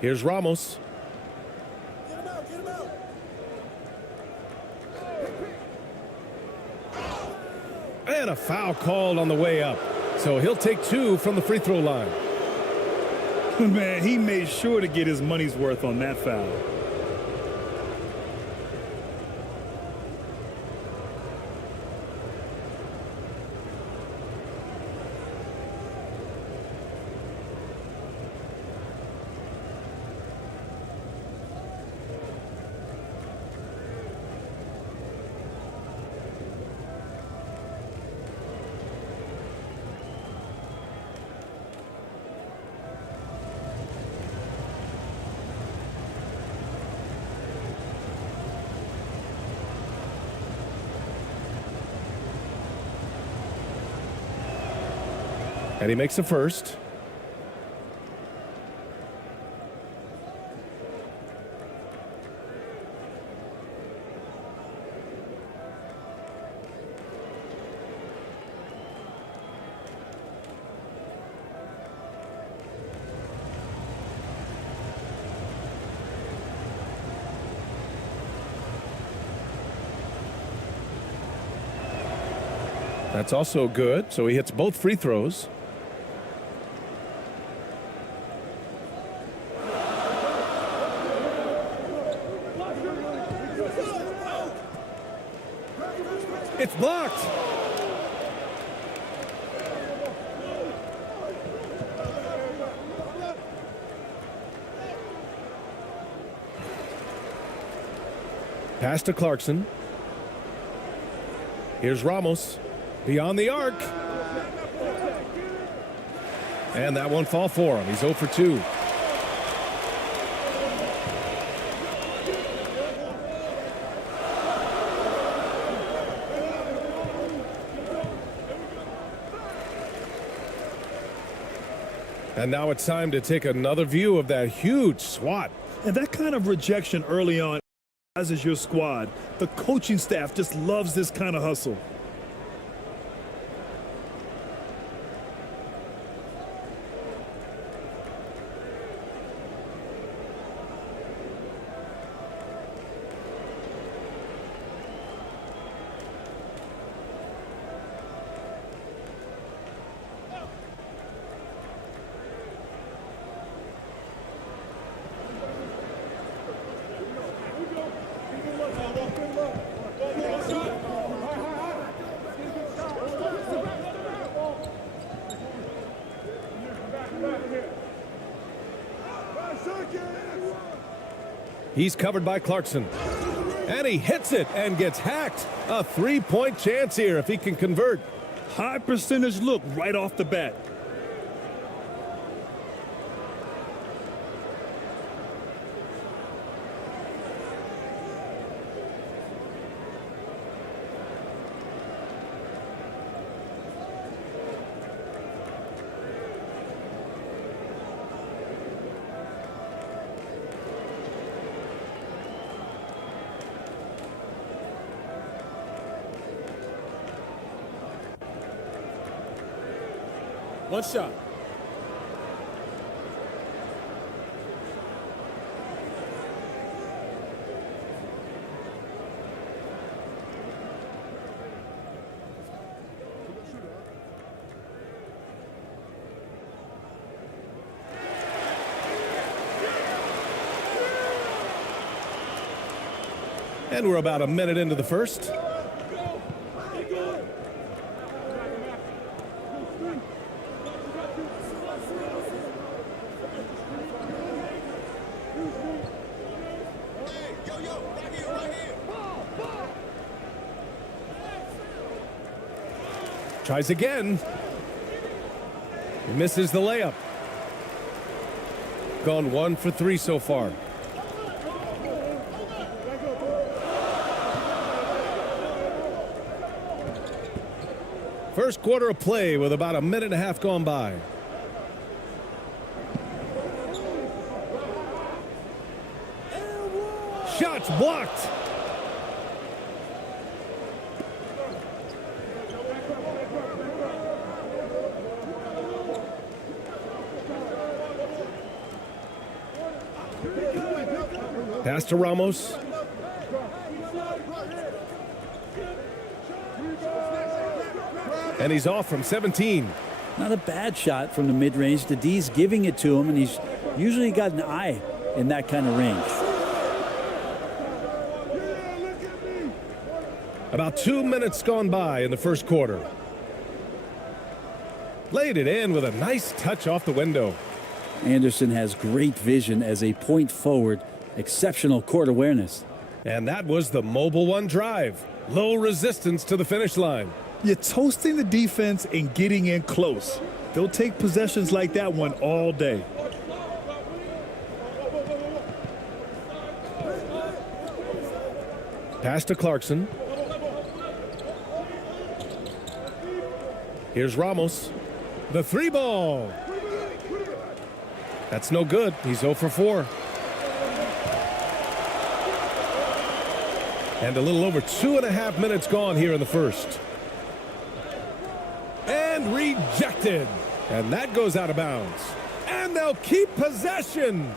Here's Ramos. Get him out, get him out. And a foul called on the way up. So he'll take 2 from the free throw line. Man, he made sure to get his money's worth on that foul. And he makes the first. That's also good. So he hits both free throws. It's blocked. Pass to Clarkson. Here's Ramos. Beyond the arc. And that won't fall for him. He's 0 for 2. And now it's time to take another view of that huge swat. And that kind of rejection early on, as is your squad, the coaching staff just loves this kind of hustle. He's covered by Clarkson. And he hits it and gets hacked. A 3-point chance here if he can convert. High percentage look right off the bat. One shot. And we're about a minute into the first. Yo, back here, right here. Tries again. He misses the layup. Gone 1 for 3 so far. First quarter of play with about a minute and a half gone by. Shots blocked. Pass to Ramos. And he's off from 17. Not a bad shot from the mid-range. The D's giving it to him, and he's usually got an eye in that kind of range. About 2 minutes gone by in the first quarter. Laid it in with a nice touch off the window. Anderson has great vision as a point forward. Exceptional court awareness. And that was the mobile one drive. Low resistance to the finish line. You're toasting the defense and getting in close. They'll take possessions like that one all day. Pass to Clarkson. Here's Ramos. The 3 ball. That's no good. He's 0 for 4. And a little over 2.5 minutes gone here in the first. And rejected. And that goes out of bounds. And they'll keep possession.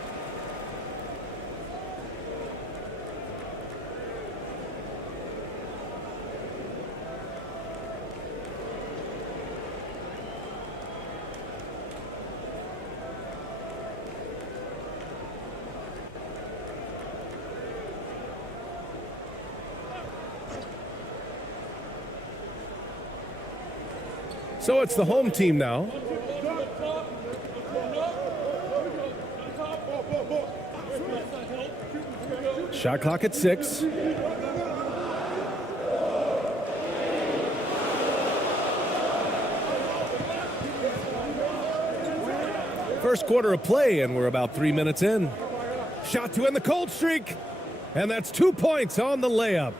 So it's the home team now. Shot clock at 6. First quarter of play, and we're about 3 minutes in. Shot to end the cold streak. And that's 2 points on the layup.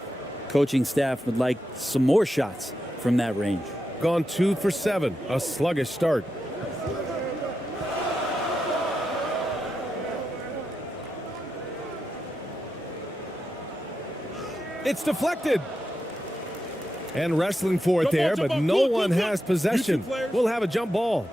Coaching staff would like some more shots from that range. Gone 2 for 7. A sluggish start. It's deflected. And wrestling for it there, but no one has possession. We'll have a jump ball.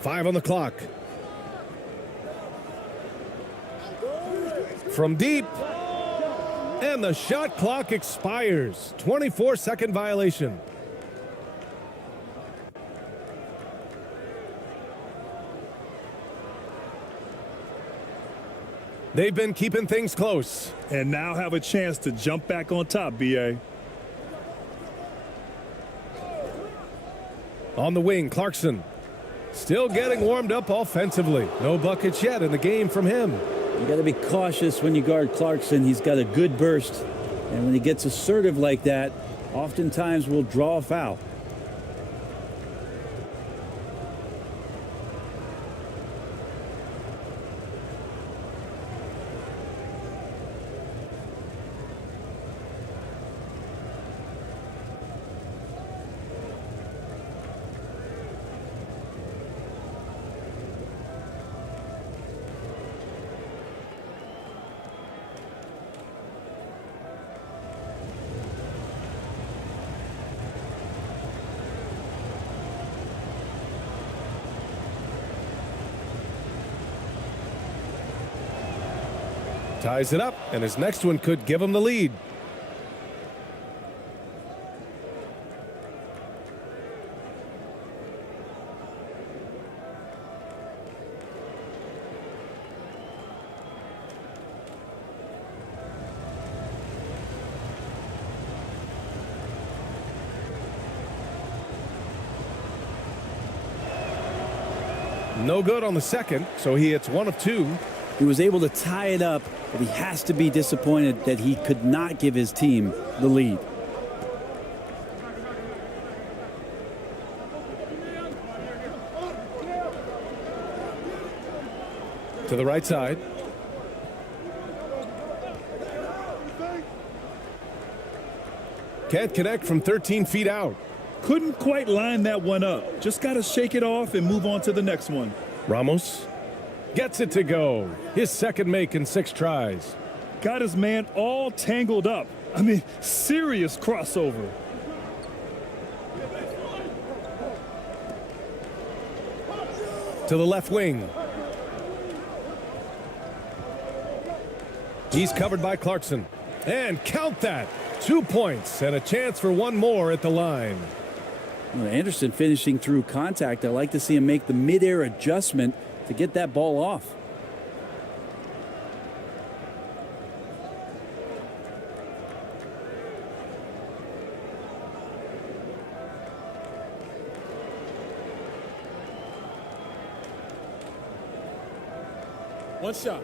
Five on the clock. From deep. And the shot clock expires. 24-second violation. They've been keeping things close. And now have a chance to jump back on top, B.A. On the wing, Clarkson. Still getting warmed up offensively. No buckets yet in the game from him. You got to be cautious when you guard Clarkson. He's got a good burst. And when he gets assertive like that, oftentimes will draw a foul. Ties it up, and his next one could give him the lead. No good on the second, so he hits 1 of 2. He was able to tie it up, but he has to be disappointed that he could not give his team the lead. To the right side. Can't connect from 13 feet out. Couldn't quite line that one up. Just got to shake it off and move on to the next one. Ramos gets it to go. His second make in 6 tries. Got his man all tangled up. I mean, serious crossover. To the left wing. He's covered by Clarkson. And count that. 2 points and a chance for one more at the line. Well, Anderson finishing through contact. I like to see him make the mid-air adjustment to get that ball off. One shot.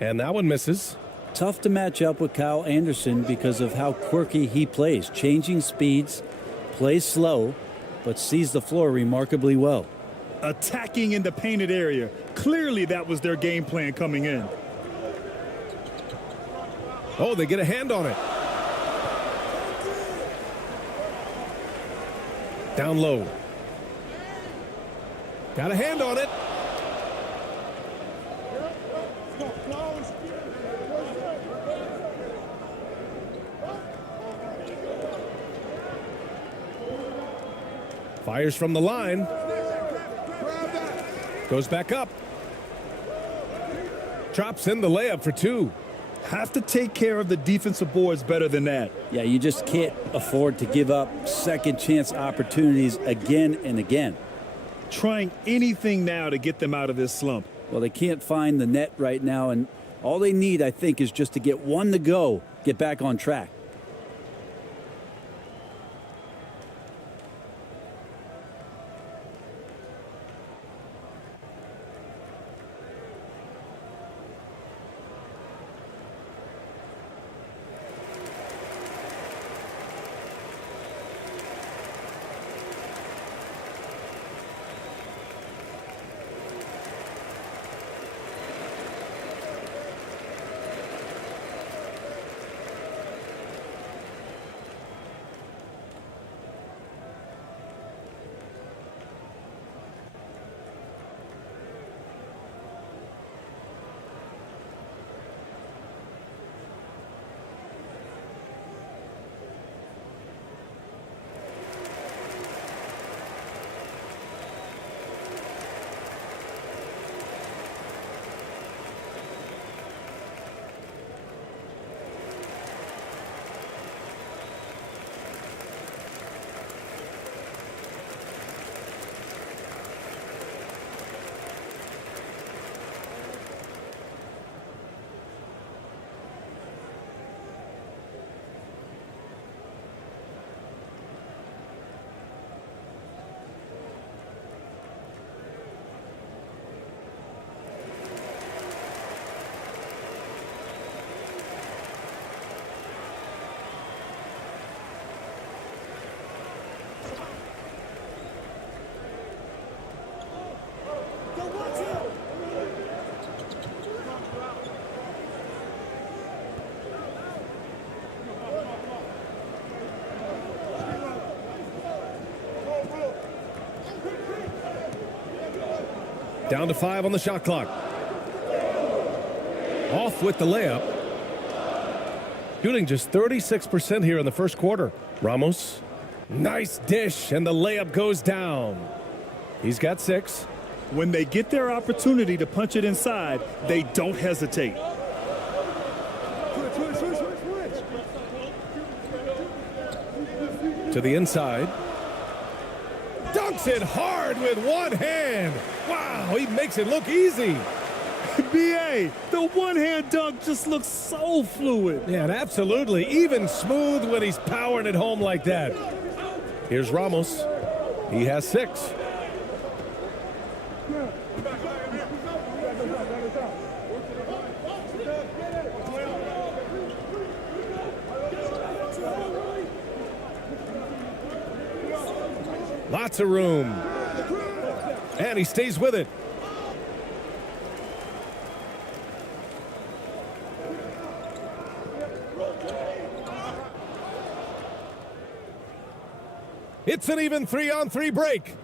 And that one misses. Tough to match up with Kyle Anderson because of how quirky he plays. Changing speeds, plays slow, but sees the floor remarkably well. Attacking in the painted area. Clearly that was their game plan coming in. Oh, they get a hand on it. Down low. Got a hand on it. Fires from the line. Goes back up. Drops in the layup for 2. Have to take care of the defensive boards better than that. Yeah, you just can't afford to give up second chance opportunities again and again. Trying anything now to get them out of this slump. Well, they can't find the net right now, and all they need, I think, is just to get one to go, get back on track. Down to 5 on the shot clock. Off with the layup. Shooting just 36% here in the first quarter. Ramos. Nice dish, and the layup goes down. He's got 6. When they get their opportunity to punch it inside, they don't hesitate. To the inside. Dunks it hard with one hand. Wow, he makes it look easy. BA, the one-hand dunk just looks so fluid. Yeah, and absolutely. Even smooth when he's powering it home like that. Here's Ramos. He has 6. Lots of room. And he stays with it. It's an even 3-on-3 break.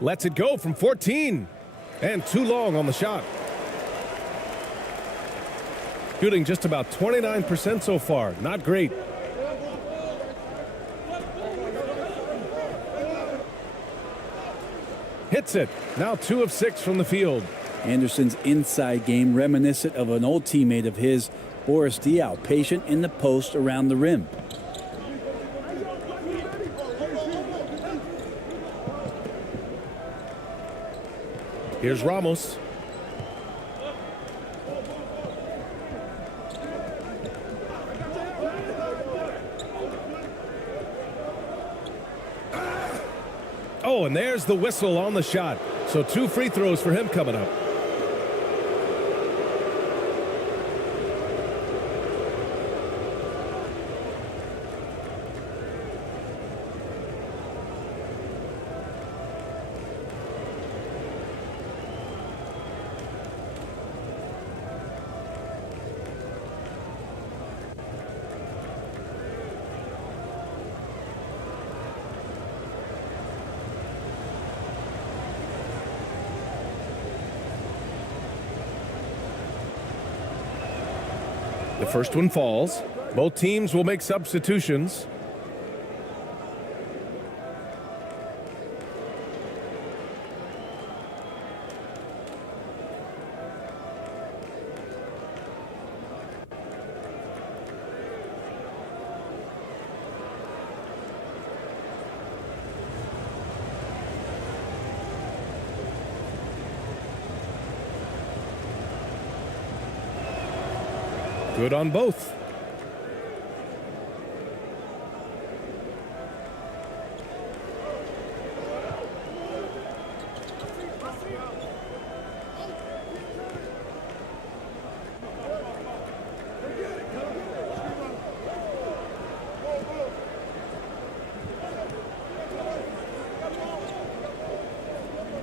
Lets it go from 14. And too long on the shot. Shooting just about 29% so far. Not great. Hits it. Now 2 of 6 from the field. Anderson's inside game reminiscent of an old teammate of his, Boris Diaw, patient in the post around the rim. Here's Ramos. Oh, and there's the whistle on the shot. So 2 free throws for him coming up. The first one falls. Both teams will make substitutions. Good on both.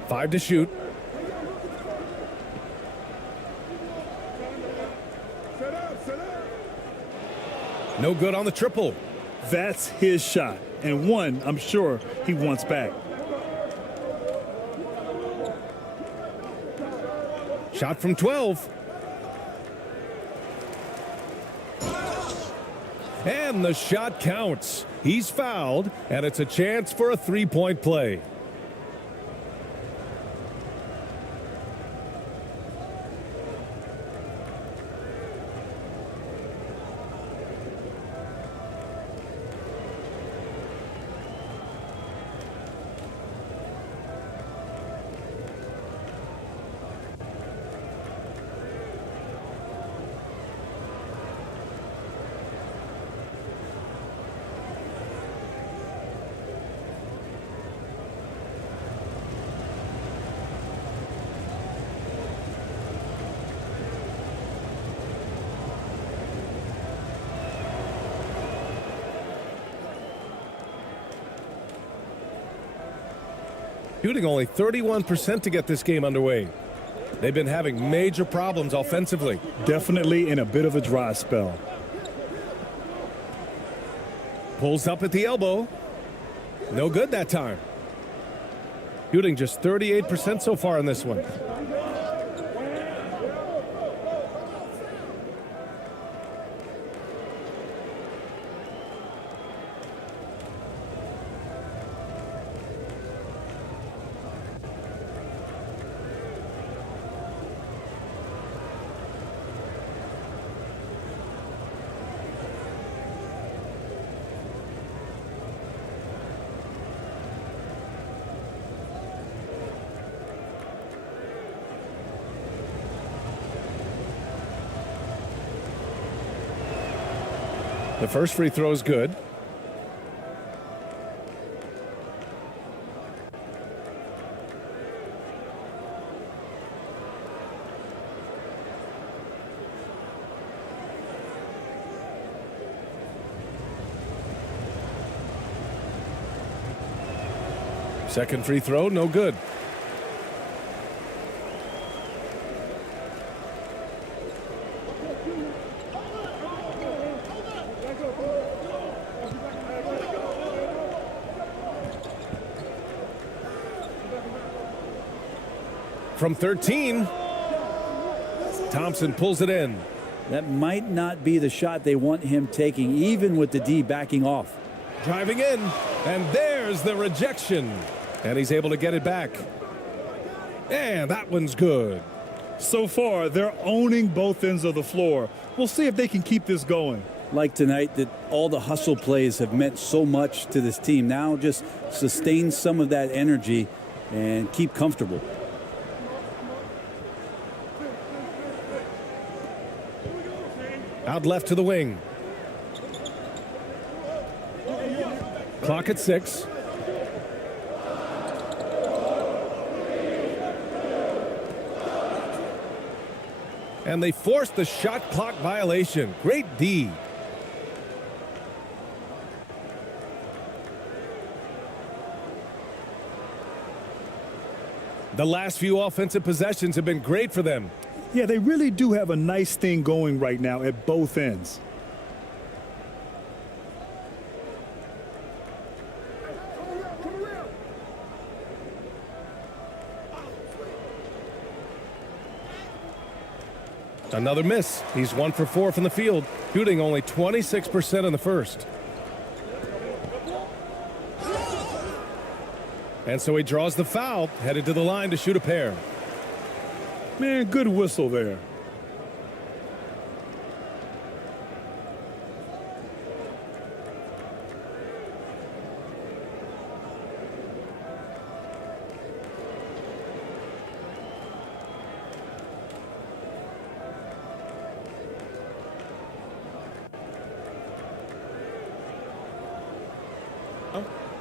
Five to shoot. No good on the triple. That's his shot, and one I'm sure he wants back. Shot from 12. And the shot counts. He's fouled, and it's a chance for a three-point play. Shooting only 31% to get this game underway. They've been having major problems offensively. Definitely in a bit of a dry spell. Pulls up at the elbow. No good that time. Shooting just 38% so far in this one. The first free throw is good. Second free throw, no good. From 13, Thompson pulls it in. That might not be the shot they want him taking, even with the D backing off. Driving in, and there's the rejection. And he's able to get it back. And that one's good. So far, they're owning both ends of the floor. We'll see if they can keep this going. Like tonight, that all the hustle plays have meant so much to this team. Now just sustain some of that energy and keep comfortable. Out left to the wing. Clock at 6. And they forced the shot clock violation. Great D. The last few offensive possessions have been great for them. Yeah, they really do have a nice thing going right now at both ends. Another miss. He's 1 for 4 from the field, shooting only 26% in the first. And so he draws the foul, headed to the line to shoot a pair. Man, good whistle there.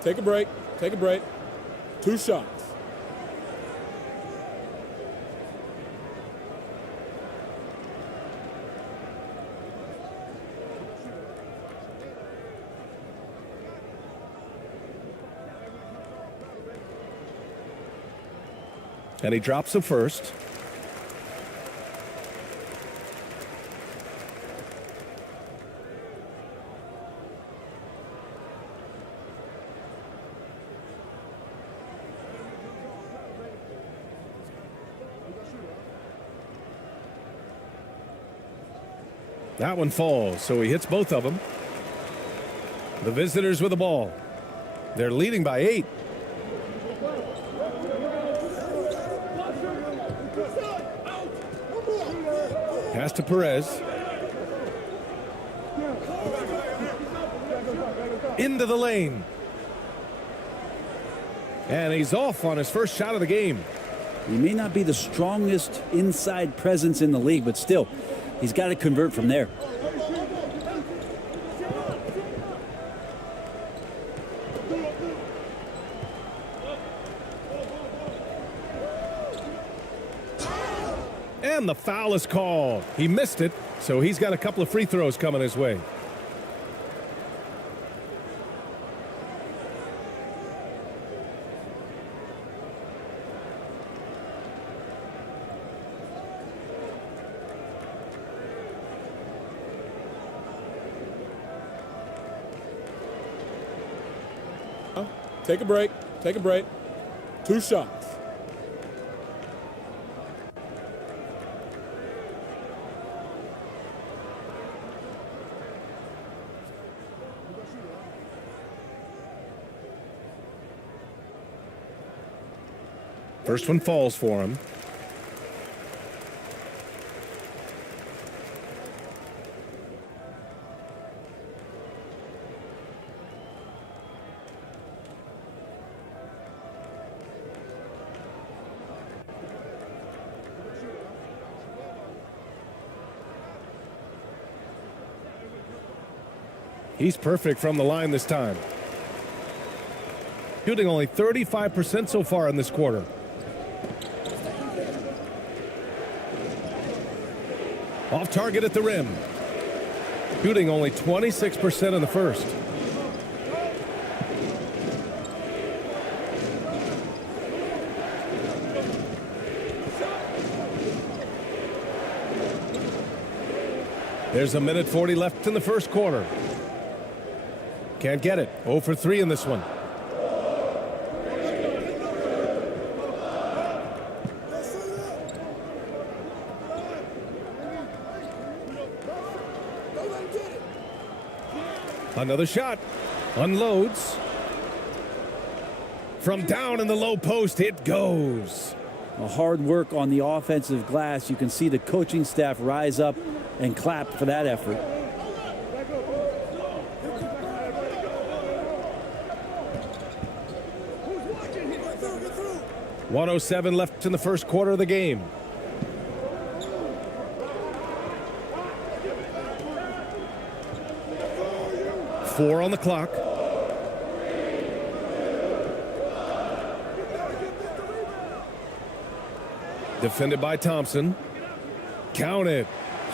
Take a break. Take a break. 2 shots. And he drops the first. That one falls, so he hits both of them. The visitors with the ball. They're leading by 8. Pass to Perez. Into the lane. And he's off on his first shot of the game. He may not be the strongest inside presence in the league, but still, he's got to convert from there. And the foul is called. He missed it, so he's got a couple of free throws coming his way. Take a break. Take a break. 2 shots. First one falls for him. He's perfect from the line this time. Shooting only 35% so far in this quarter. Off target at the rim. Shooting only 26% in the first. There's a minute 40 left in the first quarter. Can't get it. 0 for 3 in this one. Another shot. Unloads. From down in the low post, it goes. A hard work on the offensive glass. You can see the coaching staff rise up and clap for that effort. .107 left in the first quarter of the game. Four on the clock. Defended by Thompson. Count it.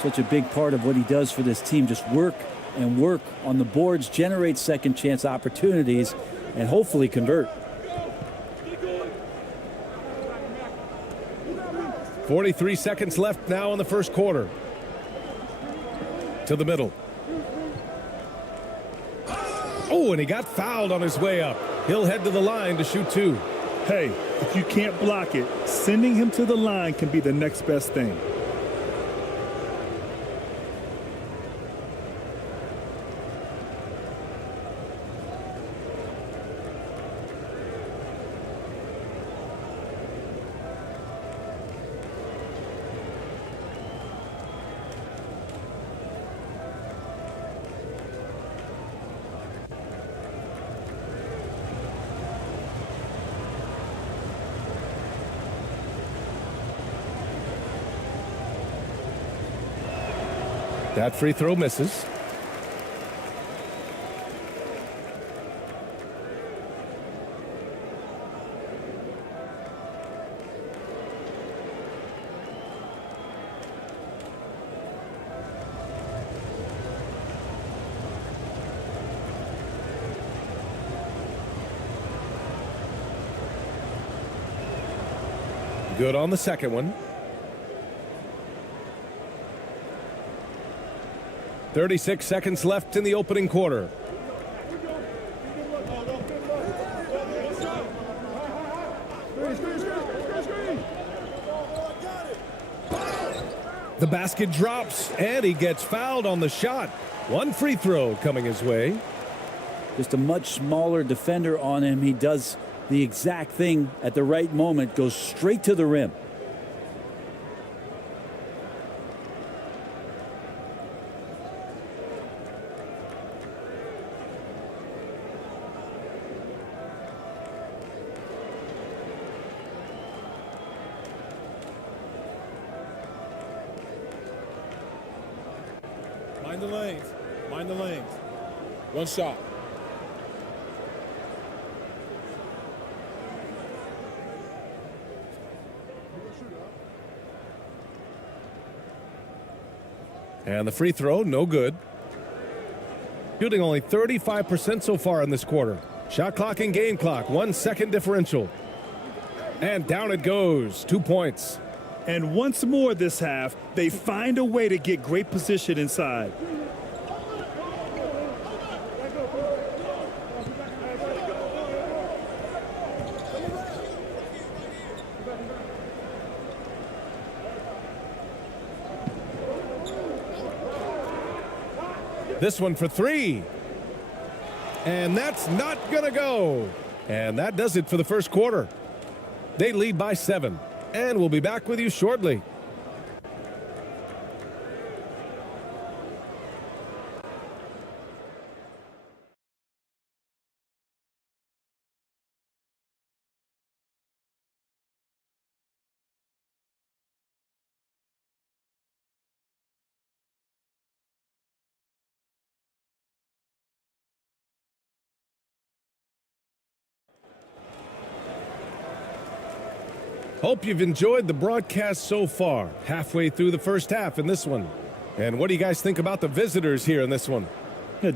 Such a big part of what he does for this team. Just work and work on the boards, generate second chance opportunities, and hopefully convert. 43 seconds left now in the first quarter. To the middle. Oh, and he got fouled on his way up. He'll head to the line to shoot two. Hey, if you can't block it, sending him to the line can be the next best thing. That free throw misses. Good on the second one. 36 seconds left in the opening quarter. The basket drops, and he gets fouled on the shot. One free throw coming his way. Just a much smaller defender on him. He does the exact thing at the right moment, goes straight to the rim. Mind the lanes. Mind the lanes. One shot. And the free throw, no good. Shooting only 35% so far in this quarter. Shot clock and game clock, 1 second differential. And down it goes, 2 points. And once more this half, they find a way to get great position inside. This one for three. And that's not going to go. And that does it for the first quarter. They lead by 7. And we'll be back with you shortly. Hope you've enjoyed the broadcast so far. Halfway through the first half in this one. And what do you guys think about the visitors here in this one?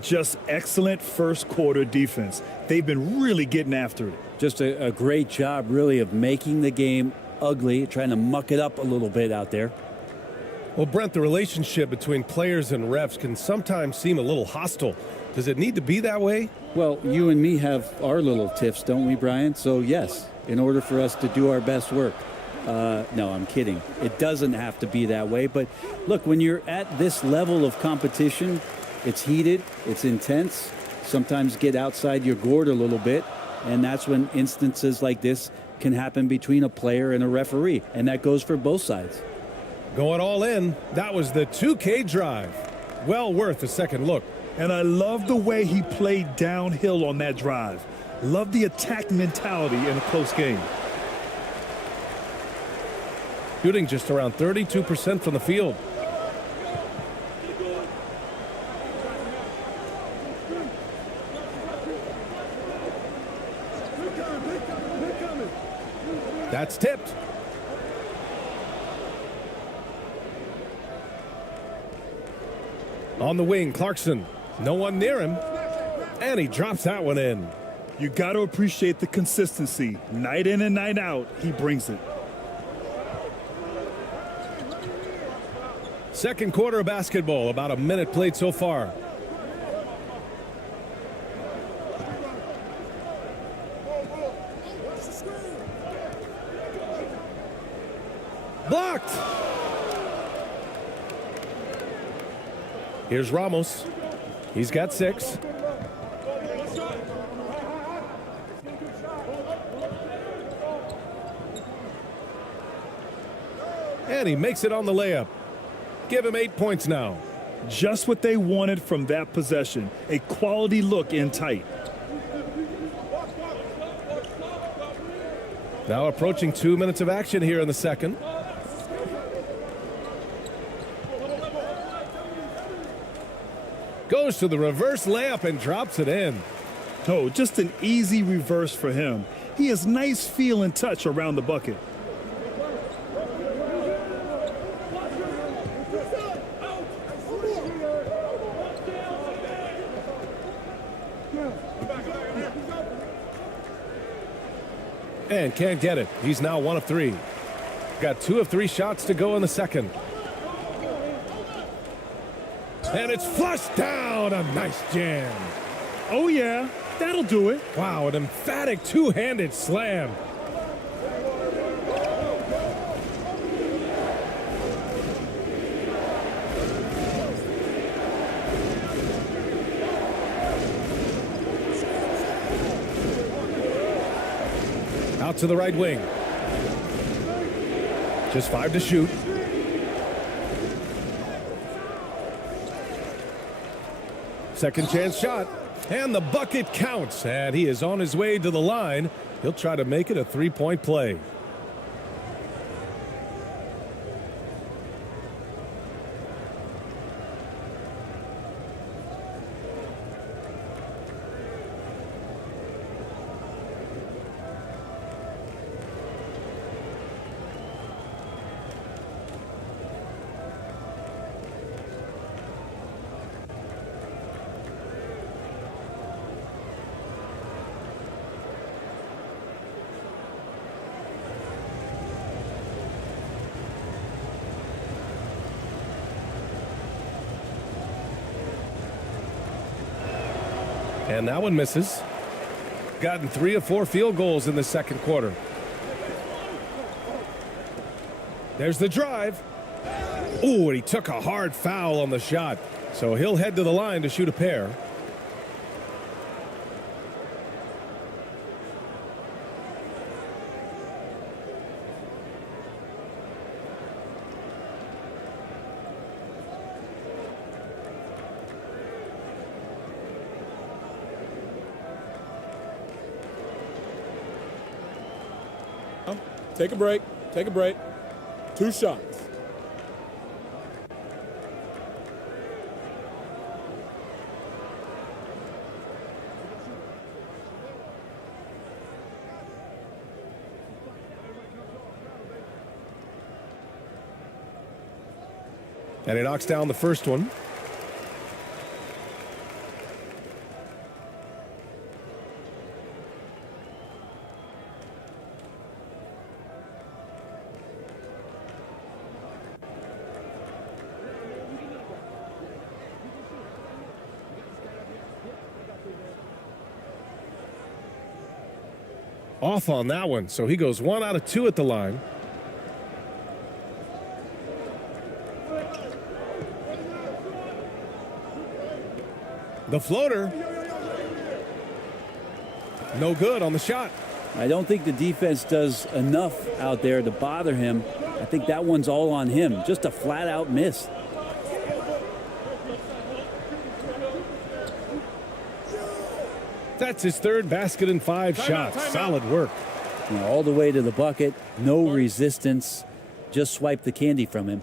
Just excellent first quarter defense. They've been really getting after it. Just a great job, really, of making the game ugly, trying to muck it up a little bit out there. Well, Brent, the relationship between players and refs can sometimes seem a little hostile. Does it need to be that way? Well, you and me have our little tiffs, don't we, Brian? So, yes, in order for us to do our best work. No, I'm kidding. It doesn't have to be that way. But, look, when you're at this level of competition, it's heated, it's intense, sometimes get outside your gourd a little bit, and that's when instances like this can happen between a player and a referee, and that goes for both sides. Going all in, that was the 2K drive. Well worth a second look. And I love the way he played downhill on that drive. Love the attack mentality in a close game. Shooting just around 32% from the field. That's tipped. On the wing, Clarkson. No one near him. And he drops that one in. You got to appreciate the consistency. Night in and night out, he brings it. Second quarter of basketball, about a minute played so far. Blocked. Here's Ramos. He's got 6. And he makes it on the layup. Give him 8 points now. Just what they wanted from that possession. A quality look in tight. Now approaching 2 minutes of action here in the second. Goes to the reverse layup and drops it in. Oh, just an easy reverse for him. He has nice feel and touch around the bucket. And can't get it. He's now 1 of 3. Got 2 of 3 shots to go in the second. And it's flushed down. A nice jam. Oh, yeah, that'll do it. Wow, an emphatic two-handed slam. Out to the right wing. Just 5 to shoot. Second chance shot. And the bucket counts. And he is on his way to the line. He'll try to make it a 3-point play. And that one misses. Gotten 3 of 4 field goals in the second quarter. There's the drive. Ooh, and he took a hard foul on the shot. So he'll head to the line to shoot a pair. Take a break. Take a break. 2 shots. And he knocks down the first one. Off on that one, so he goes 1 out of 2 at the line. The floater. No good on the shot. I don't think the defense does enough out there to bother him. I think that one's all on him. Just a flat-out miss. That's his third basket in 5 shots. Solid work. You know, all the way to the bucket. No resistance. Just swipe the candy from him.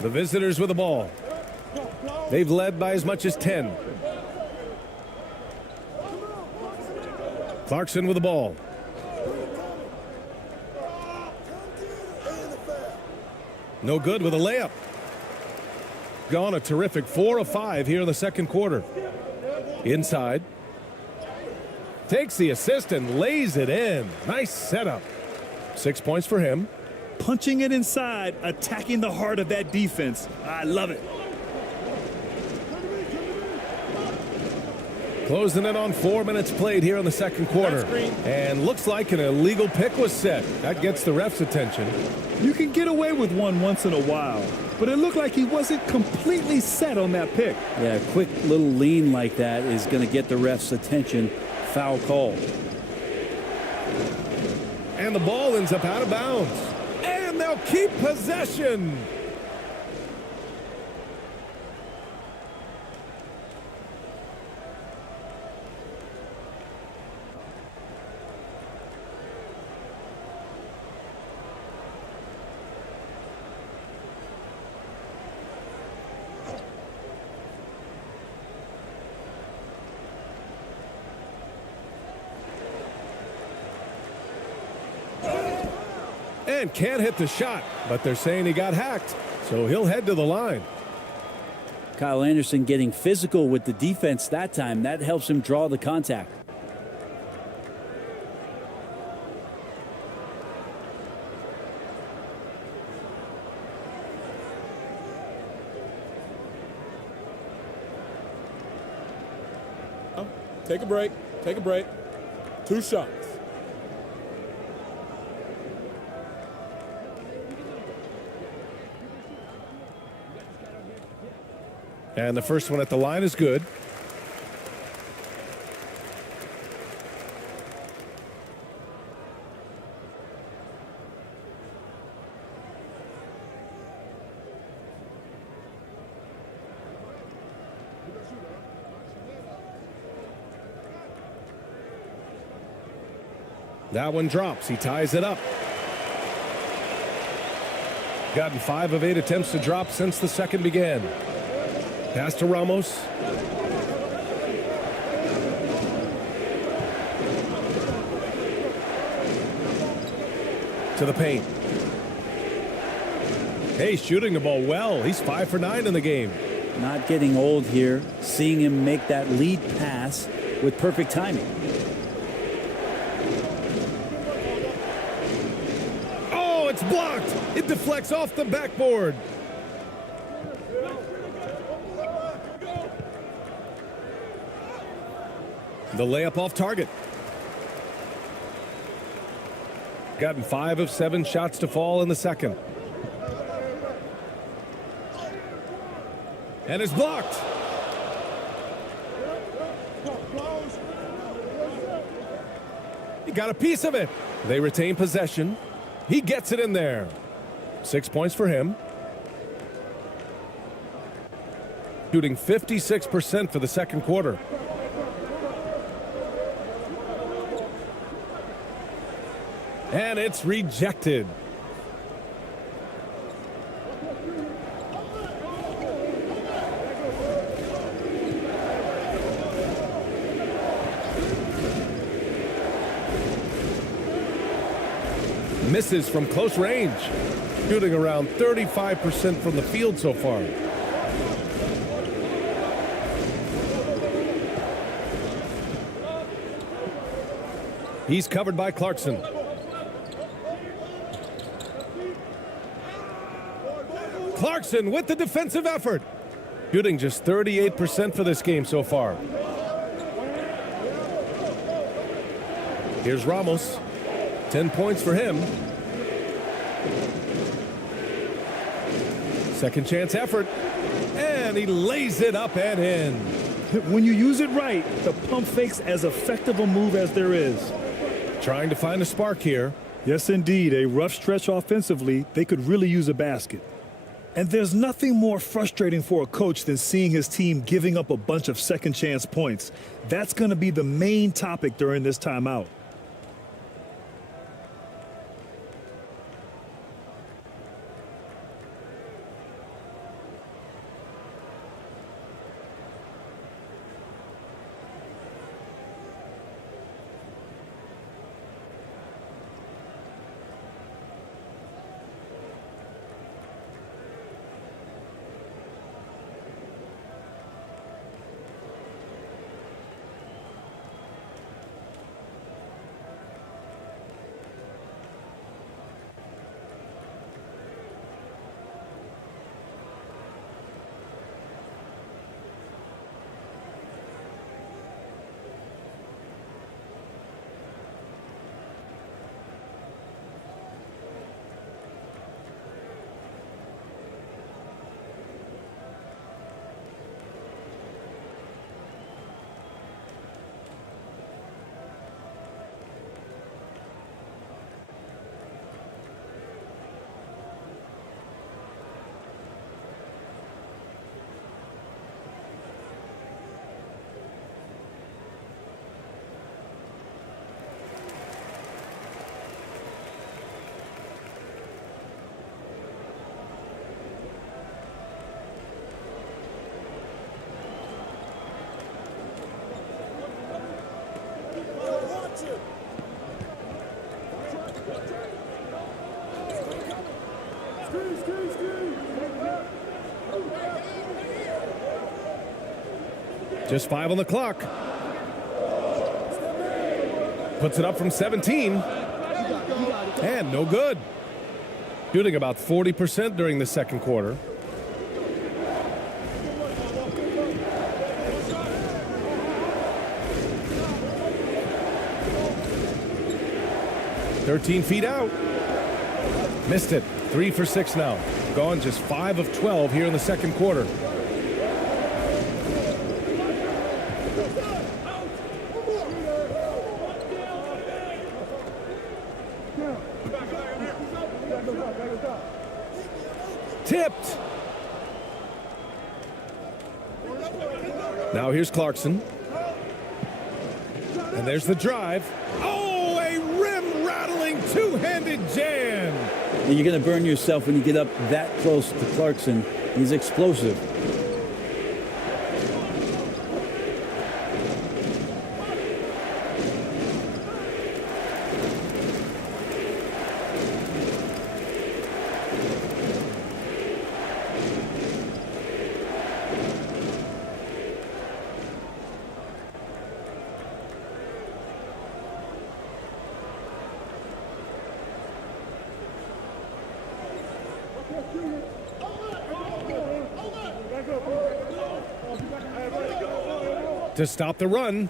The visitors with the ball. They've led by as much as 10. Clarkson with the ball. No good with a layup. Gone a terrific 4 of 5 here in the second quarter. Inside. Takes the assist and lays it in. Nice setup. 6 points for him. Punching it inside, attacking the heart of that defense. I love it. Closing in on 4 minutes played here in the second quarter. And looks like an illegal pick was set. That gets the ref's attention. You can get away with one once in a while, but it looked like he wasn't completely set on that pick. Yeah, a quick little lean like that is going to get the ref's attention. Foul call. And the ball ends up out of bounds. And they'll keep possession. And can't hit the shot, but they're saying he got hacked, so he'll head to the line. Kyle Anderson getting physical with the defense that time. That helps him draw the contact. Take a break. Take a break. 2 shots. And the first one at the line is good. That one drops. He ties it up. Gotten 5 of 8 attempts to drop since the second began. Pass to Ramos. To the paint. Hey, shooting the ball well. He's 5 for 9 in the game. Not getting old here. Seeing him make that lead pass with perfect timing. Oh, it's blocked. It deflects off the backboard. The layup off target. Gotten 5 of 7 shots to fall in the second. And it's blocked. He got a piece of it. They retain possession. He gets it in there. 6 points for him. Shooting 56% for the second quarter. And it's rejected. Misses from close range. Shooting around 35% from the field so far. He's covered by Clarkson. Clarkson with the defensive effort. Shooting just 38% for this game so far. Here's Ramos. 10 points for him. Second chance effort. And he lays it up and in. When you use it right, the pump fake's as effective a move as there is. Trying to find a spark here. Yes, indeed. A rough stretch offensively. They could really use a basket. And there's nothing more frustrating for a coach than seeing his team giving up a bunch of second chance points. That's going to be the main topic during this timeout. Just 5 on the clock. Puts it up from 17. And no good. Shooting about 40% during the second quarter. "13 feet out." Missed it. 3 for 6 now. Gone just 5 of 12 here in the second quarter. Tipped. Now here's Clarkson. And there's the drive. Oh, a rim-rattling two-handed jam. You're going to burn yourself when you get up that close to Clarkson. He's explosive. To stop the run.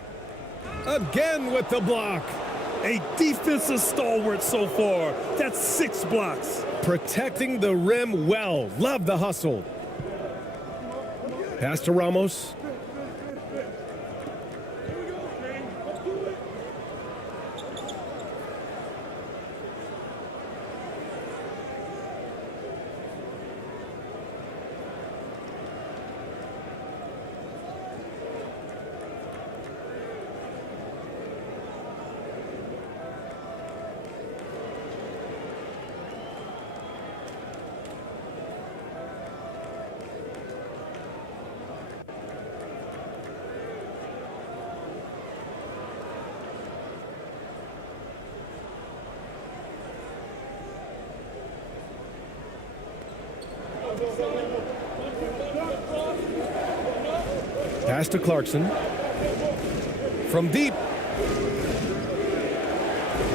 Again with the block. A defensive stalwart so far. That's 6 blocks. Protecting the rim well. Love the hustle. Pass to Ramos. Pass to Clarkson. From deep.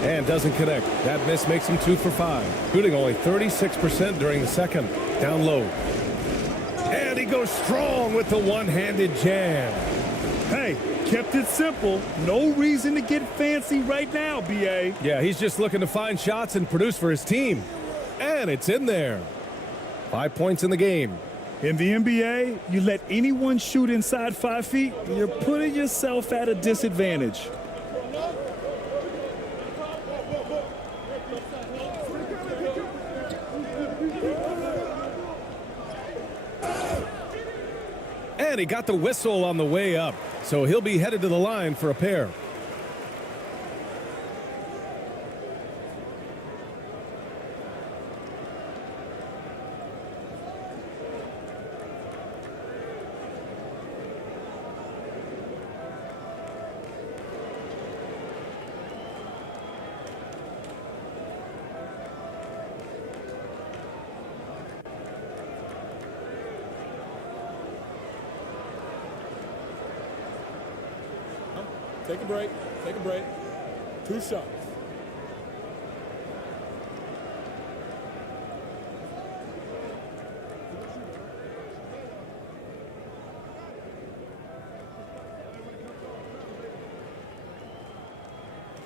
And doesn't connect. That miss makes him 2 for 5. Shooting only 36% during the second. Down low. And he goes strong with the one-handed jam. Hey, kept it simple. No reason to get fancy right now, B.A. Yeah, he's just looking to find shots and produce for his team. And it's in there. 5 points in the game. In the NBA, you let anyone shoot inside 5 feet, you're putting yourself at a disadvantage. And he got the whistle on the way up, so he'll be headed to the line for a pair. Take a break. Take a break. 2 shots.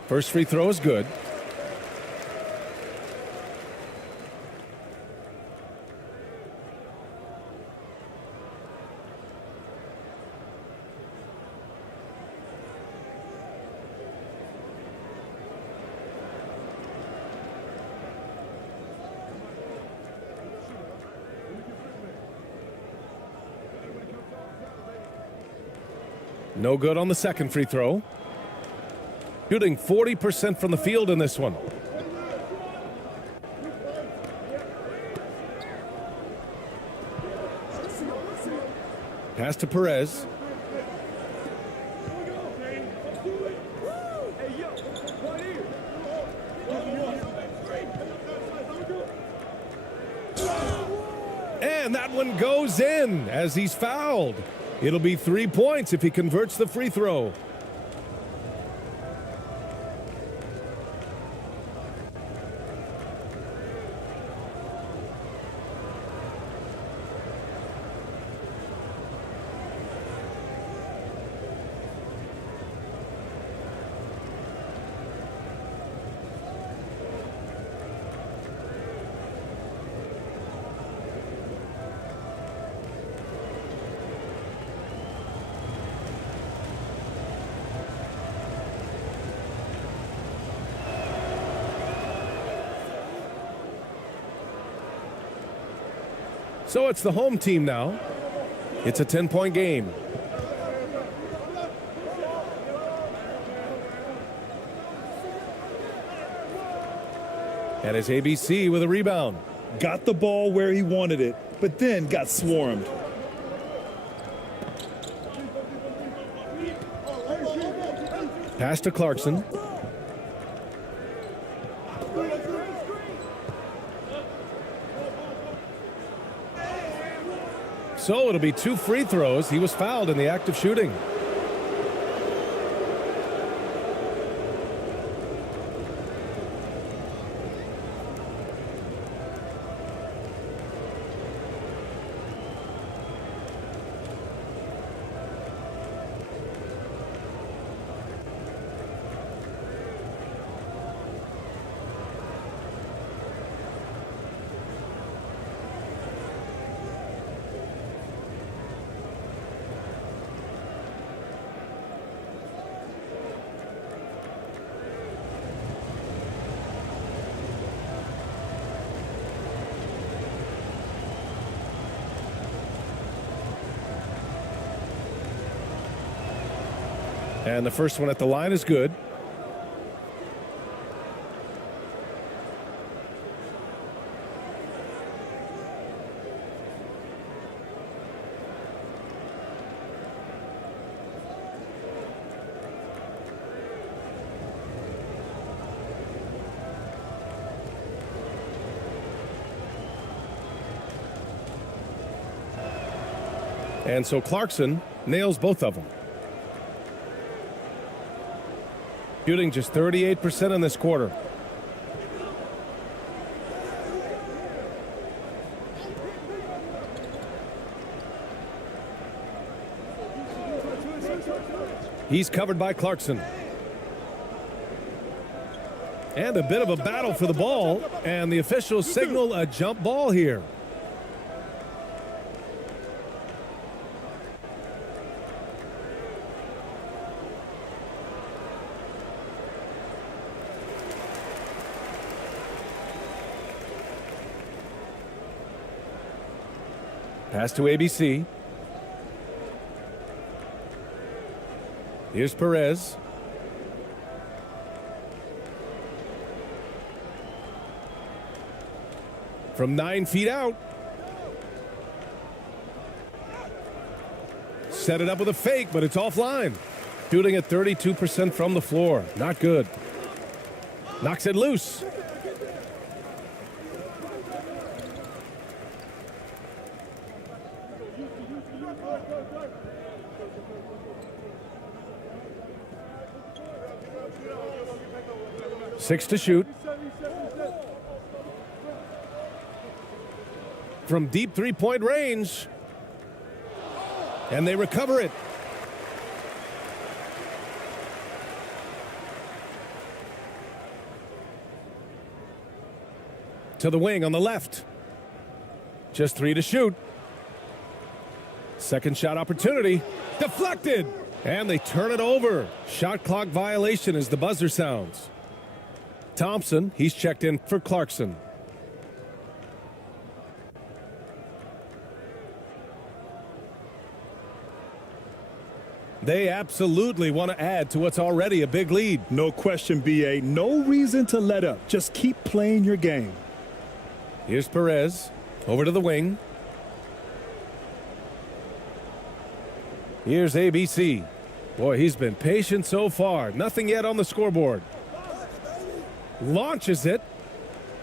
First free throw is good. No good on the second free throw. Shooting 40% from the field in this one. Pass to Perez. And that one goes in as he's fouled. It'll be 3 points if he converts the free throw. So it's the home team now. It's a 10-point game. And it's ABC with a rebound. Got the ball where he wanted it, but then got swarmed. Pass to Clarkson. So it'll be 2 free throws. He was fouled in the act of shooting. And the first one at the line is good. And so Clarkson nails both of them. Shooting just 38% in this quarter. He's covered by Clarkson. And a bit of a battle for the ball, and the officials signal a jump ball here. Pass to ABC. Here's Perez. From 9 feet out. Set it up with a fake, but it's offline. Shooting at 32% from the floor. Not good. Knocks it loose. Six to shoot. From deep three-point range. And they recover it. To the wing on the left. Just 3 to shoot. Second shot opportunity. Deflected. And they turn it over. Shot clock violation as the buzzer sounds. Thompson, he's checked in for Clarkson. They absolutely want to add to what's already a big lead. No question, B.A. No reason to let up. Just keep playing your game. Here's Perez. Over to the wing. Here's ABC. Boy, he's been patient so far. Nothing yet on the scoreboard. Launches it.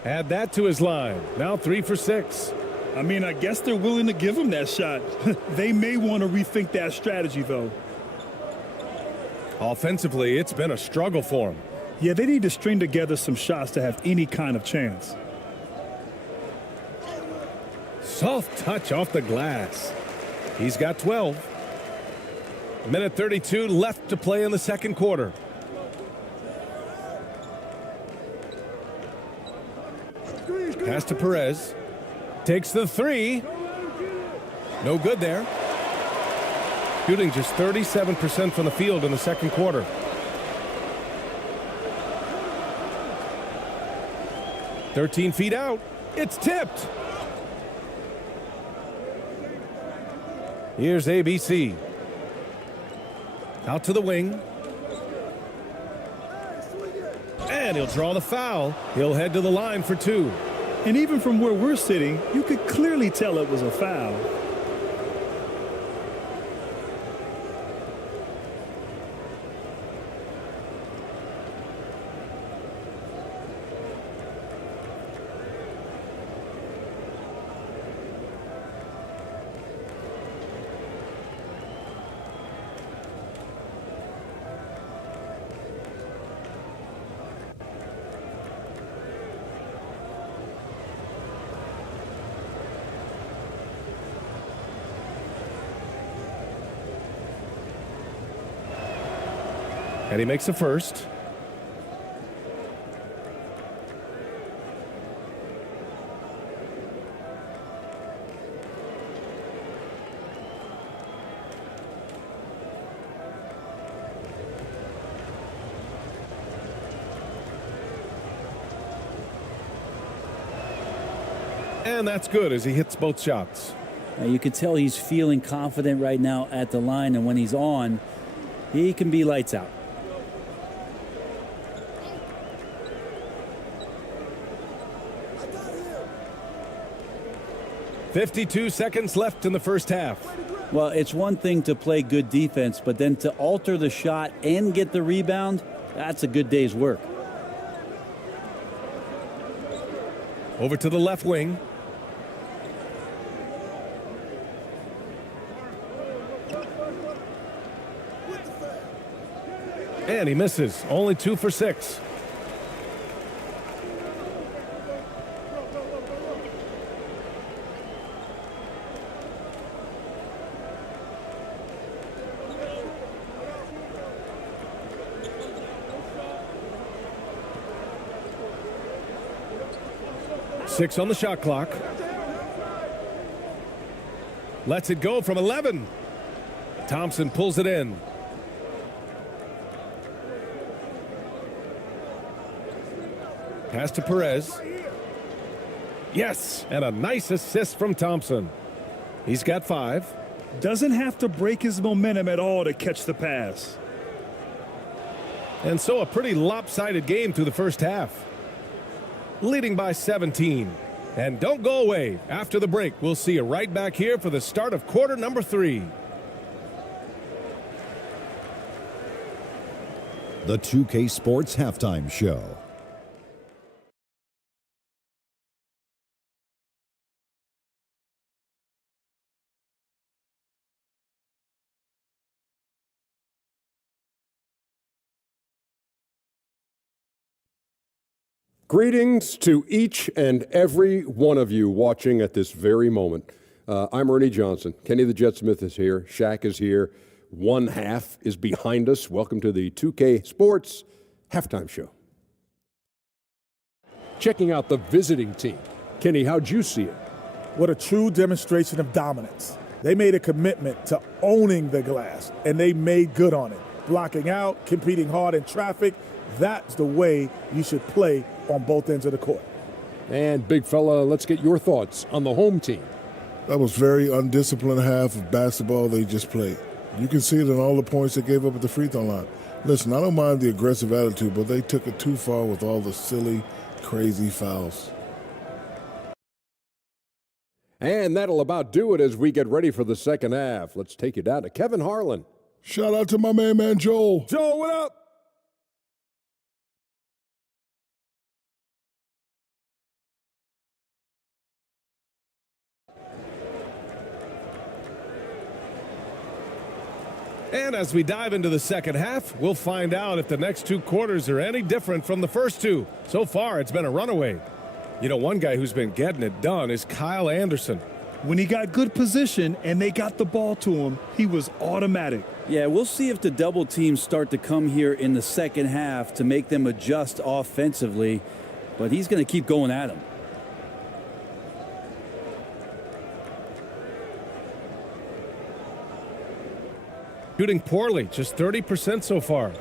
Add that to his line. Now 3 for 6. I mean, I guess they're willing to give him that shot. They may want to rethink that strategy, though. Offensively, it's been a struggle for him. Yeah, they need to string together some shots to have any kind of chance. Soft touch off the glass. He's got 12. Minute 32 left to play in the second quarter. Pass to Perez. Takes the 3. No good there. Shooting just 37% from the field in the second quarter. "13 feet out. It's tipped. Here's ABC. Out to the wing. And he'll draw the foul. He'll head to the line for 2. And even from where we're sitting, you could clearly tell it was a foul. And he makes the first. And that's good as he hits both shots. You can tell he's feeling confident right now at the line, and when he's on, he can be lights out. "52 seconds left in the first half." Well, it's one thing to play good defense, but then to alter the shot and get the rebound, that's a good day's work. Over to the left wing. And he misses. Only 2 for 6. Six on the shot clock. Lets it go from 11. Thompson pulls it in. Pass to Perez. Yes, and a nice assist from Thompson. He's got 5. Doesn't have to break his momentum at all to catch the pass. And so a pretty lopsided game through the first half. Leading by 17. And don't go away. After the break, we'll see you right back here for the start of quarter number 3. The 2K Sports Halftime Show. Greetings to each and every one of you watching at this very moment. I'm Ernie Johnson. Kenny the Jet Smith is here. Shaq is here. One half is behind us. Welcome to the 2K Sports Halftime Show. Checking out the visiting team. Kenny, how'd you see it? What a true demonstration of dominance. They made a commitment to owning the glass, and they made good on it. Blocking out, competing hard in traffic. That's the way you should play on both ends of the court. And big fella, let's get your thoughts on the home team. That was very undisciplined half of basketball they just played. You can see it in all the points they gave up at the free throw line. Listen, I don't mind the aggressive attitude, but they took it too far with all the silly, crazy fouls. And that'll about do it as we get ready for the second half. Let's take you down to Kevin Harlan. Shout out to my man Joel. Joe, what up? And as we dive into the second half, we'll find out if the next 2 quarters are any different from the first 2. So far, it's been a runaway. You know, one guy who's been getting it done is Kyle Anderson. When he got good position and they got the ball to him, he was automatic. Yeah, we'll see if the double teams start to come here in the second half to make them adjust offensively, but he's going to keep going at him. Shooting poorly, just 30% so far.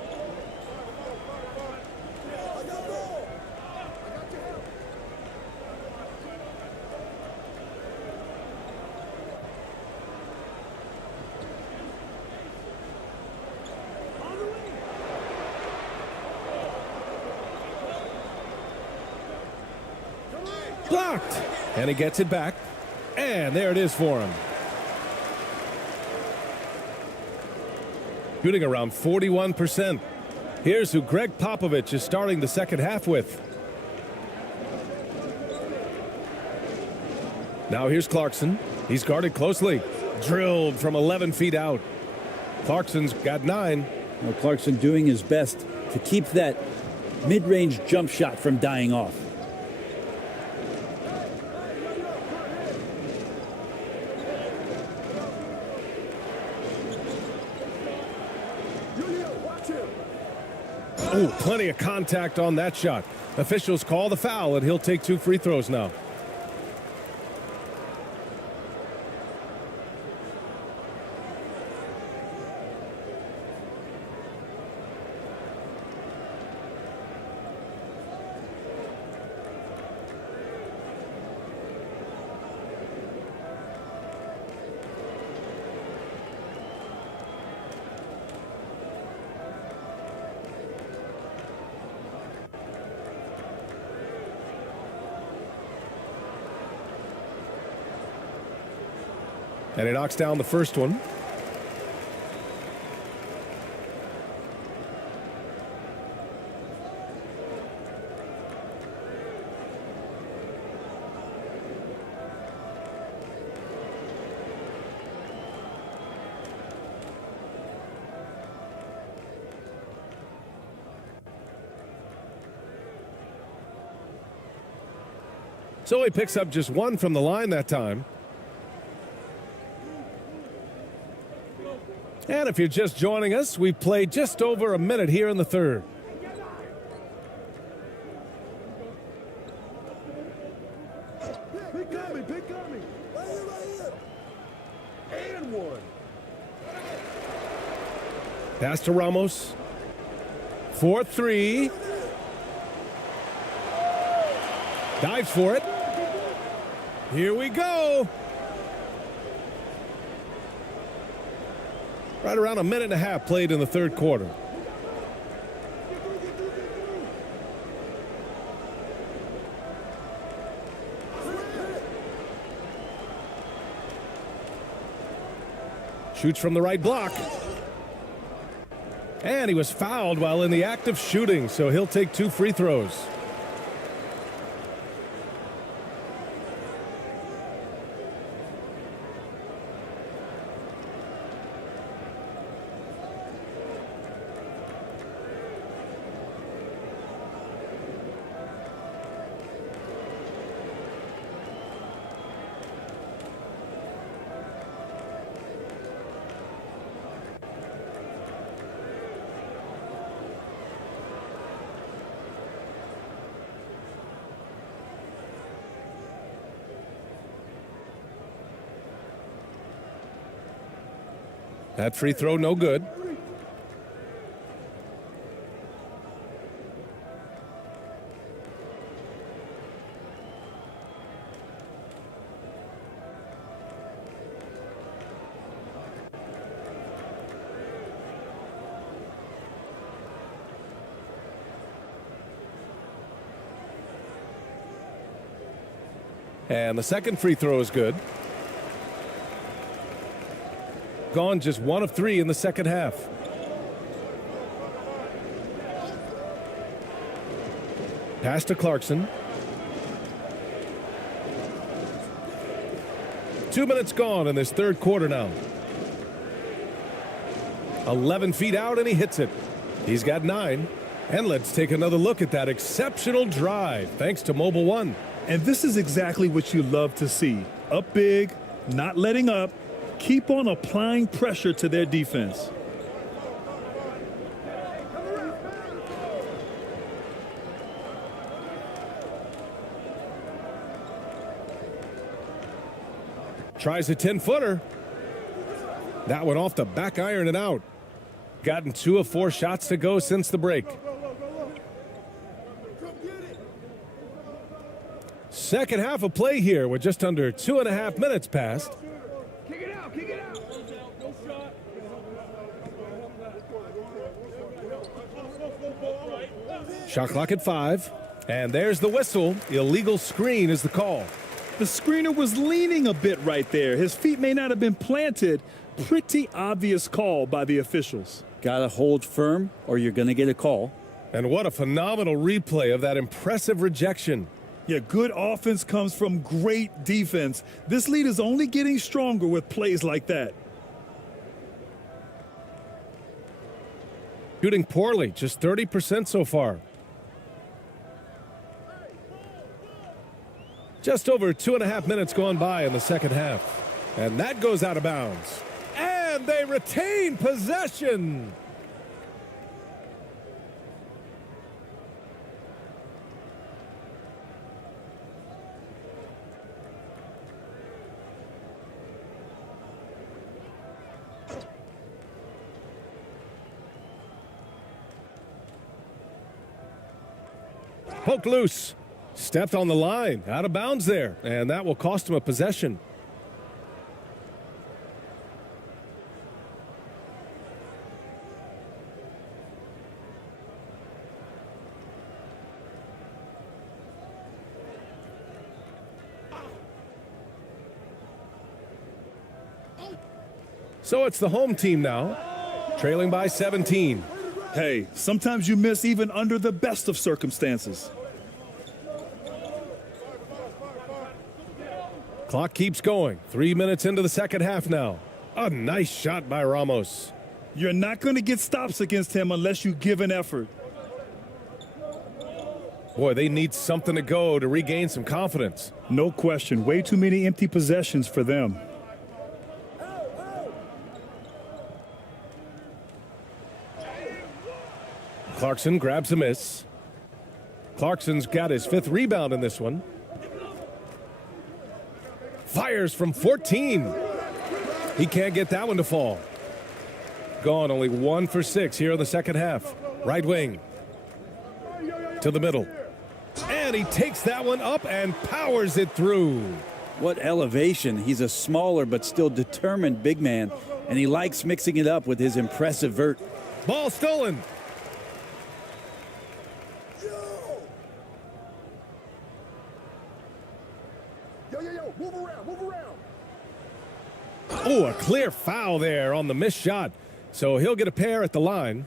Blocked, and he gets it back, and there it is for him. Shooting around 41%. Here's who Greg Popovich is starting the second half with. Now here's Clarkson. He's guarded closely. Drilled from 11 feet out. Clarkson's got 9. Well, Clarkson doing his best to keep that mid-range jump shot from dying off. Oh, plenty of contact on that shot. Officials call the foul, and he'll take 2 free throws now. And he knocks down the first one. So he picks up just one from the line that time. And if you're just joining us, we've played just over a minute here in the third. Pick on me. Right here. And one. Pass to Ramos. 4-3. Dives for it. Here we go. Right around a minute and a half played in the third quarter. Shoots from the right block. And he was fouled while in the act of shooting, so he'll take 2 free throws. That free throw, no good. And the second free throw is good. Gone just 1 of 3 in the second half. Pass to Clarkson. 2 minutes gone in this third quarter now. 11 feet out and he hits it. He's got 9. And let's take another look at that exceptional drive thanks to Mobile One. And this is exactly what you love to see. Up big, not letting up. Keep on applying pressure to their defense. Tries a 10-footer. That one off the back iron and out. Gotten 2 of 4 shots to go since the break. Second half of play here with just under 2.5 minutes passed. Kick it out. No shot. Shot clock at 5. And there's the whistle. Illegal screen is the call. The screener was leaning a bit right there. His feet may not have been planted. Pretty obvious call by the officials. Got to hold firm or you're going to get a call. And what a phenomenal replay of that impressive rejection. Yeah, good offense comes from great defense. This lead is only getting stronger with plays like that. Shooting poorly, just 30% so far. Just over 2.5 minutes gone by in the second half. And that goes out of bounds. And they retain possession. Poked loose. Stepped on the line. Out of bounds there. And that will cost him a possession. So it's the home team now, trailing by 17. Hey, sometimes you miss even under the best of circumstances. Clock keeps going. 3 minutes into the second half now. A nice shot by Ramos. You're not going to get stops against him unless you give an effort. Boy, they need something to go to regain some confidence. No question. Way too many empty possessions for them. Clarkson grabs a miss. Clarkson's got his 5th rebound in this one. Fires from 14. He can't get that one to fall. Gone, only 1 for 6 here in the second half. Right wing. To the middle. And he takes that one up and powers it through. What elevation. He's a smaller but still determined big man, and he likes mixing it up with his impressive vert. Ball stolen. Yo, move around. Oh, a clear foul there on the missed shot. So he'll get a pair at the line.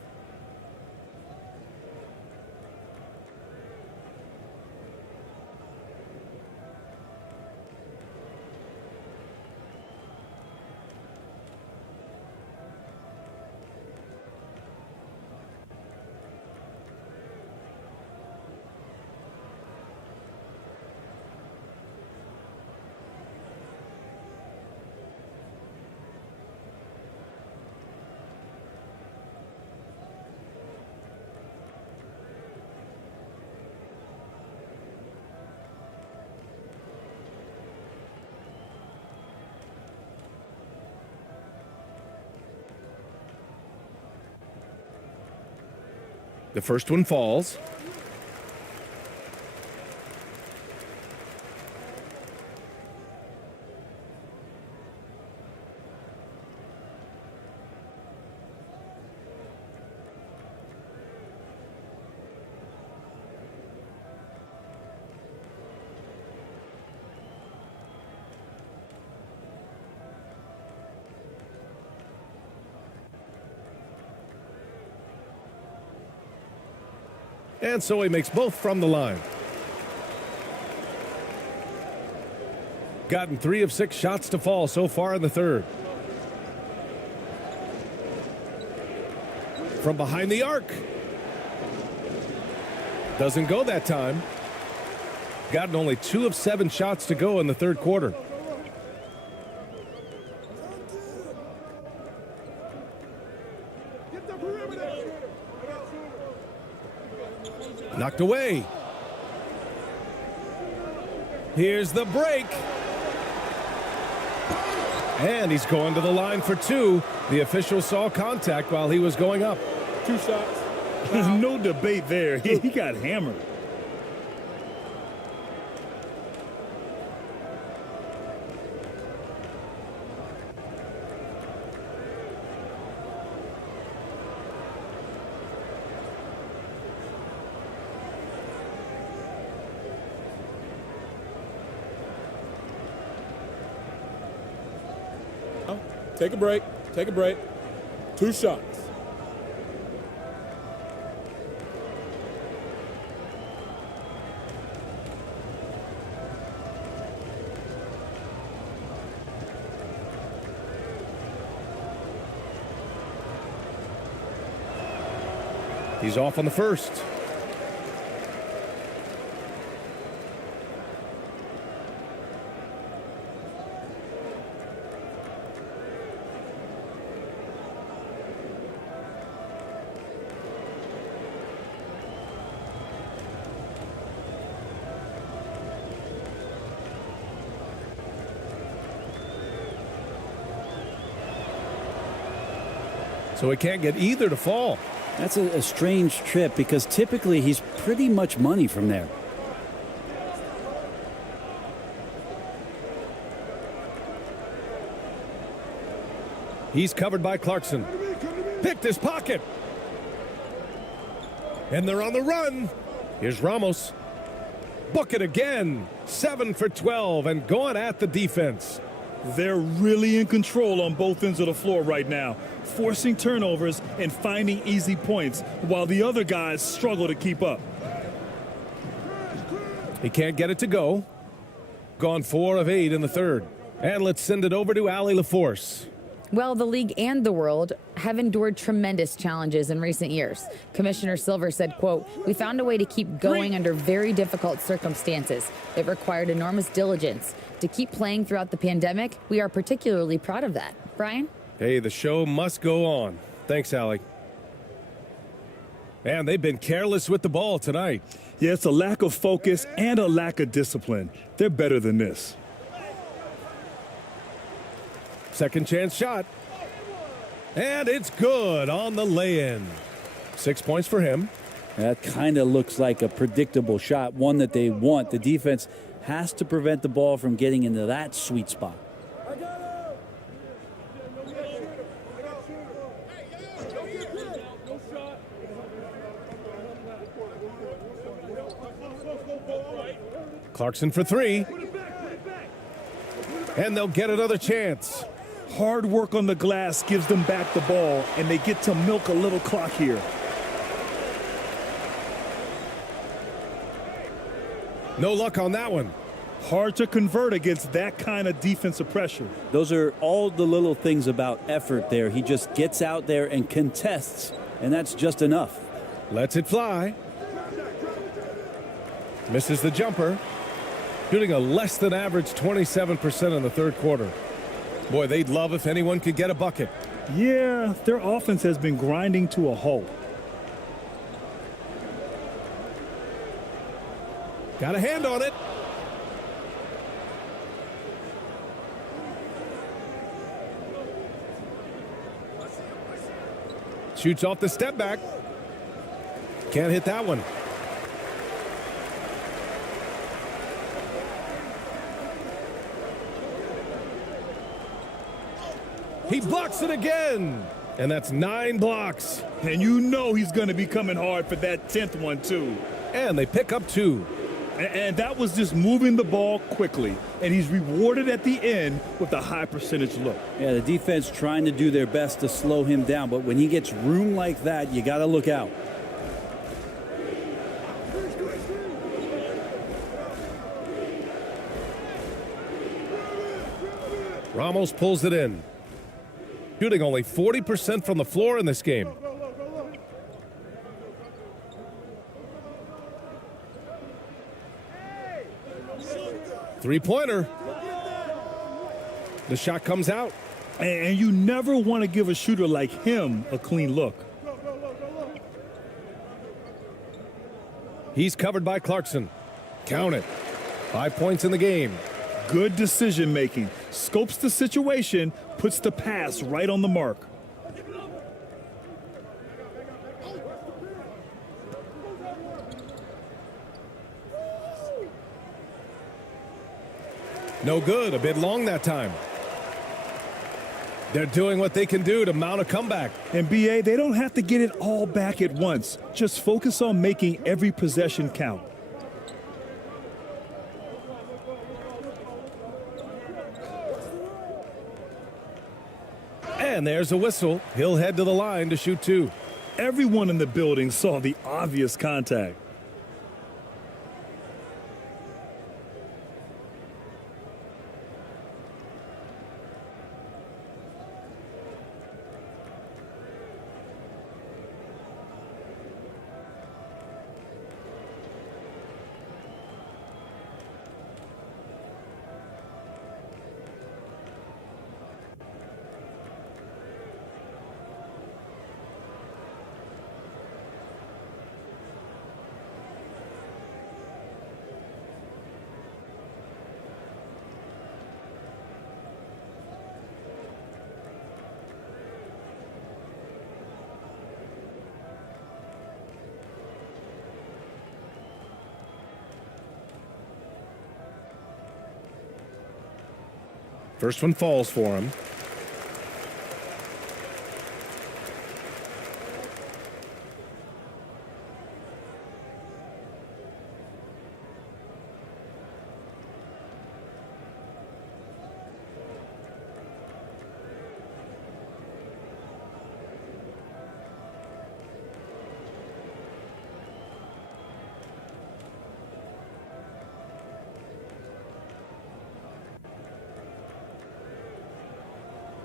The first one falls. And so he makes both from the line. Gotten 3 of 6 shots to fall so far in the third. From behind the arc. Doesn't go that time. Gotten only 2 of 7 shots to go in the third quarter. Knocked away. Here's the break. And he's going to the line for 2. The official saw contact while he was going up. 2 shots. There's no debate there. He got hammered. Take a break. 2 shots. He's off on the first. So he can't get either to fall. That's a strange trip because typically he's pretty much money from there. He's covered by Clarkson. Picked his pocket. And they're on the run. Here's Ramos. Book it again. 7 for 12 and going at the defense. They're really in control on both ends of the floor right now, forcing turnovers and finding easy points while the other guys struggle to keep up. He can't get it to go. Gone 4 of 8 in the third. And let's send it over to Allie LaForce. Well, the league and the world have endured tremendous challenges in recent years. Commissioner Silver said, quote, "We found a way to keep going under very difficult circumstances. It required enormous diligence. To keep playing throughout the pandemic, we are particularly proud of that." Brian? Hey, the show must go on. Thanks, Allie. And they've been careless with the ball tonight. Yeah, it's a lack of focus and a lack of discipline. They're better than this. Second chance shot. And it's good on the lay-in. 6 points for him. That kind of looks like a predictable shot, one that they want. The defense has to prevent the ball from getting into that sweet spot. Clarkson for 3. And they'll get another chance. Hard work on the glass gives them back the ball, and they get to milk a little clock here. No luck on that one. Hard to convert against that kind of defensive pressure. Those are all the little things about effort there. He just gets out there and contests, and that's just enough. Lets it fly. Misses the jumper. Shooting a less than average 27% in the third quarter. Boy, they'd love if anyone could get a bucket. Yeah, their offense has been grinding to a halt. Got a hand on it. Shoots off the step back. Can't hit that one. He blocks it again. And that's 9 blocks. And you know he's going to be coming hard for that 10th one, too. And they pick up 2. And that was just moving the ball quickly. And he's rewarded at the end with a high percentage look. Yeah, the defense trying to do their best to slow him down. But when he gets room like that, you got to look out. Ramos pulls it in. Shooting only 40% from the floor in this game. Three-pointer. The shot comes out. And you never want to give a shooter like him a clean look. He's covered by Clarkson. Count it. 5 points in the game. Good decision making. Scopes the situation, puts the pass right on the mark. No good. A bit long that time. They're doing what they can do to mount a comeback. And BA, they don't have to get it all back at once. Just focus on making every possession count. And there's a whistle. He'll head to the line to shoot 2. Everyone in the building saw the obvious contact. First one falls for him.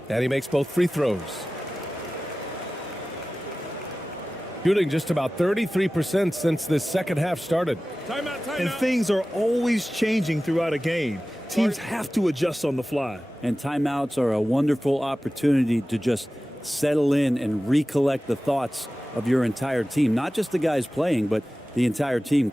And he makes both free throws. Shooting just about 33% since this second half started. Timeout, timeout. And things are always changing throughout a game. Teams have to adjust on the fly. And timeouts are a wonderful opportunity to just settle in and recollect the thoughts of your entire team. Not just the guys playing, but the entire team.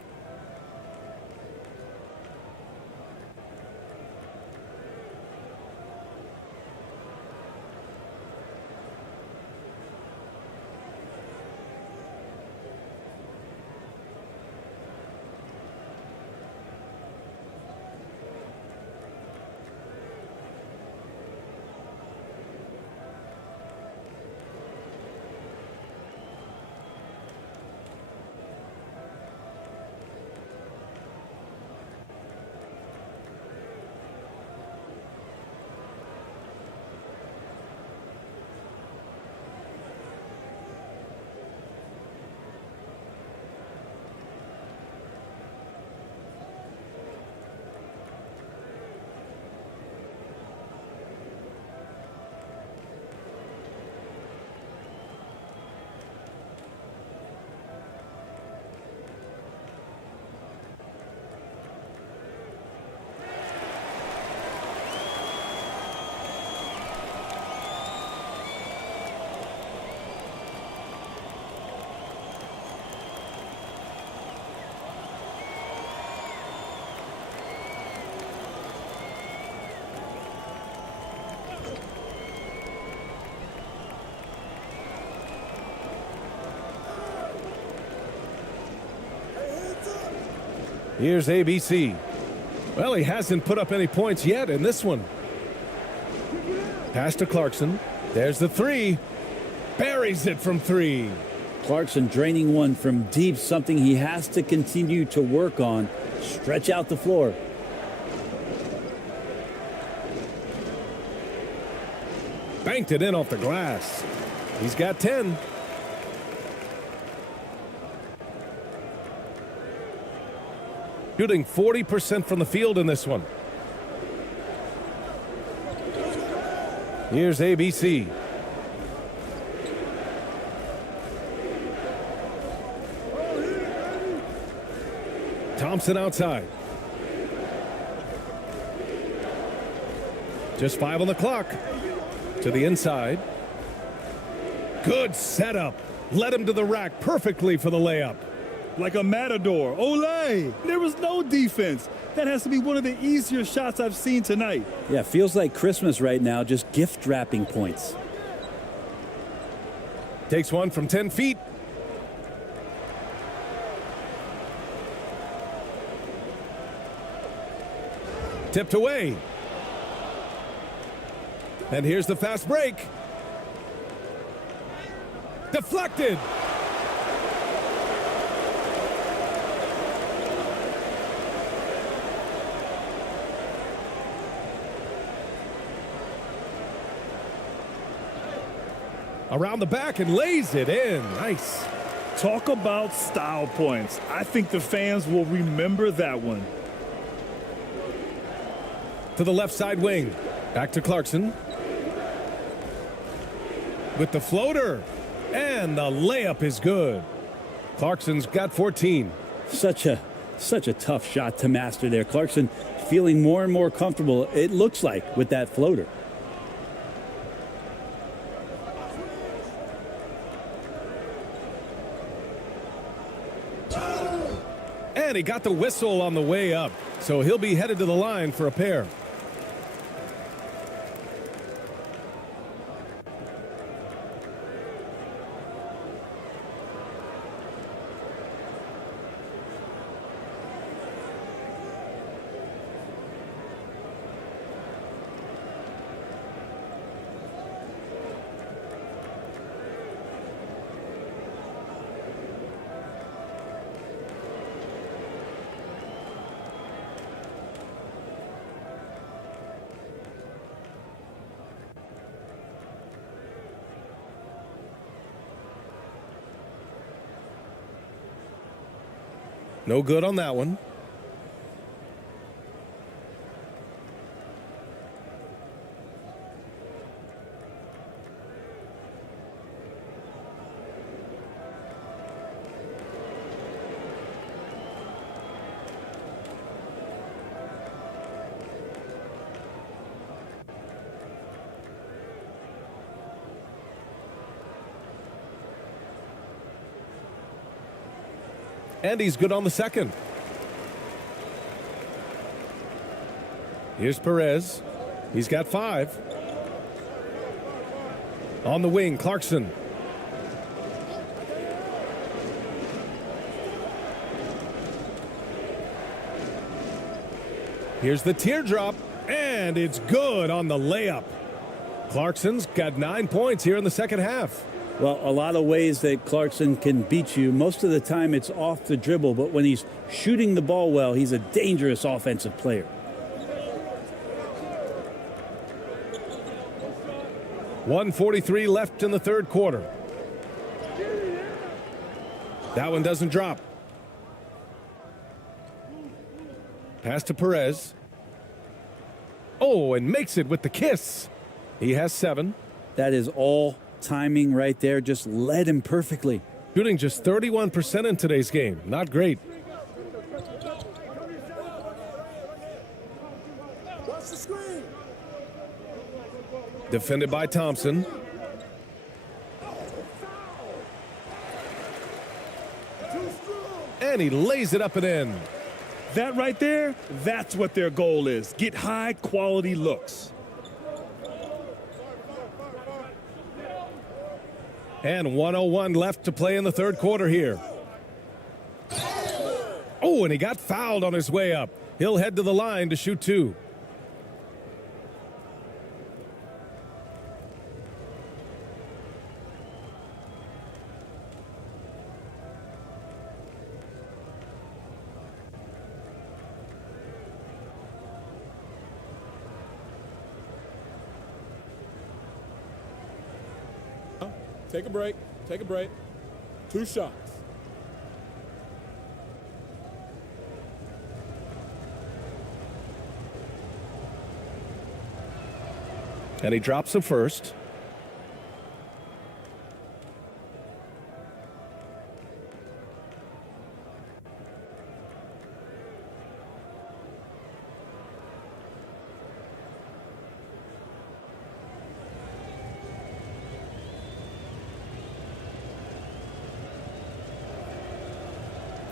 Here's ABC. Well, he hasn't put up any points yet in this one. Pass to Clarkson. There's the three. Buries it from three. Clarkson draining one from deep, something he has to continue to work on. Stretch out the floor. Banked it in off the glass. He's got 10. Shooting 40% from the field in this one. Here's ABC. Thompson outside. Just 5 on the clock. To the inside. Good setup. Led him to the rack perfectly for the layup. Like a matador. Olay! There was no defense. That has to be one of the easier shots I've seen tonight. Yeah, feels like Christmas right now, just gift wrapping points. Takes one from 10 feet. Tipped away. And here's the fast break. Deflected. Around the back and lays it in. Nice. Talk about style points. I think the fans will remember that one. To the left side wing. Back to Clarkson. With the floater. And the layup is good. Clarkson's got 14. Such a tough shot to master there. Clarkson feeling more and more comfortable, it looks like, with that floater. And he got the whistle on the way up, so he'll be headed to the line for a pair. No good on that one. And he's good on the second. Here's Perez. He's got 5. On the wing, Clarkson. Here's the teardrop, and it's good on the layup. Clarkson's got 9 points here in the second half. Well, a lot of ways that Clarkson can beat you. Most of the time it's off the dribble, but when he's shooting the ball well, he's a dangerous offensive player. .143 left in the third quarter. That one doesn't drop. Pass to Perez. Oh, and makes it with the kiss. He has 7. That is all timing right there. Just led him perfectly. Shooting just 31% in today's game. Not great. Defended by Thompson. And he lays it up and in. That right there, that's what their goal is. Get high quality looks. And 1:01 left to play in the third quarter here. Oh, and he got fouled on his way up. He'll head to the line to shoot 2. Take a break. Take a break. 2 shots. And he drops the first.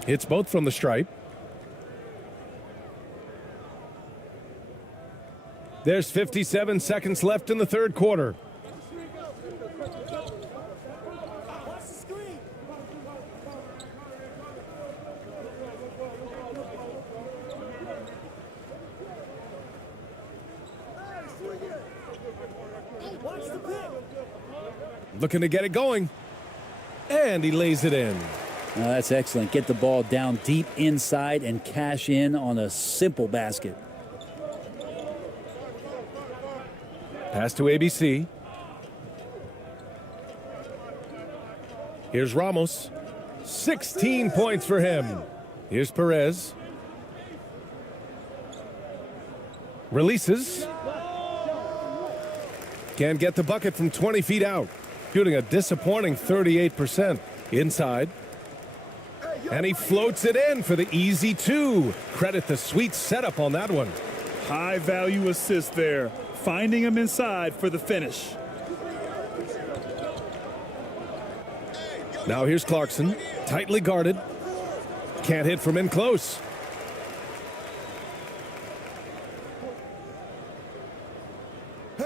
It's both from the stripe. There's 57 seconds left in the third quarter. Looking to get it going. And he lays it in. That's excellent. Get the ball down deep inside and cash in on a simple basket. Pass to ABC. Here's Ramos. 16 points for him. Here's Perez. Releases. Can't get the bucket from 20 feet out. Shooting a disappointing 38%. Inside. And he floats it in for the easy 2. Credit the sweet setup on that one. High value assist there. Finding him inside for the finish. Now here's Clarkson. Tightly guarded. Can't hit from in close.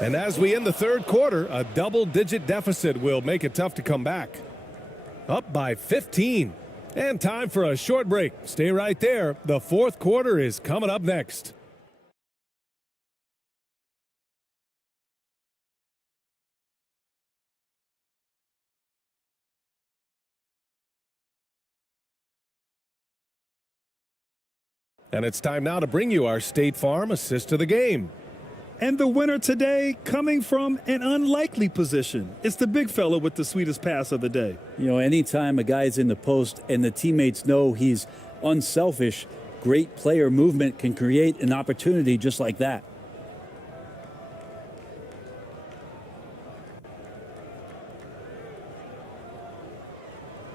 And as we end the third quarter, a double-digit deficit will make it tough to come back. Up by 15. And time for a short break. Stay right there. The fourth quarter is coming up next. And it's time now to bring you our State Farm assist of the game. And the winner today coming from an unlikely position. It's the big fella with the sweetest pass of the day. You know, anytime a guy's in the post and the teammates know he's unselfish, great player movement can create an opportunity just like that.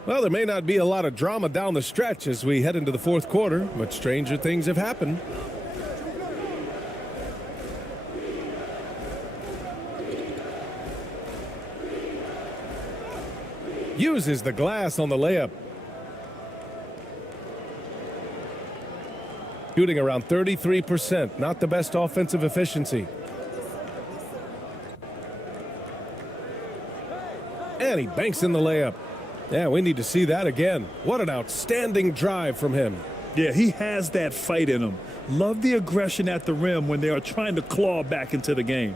Well, there may not be a lot of drama down the stretch as we head into the fourth quarter, but stranger things have happened. Uses the glass on the layup. Shooting around 33%. Not the best offensive efficiency. And he banks in the layup. Yeah, we need to see that again. What an outstanding drive from him. Yeah, he has that fight in him. Love the aggression at the rim when they are trying to claw back into the game.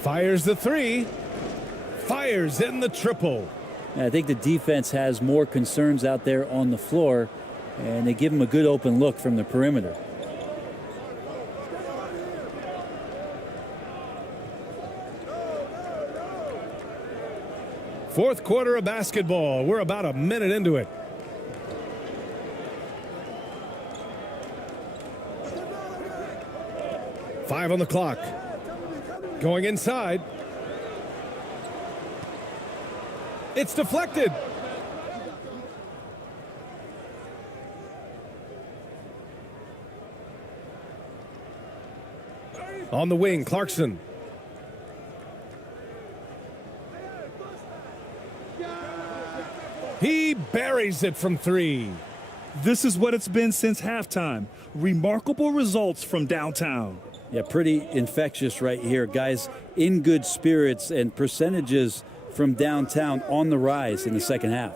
Fires the three. Fires in the triple. I think the defense has more concerns out there on the floor, and they give him a good open look from the perimeter. Fourth quarter of basketball. We're about a minute into it. Five on the clock. Going inside. It's deflected. On the wing, Clarkson. He buries it from three. This is what it's been since halftime. Remarkable results from downtown. Yeah, pretty infectious right here. Guys in good spirits, and percentages from downtown on the rise in the second half.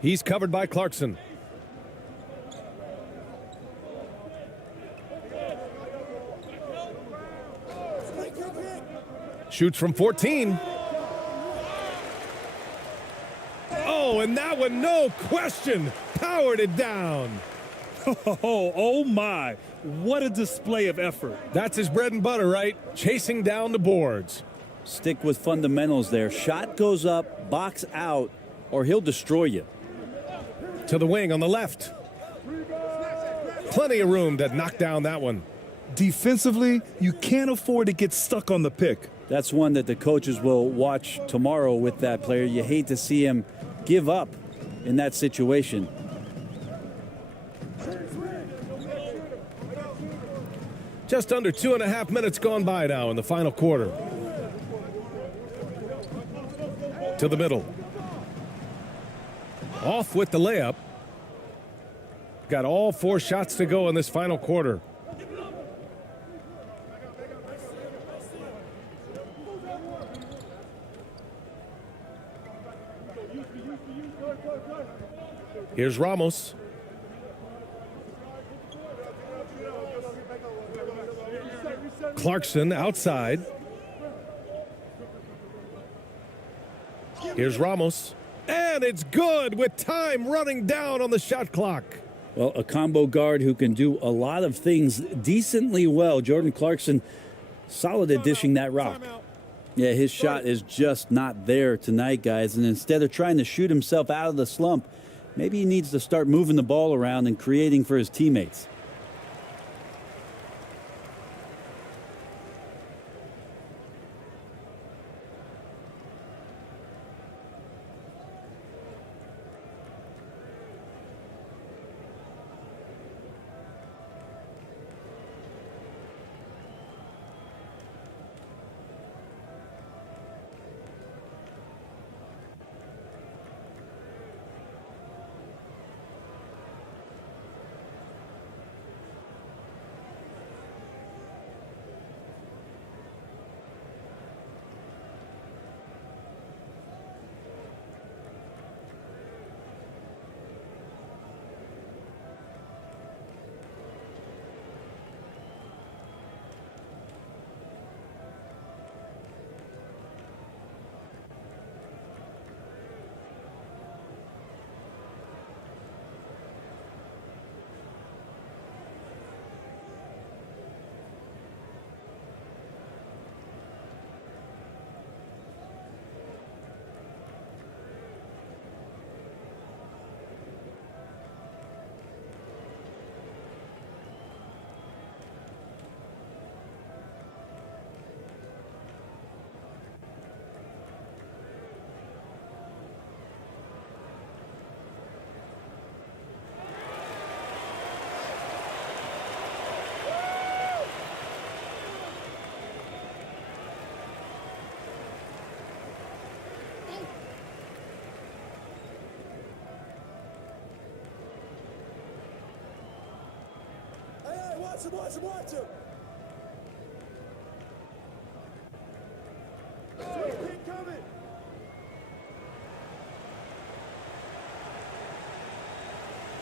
He's covered by Clarkson. Shoots from 14. Oh, and that one, no question, powered it down. Oh my, what a display of effort. That's his bread and butter, right? Chasing down the boards. Stick with fundamentals there. Shot goes up, box out, or he'll destroy you. To the wing on the left. Plenty of room to knock down that one. Defensively, you can't afford to get stuck on the pick. That's one that the coaches will watch tomorrow with that player. You hate to see him give up in that situation. Just under 2.5 minutes gone by now in the final quarter. To the middle. Off with the layup. Got all 4 shots to go in this final quarter. Here's Ramos. Clarkson outside. Here's Ramos. And it's good with time running down on the shot clock. Well, a combo guard who can do a lot of things decently well. Jordan Clarkson, solid at dishing that rock. Yeah, his shot is just not there tonight, guys. And instead of trying to shoot himself out of the slump, maybe he needs to start moving the ball around and creating for his teammates.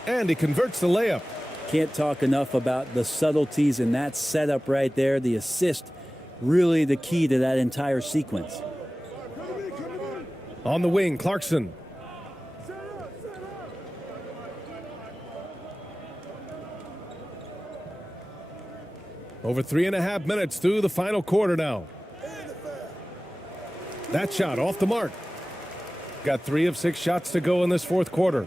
And he converts the layup. Can't talk enough about the subtleties in that setup right there. The assist, really the key to that entire sequence. On the wing, Clarkson. Over 3.5 minutes through the final quarter now. That shot off the mark. Got 3 of 6 shots to go in this fourth quarter.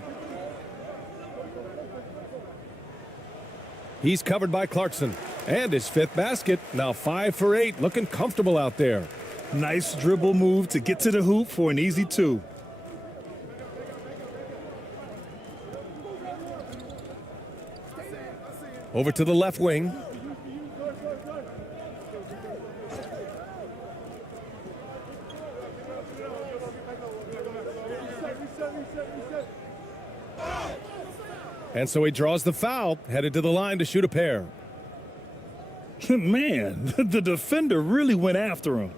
He's covered by Clarkson. And his 5th basket, now 5 for 8, looking comfortable out there. Nice dribble move to get to the hoop for an easy 2. Over to the left wing. And so he draws the foul, headed to the line to shoot a pair. Man, the defender really went after him.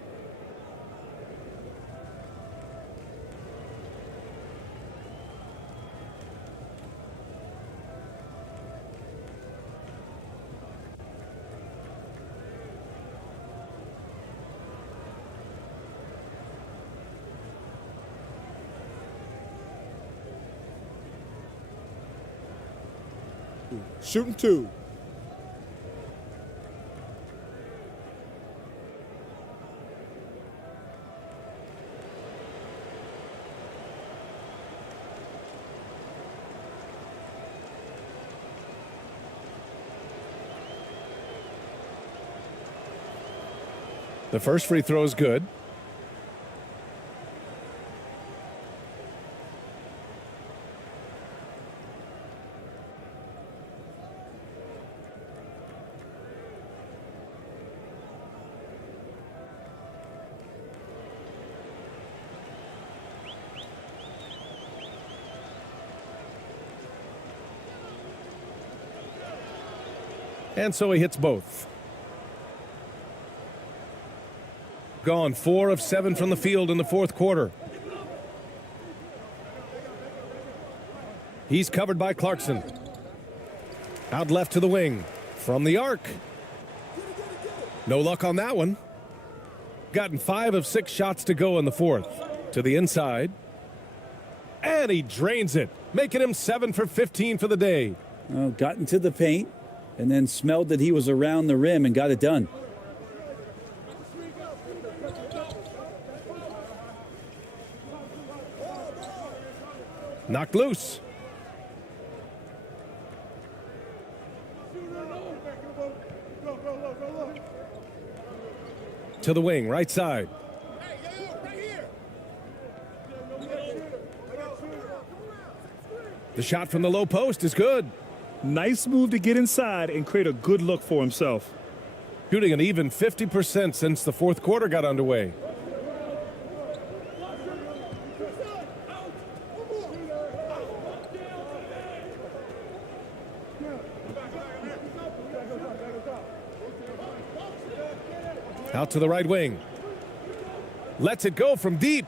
Shooting 2. The first free throw is good. And so he hits both. Gone 4 of 7 from the field in the fourth quarter. He's covered by Clarkson. Out left to the wing. From the arc. No luck on that one. Gotten 5 of 6 shots to go in the fourth. To the inside. And he drains it, making him 7 for 15 for the day. Oh, got into the paint and then smelled that he was around the rim and got it done. Knocked loose. To the wing, right side. The shot from the low post is good. Nice move to get inside and create a good look for himself. Shooting an even 50% since the fourth quarter got underway. Out to the right wing. Lets it go from deep.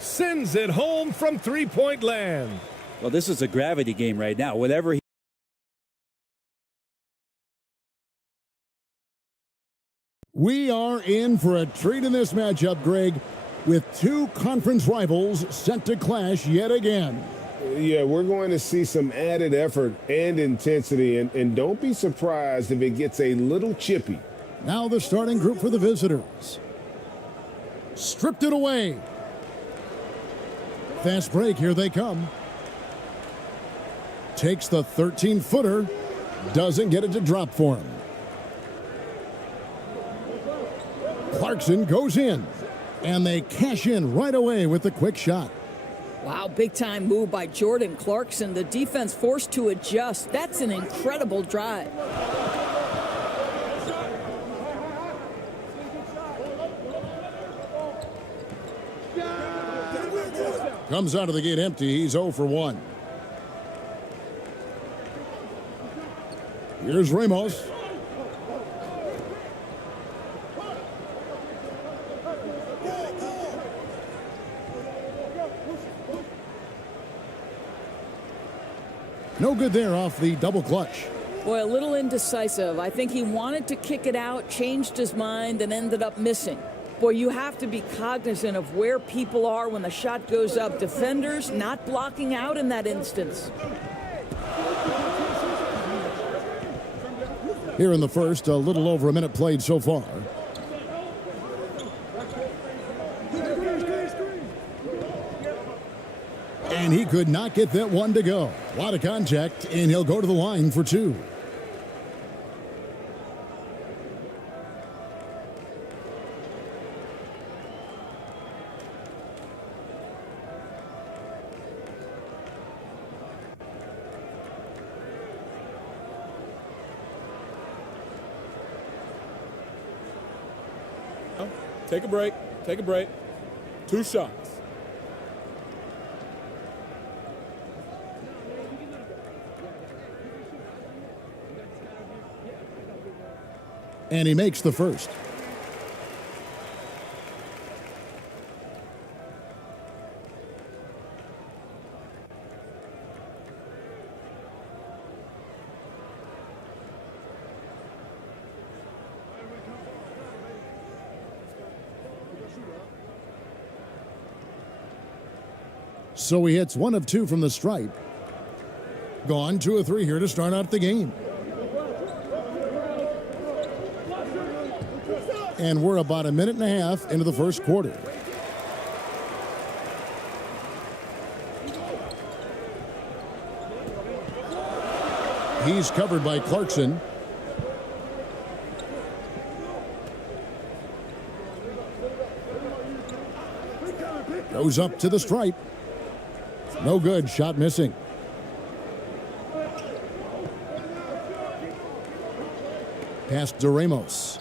Sends it home from three-point land. Well, this is a gravity game right now. Whatever he We are in for a treat in this matchup, Greg, with 2 conference rivals set to clash yet again. Yeah, we're going to see some added effort and intensity, and don't be surprised if it gets a little chippy. Now the starting group for the visitors. Stripped it away. Fast break, here they come. Takes the 13-footer. Doesn't get it to drop for him. Clarkson goes in, and they cash in right away with the quick shot. Wow, big-time move by Jordan Clarkson. The defense forced to adjust. That's an incredible drive. Comes out of the gate empty. He's 0 for 1. Here's Ramos. good there off the double clutch. Boy, a little indecisive. I think he wanted to kick it out, changed his mind, and ended up missing. Boy, you have to be cognizant of where people are when the shot goes up. Defenders not blocking out in that instance. Here in the first, a little over a minute played so far. And he could not get that one to go. A lot of contact, and he'll go to the line for two. Take a break. Take a break. 2 shots. And he makes the first. So he hits 1 of 2 from the stripe. Gone 2 of 3 here to start out the game. And we're about a minute and a half into the first quarter. He's covered by Clarkson. Goes up to the stripe. No good. Shot missing. Pass to Ramos.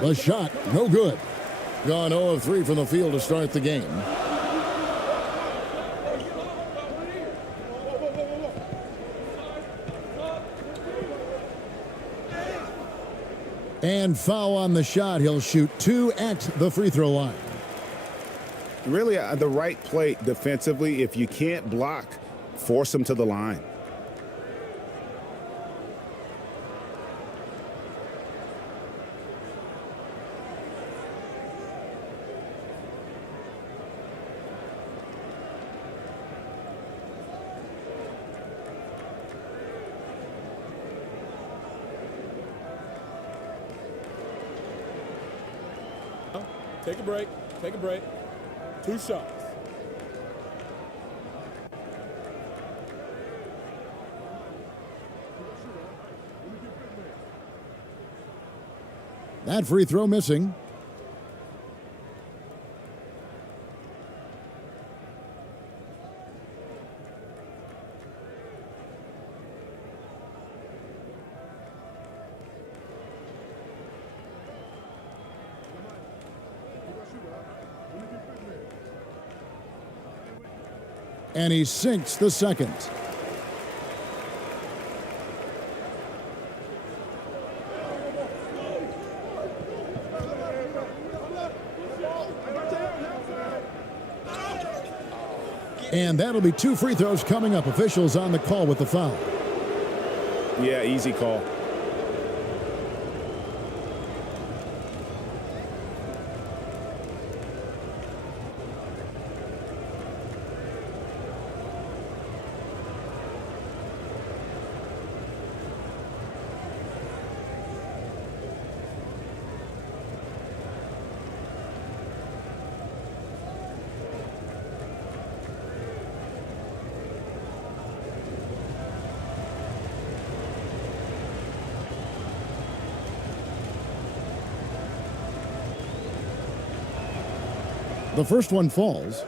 The shot, no good. Gone 0 of 3 from the field to start the game. And foul on the shot. He'll shoot 2 at the free throw line. Really, the right play defensively. If you can't block, force them to the line. Take a break. Take a break. 2 shots. That free throw missing. And he sinks the second. And that'll be 2 free throws coming up. Officials on the call with the foul. Yeah, easy call. The first one falls.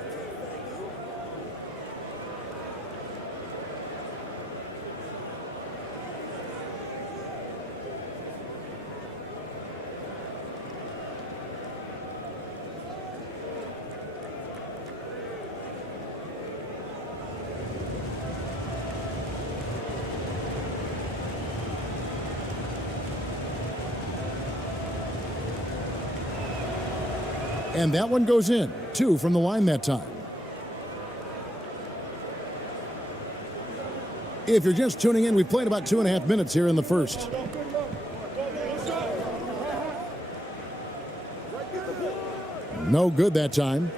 And that one goes in. 2 from the line that time. If you're just tuning in, we've played about 2.5 minutes here in the first. No good that time.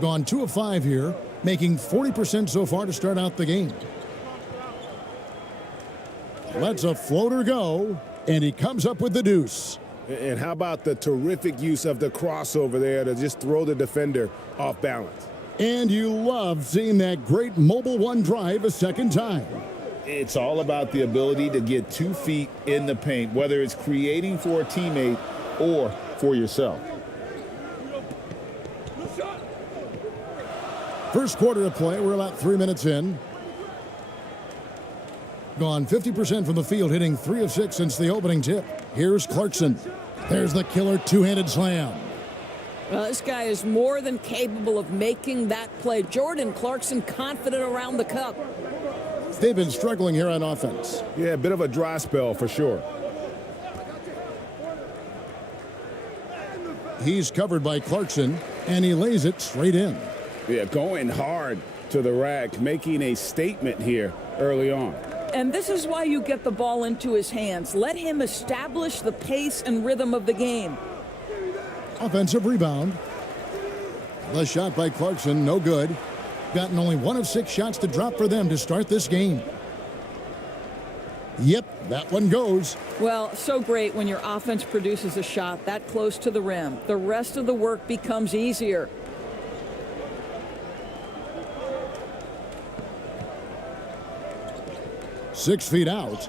Gone 2 of 5 here, making 40% so far to start out the game. Lets a floater go, and he comes up with the deuce. And how about the terrific use of the crossover there to just throw the defender off balance? And you love seeing that great mobile one drive a second time. It's all about the ability to get 2 feet in the paint, whether it's creating for a teammate or for yourself. First quarter of play, we're about 3 minutes in. Gone 50% from the field, hitting 3 of 6 since the opening tip. Here's Clarkson. There's the killer two-handed slam. Well, this guy is more than capable of making that play. Jordan Clarkson confident around the cup. They've been struggling here on offense. Yeah, a bit of a dry spell for sure. He's covered by Clarkson, and he lays it straight in. Yeah, going hard to the rack, making a statement here early on. And this is why you get the ball into his hands. Let him establish the pace and rhythm of the game. Offensive rebound. The shot by Clarkson, no good. Gotten only 1 of 6 shots to drop for them to start this game. Yep, that one goes. Well, so great when your offense produces a shot that close to the rim. The rest of the work becomes easier. Six feet out,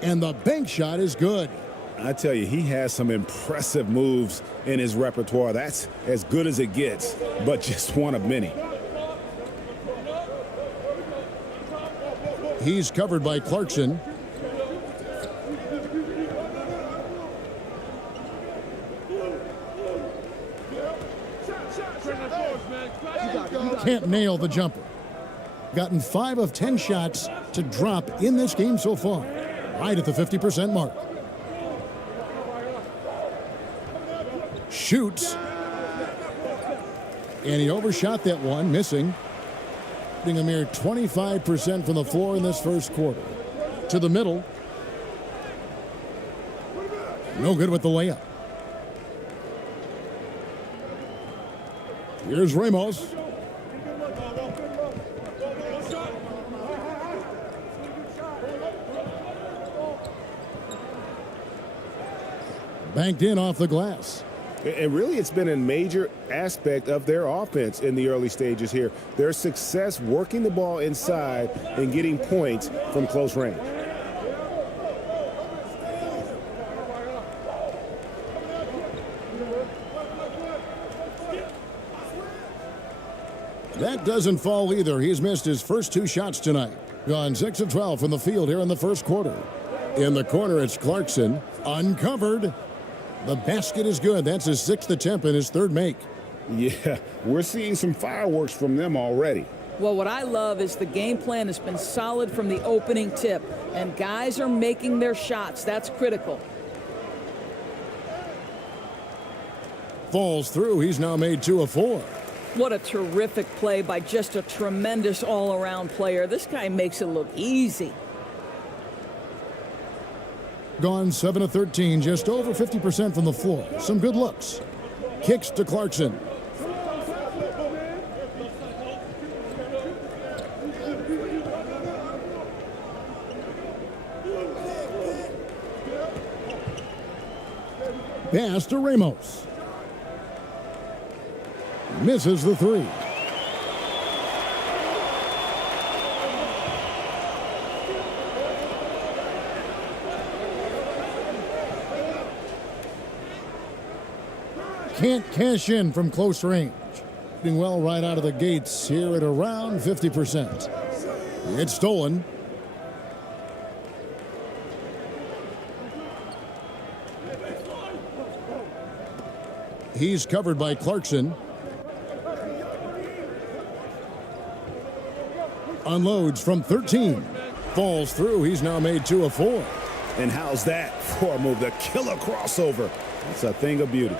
and the bank shot is good. I tell you, he has some impressive moves in his repertoire. That's as good as it gets, but just one of many. He's covered by Clarkson. Can't nail the jumper. Gotten 5 of 10 shots to drop in this game so far. Right at the 50% mark. Shoots. And he overshot that one, missing. Getting a mere 25% from the floor in this first quarter. To the middle. No good with the layup. Here's Ramos. Banked in off the glass. And really, it's been a major aspect of their offense in the early stages here. Their success working the ball inside and getting points from close range. That doesn't fall either. He's missed his first 2 shots tonight. Gone 6 of 12 from the field here in the first quarter. In the corner, it's Clarkson. Uncovered. The basket is good. That's his 6th attempt and his 3rd make. Yeah, we're seeing some fireworks from them already. Well, what I love is the game plan has been solid from the opening tip, and guys are making their shots. That's critical. Falls through. He's now made 2 of 4. What a terrific play by just a tremendous all-around player. This guy makes it look easy. Gone 7 of 13, just over 50% from the floor. Some good looks. Kicks to Clarkson. Pass to Ramos. Misses the 3. Can't cash in from close range. Doing well right out of the gates here at around 50%. It's stolen. He's covered by Clarkson. Unloads from 13. Falls through. He's now made 2 of 4. And how's that for a move? The killer crossover. It's a thing of beauty.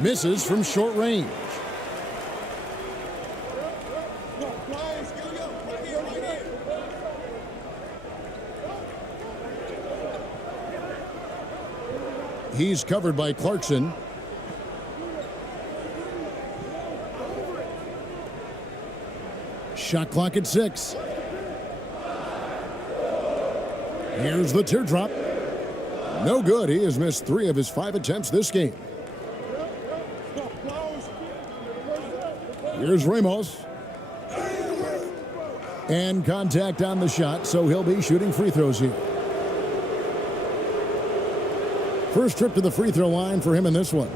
Misses from short range. He's covered by Clarkson. Shot clock at 6. Here's the teardrop. No good. He has missed 3 of his 5 attempts this game. Here's Ramos. And contact on the shot, so he'll be shooting free throws here. First trip to the free throw line for him in this one.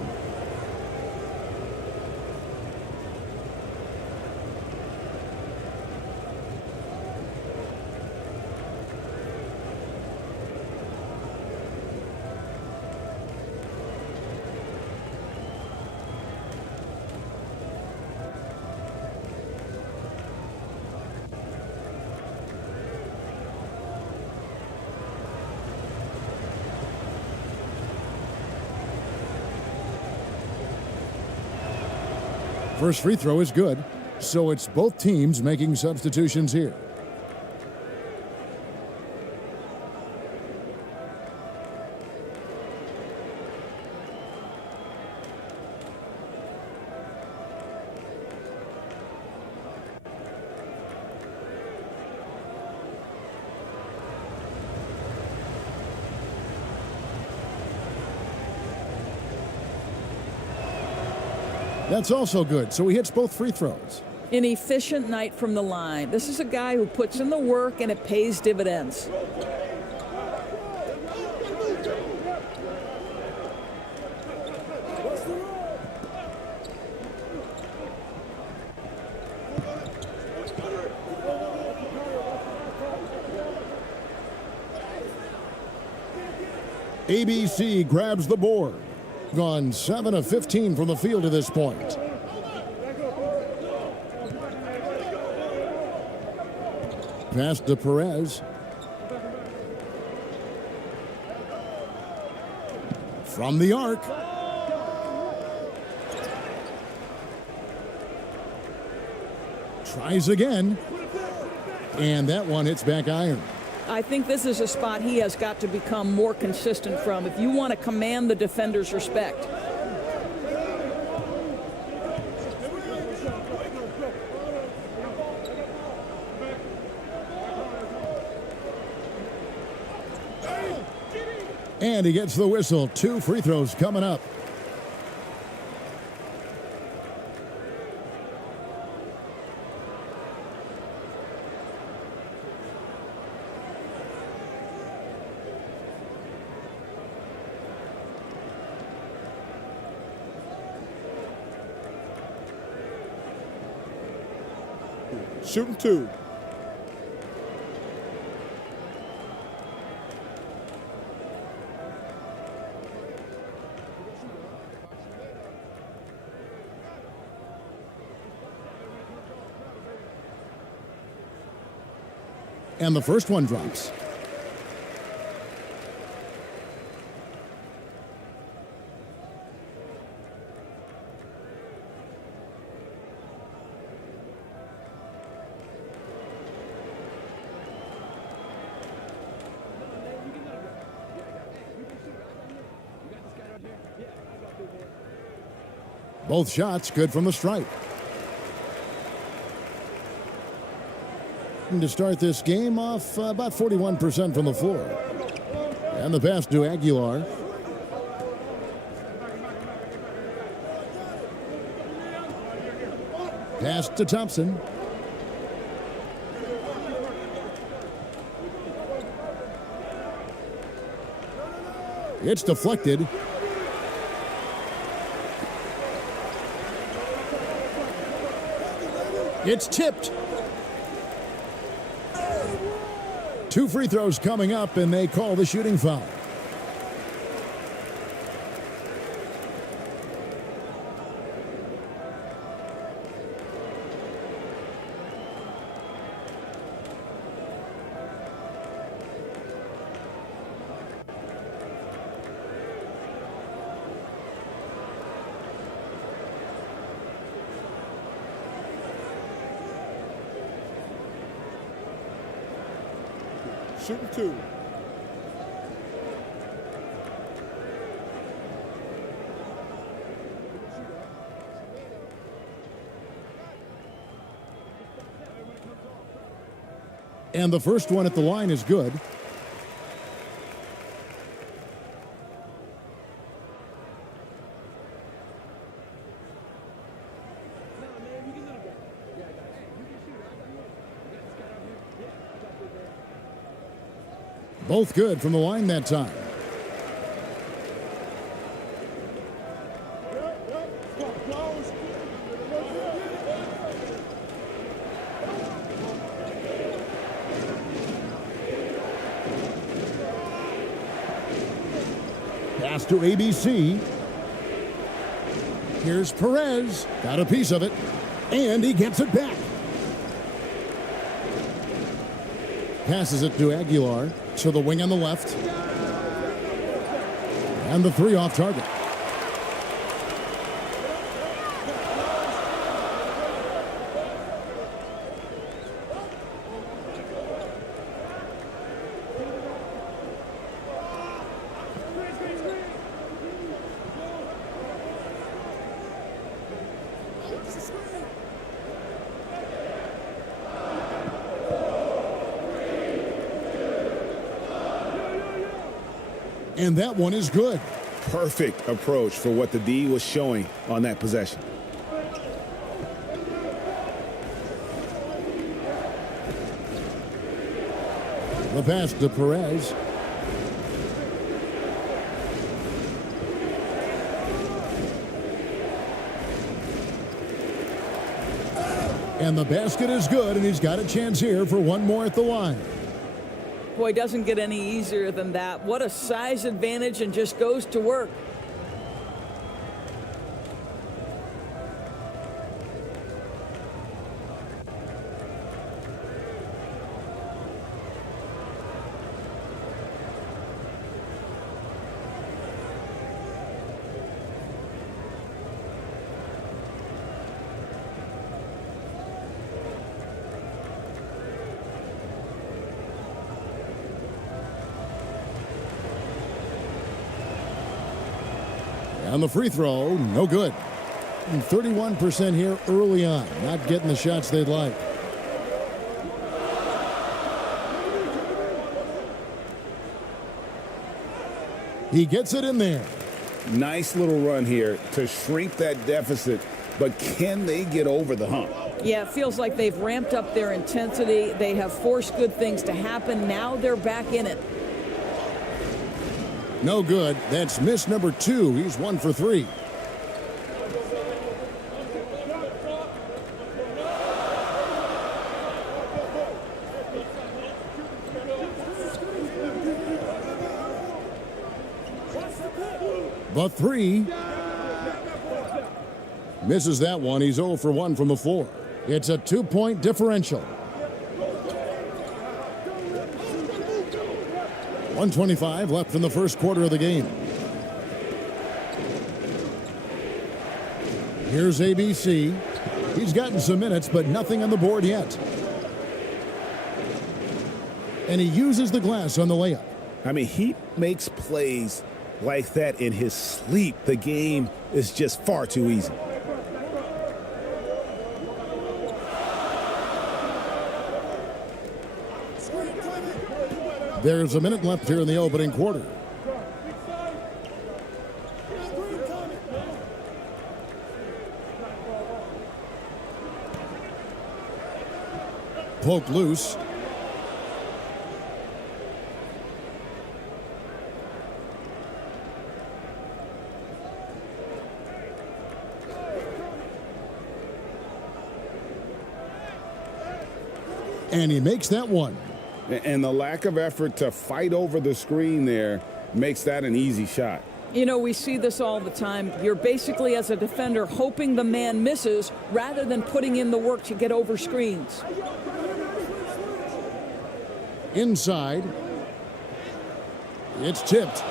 First free throw is good, so it's both teams making substitutions here. That's also good, so he hits both free throws. An efficient night from the line. This is a guy who puts in the work and it pays dividends. ABC grabs the board. Gone 7 of 15 from the field to this point. Pass to Perez. From the arc. Tries again. And that one hits back iron. I think this is a spot he has got to become more consistent from if you want to command the defender's respect. And he gets the whistle. 2 free throws coming up. Shooting 2. And the first one drops. Both shots good from the stripe. And to start this game off about 41% from the floor. And the pass to Aguilar. Pass to Thompson. It's deflected. It's tipped. 2 free throws coming up, and they call the shooting foul. Shooting 2. And the first one at the line is good. Both good from the line that time. Pass to ABC. Here's Perez. Got a piece of it. And he gets it back. Passes it to Aguilar. To the wing on the left. And the 3 off target. And that one is good. Perfect approach for what the D was showing on that possession. The pass to Perez. And the basket is good, and he's got a chance here for one more at the line. Boy, it doesn't get any easier than that. What a size advantage, and just goes to work. And the free throw, no good. And 31% here early on, not getting the shots they'd like. He gets it in there. Nice little run here to shrink that deficit, but can they get over the hump? Yeah, it feels like they've ramped up their intensity. They have forced good things to happen. Now they're back in it. No good. That's miss number 2. He's 1 for 3. The 3. Misses that one. He's 0 for 1 from the floor. It's a 2-point differential. 1:25 left in the first quarter of the game. Here's ABC. He's gotten some minutes, but nothing on the board yet. And he uses the glass on the layup. I mean, he makes plays like that in his sleep. The game is just far too easy. There's a minute left here in the opening quarter. Poke loose. And he makes that one. And the lack of effort to fight over the screen there makes that an easy shot. You know, we see this all the time. You're basically, as a defender, hoping the man misses rather than putting in the work to get over screens. Inside. It's tipped.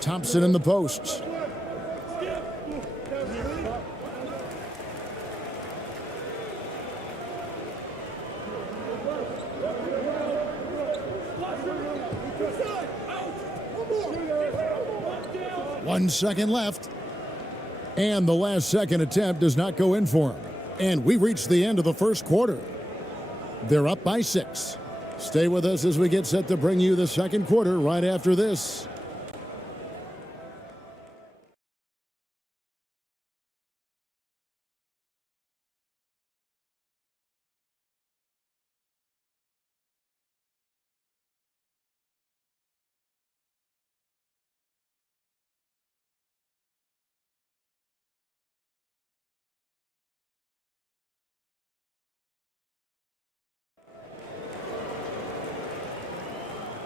Thompson in the posts. 1 second left. And the last second attempt does not go in for him. And we reached the end of the first quarter. They're up by 6. Stay with us as we get set to bring you the second quarter right after this.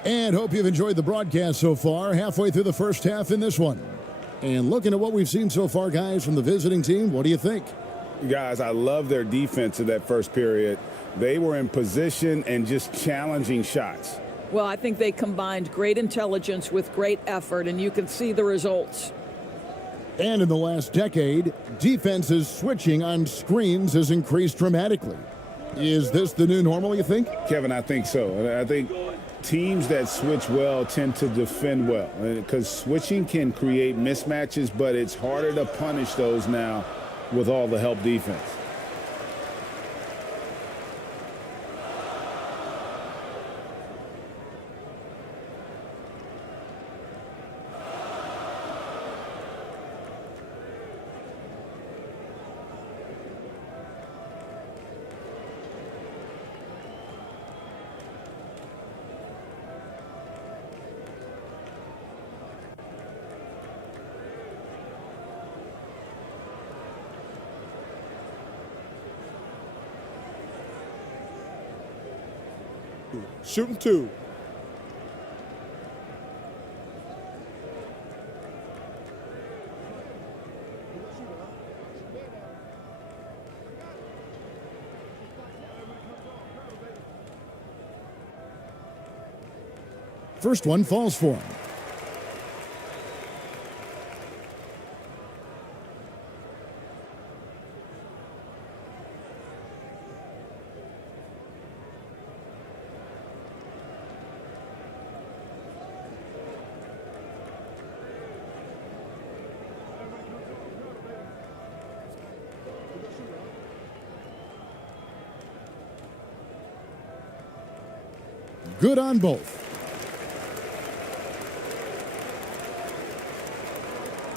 And hope you've enjoyed the broadcast so far, halfway through the first half in this one. And looking at what we've seen so far, guys, from the visiting team, what do you think? Guys, I love their defense in that first period. They were in position and just challenging shots. Well, I think they combined great intelligence with great effort, and you can see the results. And in the last decade, defenses switching on screens has increased dramatically. Is this the new normal, you think? Kevin, I think so. I think teams that switch well tend to defend well, because switching can create mismatches, but it's harder to punish those now with all the help defense. Shooting 2. First one falls for him. Good on both.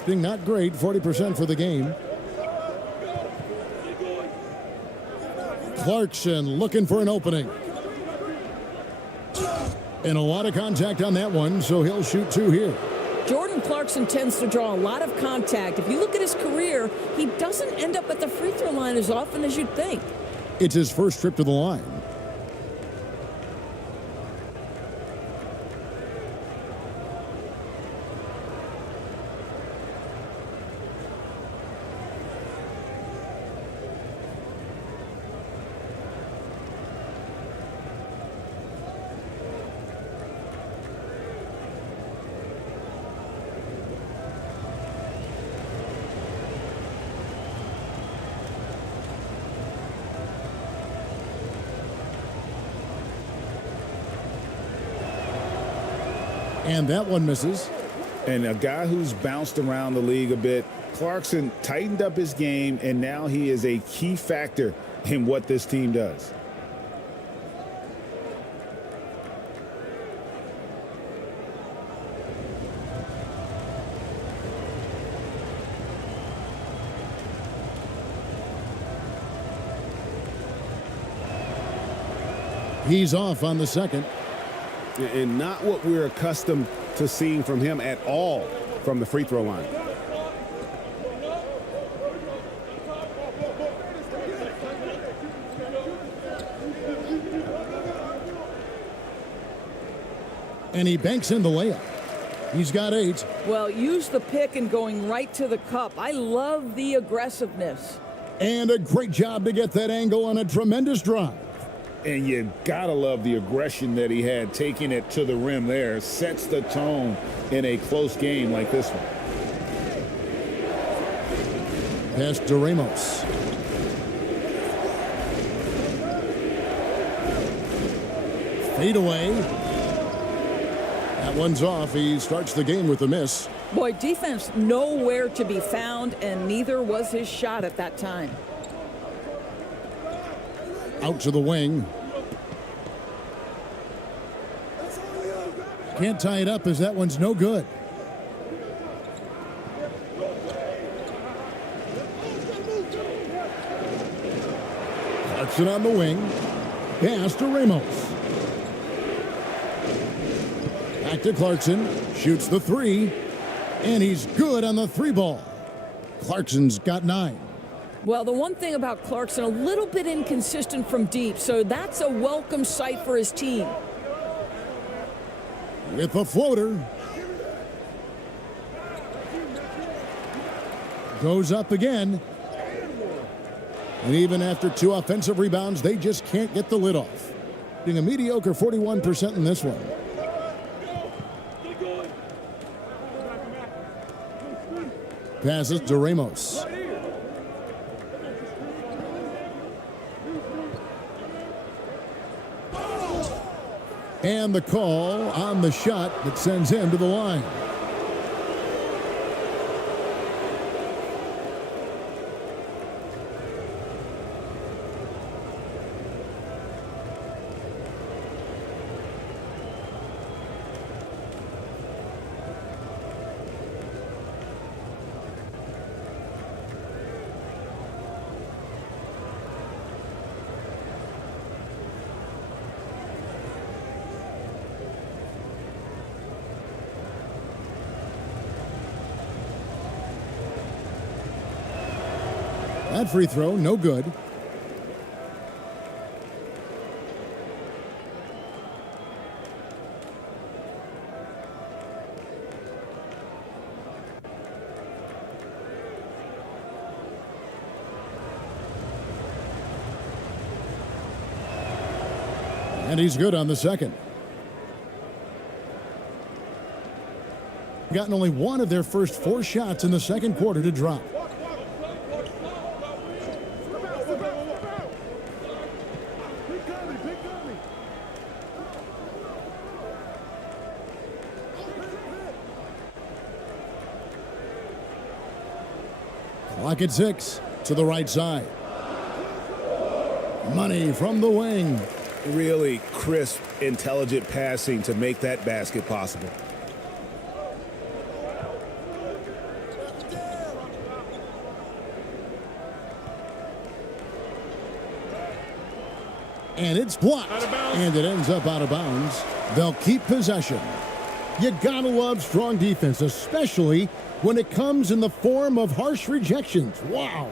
Not great, 40% for the game. Clarkson looking for an opening. And a lot of contact on that one, so he'll shoot 2 here. Jordan Clarkson tends to draw a lot of contact. If you look at his career, he doesn't end up at the free throw line as often as you'd think. It's his first trip to the line. And that one misses. And a guy who's bounced around the league a bit, Clarkson tightened up his game, and now he is a key factor in what this team does. He's off on the second. And not what we're accustomed to seeing from him at all from the free throw line. And he banks in the layup. He's got 8. Well, use the pick and going right to the cup. I love the aggressiveness. And a great job to get that angle on a tremendous drive. And you gotta love the aggression that he had, taking it to the rim there. Sets the tone in a close game like this one. Pass to Ramos. Fade away. That one's off. He starts the game with a miss. Boy, defense nowhere to be found, and neither was his shot at that time. Out to the wing. Can't tie it up as that one's no good. Clarkson on the wing. Pass to Ramos. Back to Clarkson. Shoots the three. And he's good on the three ball. Clarkson's got 9. Well, the one thing about Clarkson, a little bit inconsistent from deep, so that's a welcome sight for his team. With a floater. Goes up again. And even after 2 offensive rebounds, they just can't get the lid off. Being a mediocre 41% in this one. Passes to Ramos. And the call on the shot that sends him to the line. That free throw, no good. And he's good on the second. Gotten only one of their first 4 shots in the second quarter to drop. Clock at 6 to the right side. Money from the wing. Really crisp, intelligent passing to make that basket possible. And it's blocked. And it ends up out of bounds. They'll keep possession. You gotta love strong defense, especially when it comes in the form of harsh rejections. Wow.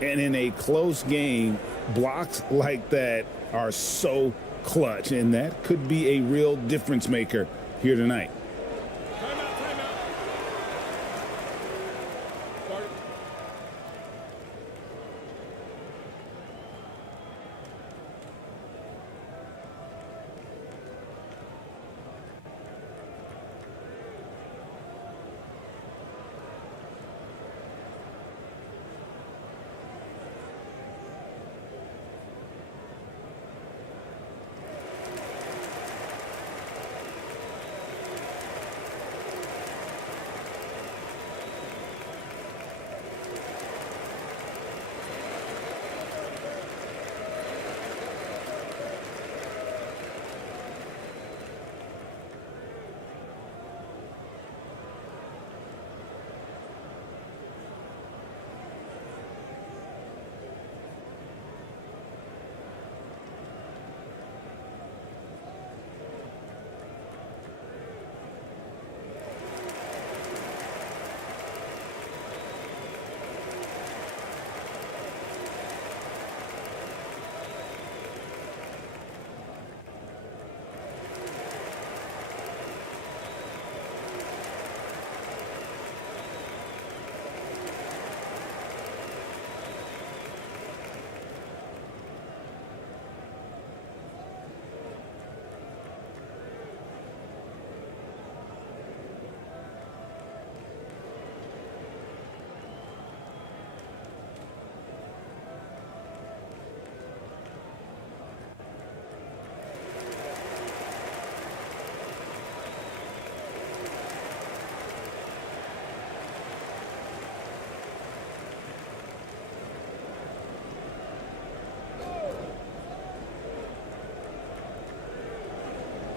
And in a close game, blocks like that are so clutch, and that could be a real difference maker here tonight.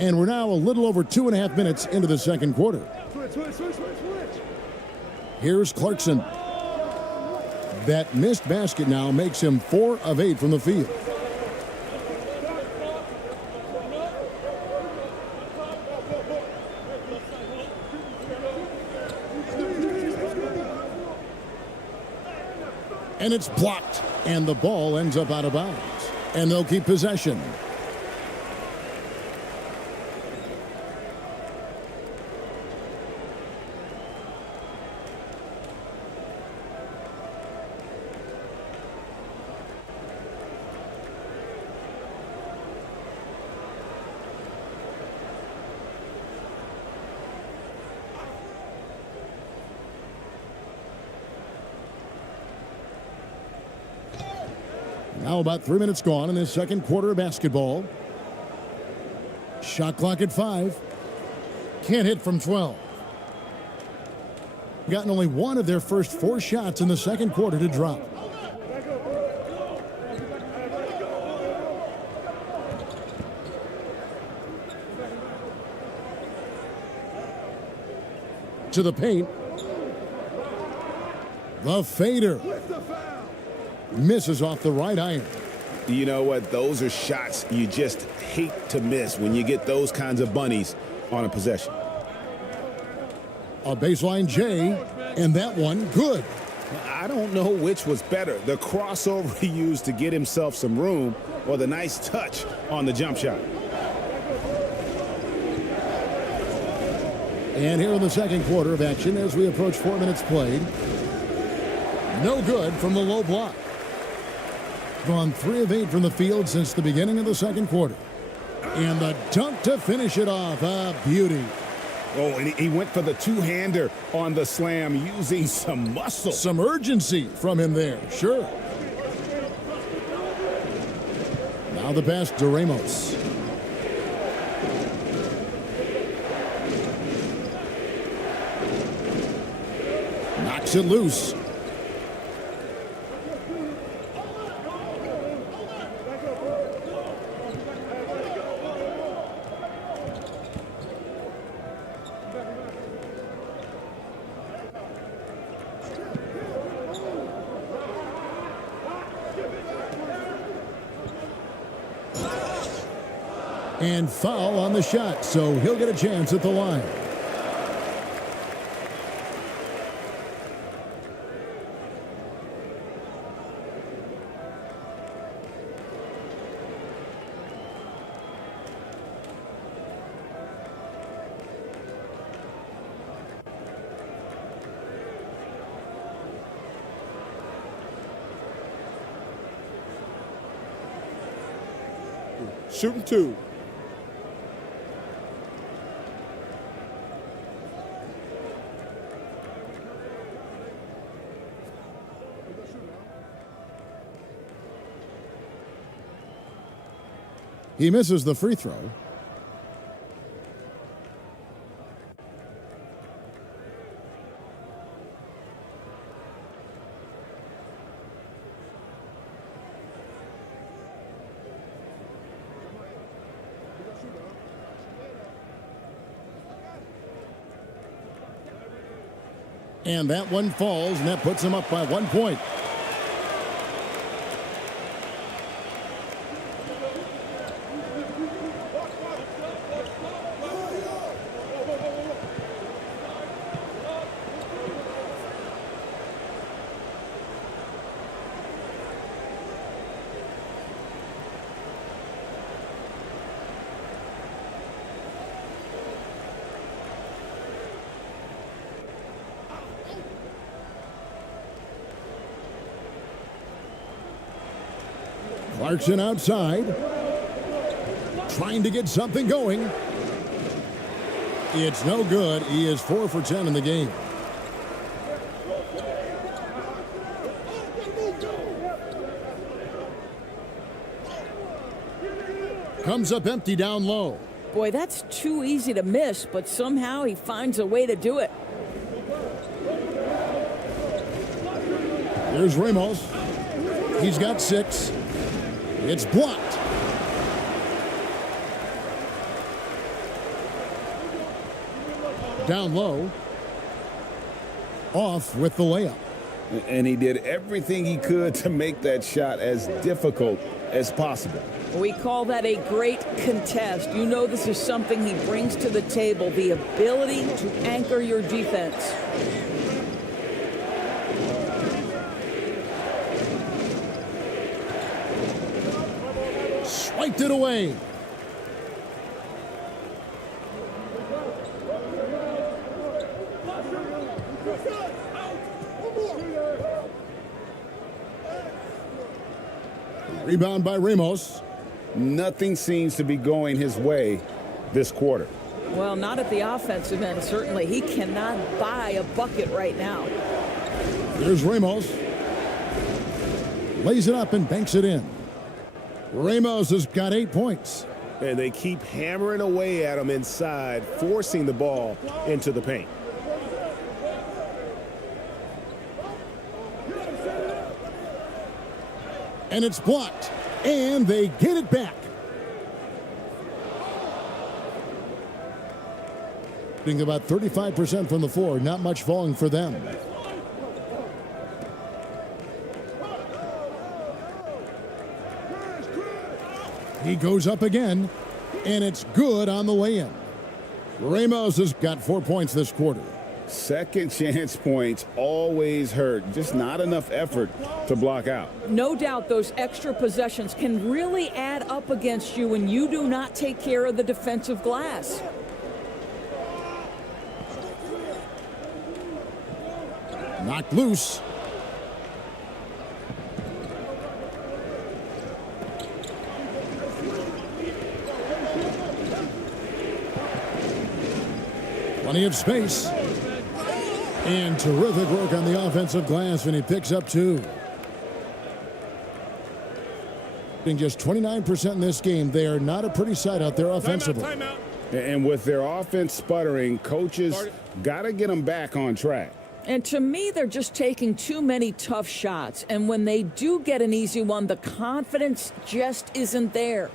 And we're now a little over 2.5 minutes into the second quarter. Here's Clarkson. That missed basket now makes him 4 of 8 from the field. And it's blocked, and the ball ends up out of bounds. And they'll keep possession. Now about 3 minutes gone in this second quarter of basketball. Shot clock at 5. Can't hit from 12. Gotten only one of their first 4 shots in the second quarter to drop. To the paint. The fader. Misses off the right iron. You know what? Those are shots you just hate to miss when you get those kinds of bunnies on a possession. A baseline J, and that one good. I don't know which was better, the crossover he used to get himself some room or the nice touch on the jump shot. And here in the second quarter of action as we approach 4 minutes played. No good from the low block. Gone 3 of 8 from the field since the beginning of the second quarter. And the dunk to finish it off. A beauty. Oh, and he went for the two-hander on the slam using some muscle. Some urgency from him there, sure. Now the pass to Ramos. Knocks it loose. And foul on the shot, so he'll get a chance at the line. Shooting 2. He misses the free throw. And that one falls, and that puts him up by 1 point. Clarkson outside, trying to get something going. It's no good. He is 4 for 10 in the game. Comes up empty down low. Boy, that's too easy to miss, but somehow he finds a way to do it. Here's Ramos. He's got 6. It's blocked. Down low. Off with the layup. And he did everything he could to make that shot as difficult as possible. We call that a great contest. You know this is something he brings to the table, the ability to anchor your defense. Swiped it away. Rebound by Ramos. Nothing seems to be going his way this quarter. Well, not at the offensive end, certainly. He cannot buy a bucket right now. Here's Ramos. Lays it up and banks it in. Ramos has got 8 points. And they keep hammering away at him inside, forcing the ball into the paint. And it's blocked. And they get it back. Being about 35% from the floor. Not much falling for them. He goes up again. And it's good on the way in. Ramos has got 4 points this quarter. Second chance points always hurt. Just not enough effort to block out. No doubt those extra possessions can really add up against you when you do not take care of the defensive glass. Knocked loose. Plenty of space. And terrific work on the offensive glass, and he picks up 2. Being just 29% in this game, they are not a pretty sight out there offensively. Timeout. And with their offense sputtering, coaches got to get them back on track. And to me, they're just taking too many tough shots. And when they do get an easy one, the confidence just isn't there.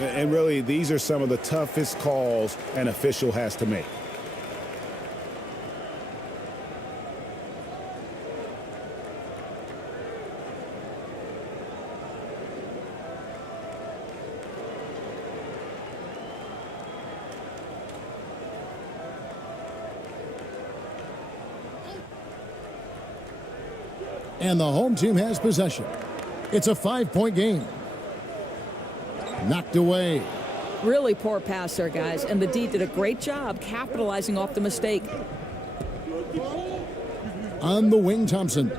And really, these are some of the toughest calls an official has to make. And the home team has possession. It's a 5-point game. Knocked away. Really poor pass there, guys. And the D did a great job capitalizing off the mistake. On the wing, Thompson.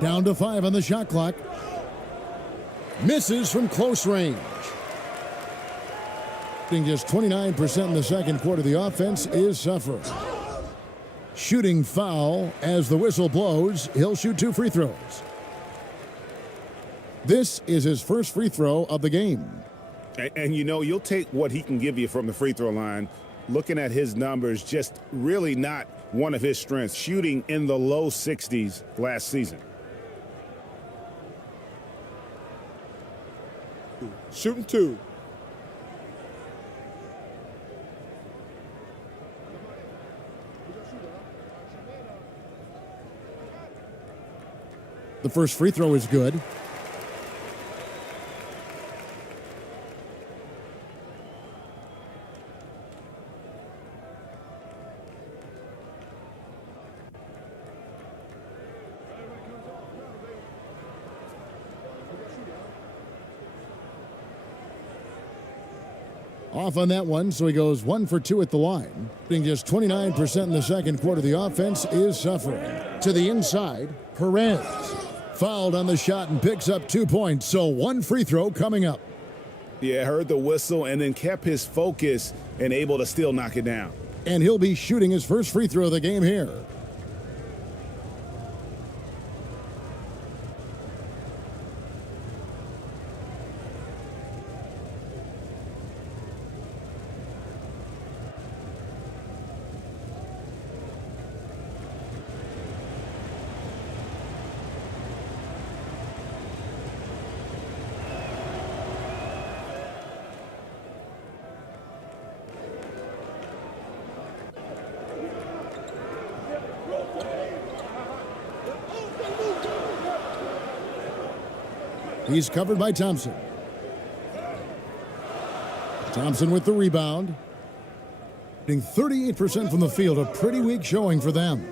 Down to 5 on the shot clock. Misses from close range. Just 29% in the second quarter. The offense is suffering. Shooting foul as the whistle blows. He'll shoot 2 free throws. This is his first free throw of the game. And you know, you'll take what he can give you from the free throw line. Looking at his numbers, just really not one of his strengths, shooting in the low 60s last season. Shooting 2. The first free throw is good. Off on that one, so he goes 1 for 2 at the line. Being just 29% in the second quarter, the offense is suffering. To the inside, Perez fouled on the shot and picks up 2 points, so 1 free throw coming up. Yeah, heard the whistle and then kept his focus and able to still knock it down. And he'll be shooting his first free throw of the game here. He's covered by Thompson. Thompson with the rebound. Getting 38% from the field, a pretty weak showing for them.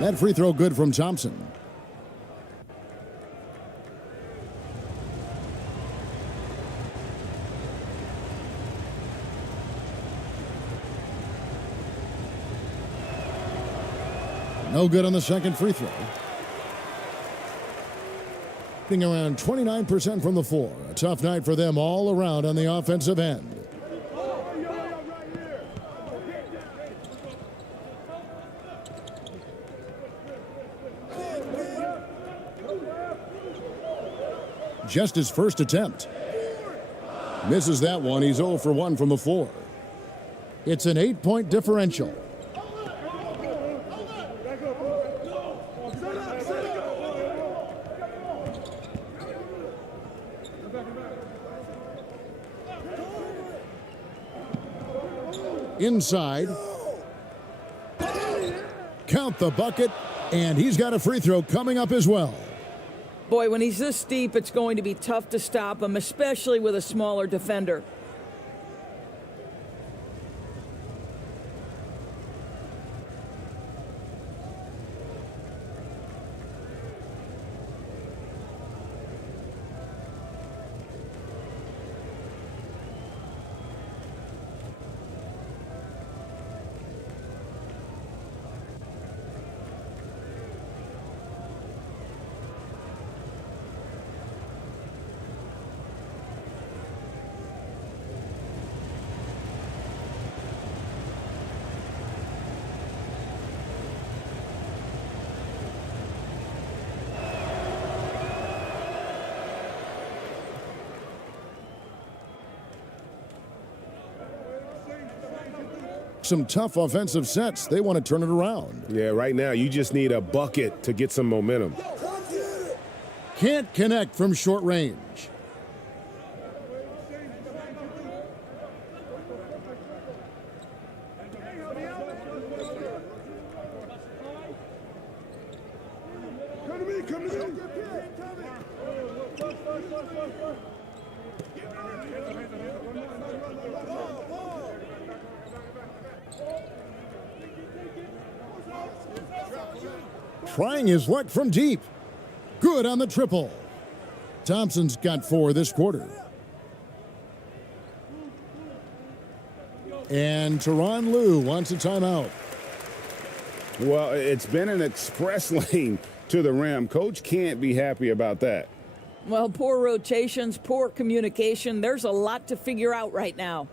That free throw good from Thompson. No good on the second free throw. Hitting around 29% from the floor. A tough night for them all around on the offensive end. Just his first attempt. Misses that one. He's 0 for 1 from the floor. It's an 8-point differential. Inside. Count the bucket, and he's got a free throw coming up as well. Boy, when he's this deep, it's going to be tough to stop him, especially with a smaller defender. Some tough offensive sets. They want to turn it around. Yeah, right now you just need a bucket to get some momentum. Can't connect from short range. Trying his luck from deep. Good on the triple. Thompson's got 4 this quarter. And Tyronn Lue wants a timeout. Well, it's been an express lane to the rim. Coach can't be happy about that. Well, poor rotations, poor communication. There's a lot to figure out right now.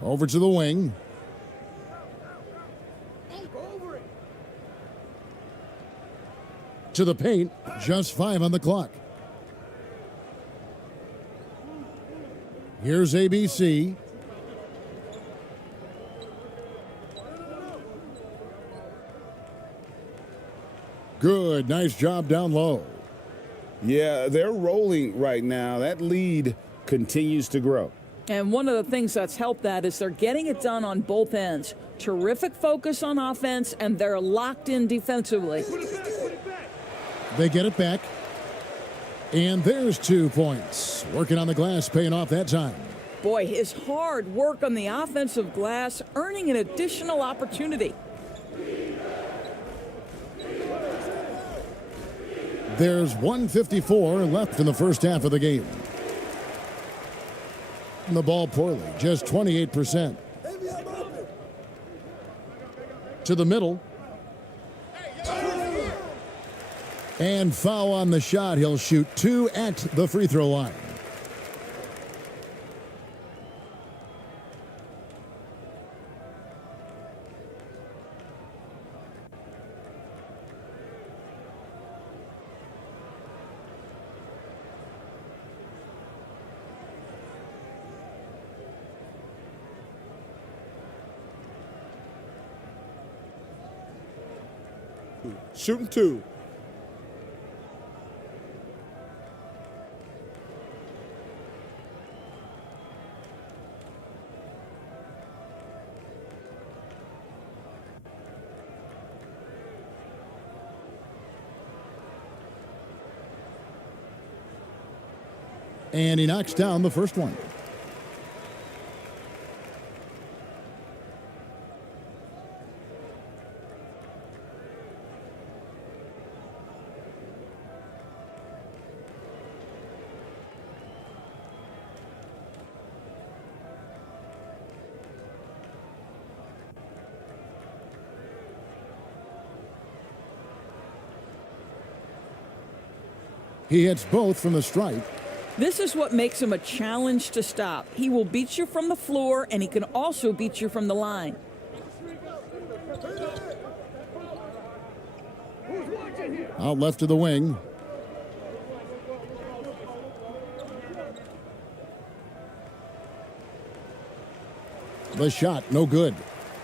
Over to the wing. To the paint. Just 5 on the clock. Here's ABC. Good. Nice job down low. Yeah, they're rolling right now. That lead continues to grow. And one of the things that's helped that is they're getting it done on both ends. Terrific focus on offense, and they're locked in defensively. They get it back. And there's 2 points. Working on the glass, paying off that time. Boy, his hard work on the offensive glass, earning an additional opportunity. There's 1:54 left in the first half of the game. The ball poorly, just 28%. To the middle. And foul on the shot. He'll shoot 2 at the free throw line. Shooting 2. And he knocks down the first one. He hits both from the stripe. This is what makes him a challenge to stop. He will beat you from the floor, and he can also beat you from the line. Out left to the wing. The shot, no good.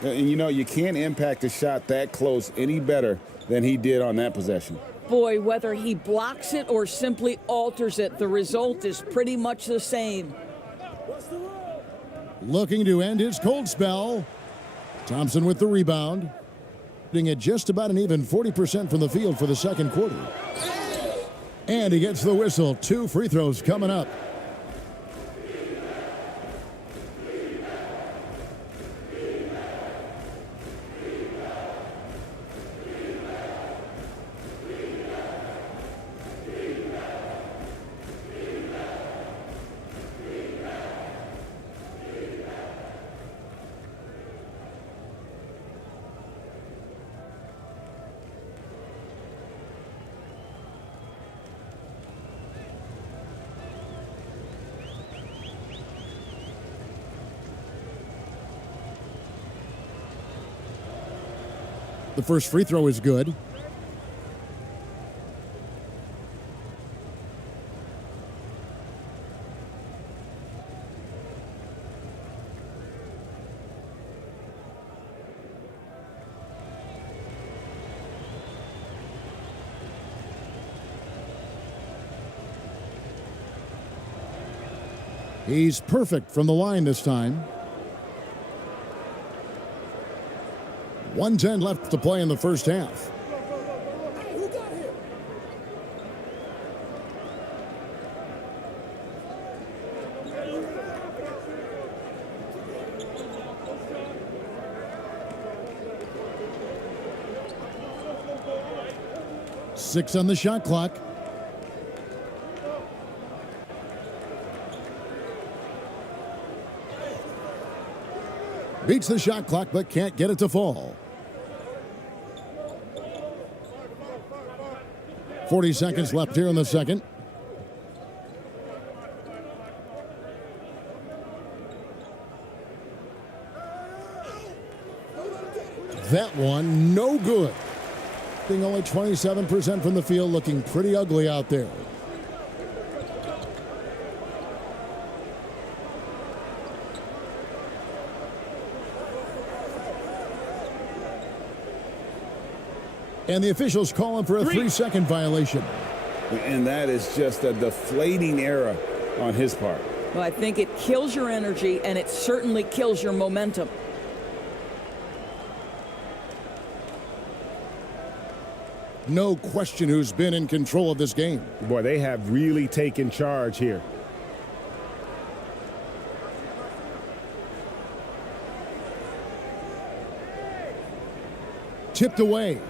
And you know, you can't impact a shot that close any better than he did on that possession. Boy, whether he blocks it or simply alters it, the result is pretty much the same. Looking to end his cold spell. Thompson with the rebound. Shooting at just about an even 40% from the field for the second quarter. And he gets the whistle. 2 free throws coming up. The first free throw is good. He's perfect from the line this time. 1:10 left to play in the first half. Six on the shot clock. Beats the shot clock but can't get it to fall. 40 seconds left here in the second. That one, no good. Being only 27% from the field, looking pretty ugly out there. And the officials calling for a 3-second violation. And that is just a deflating error on his part. Well, I think it kills your energy, and it certainly kills your momentum. No question who's been in control of this game. Boy, they have really taken charge here. Tipped away.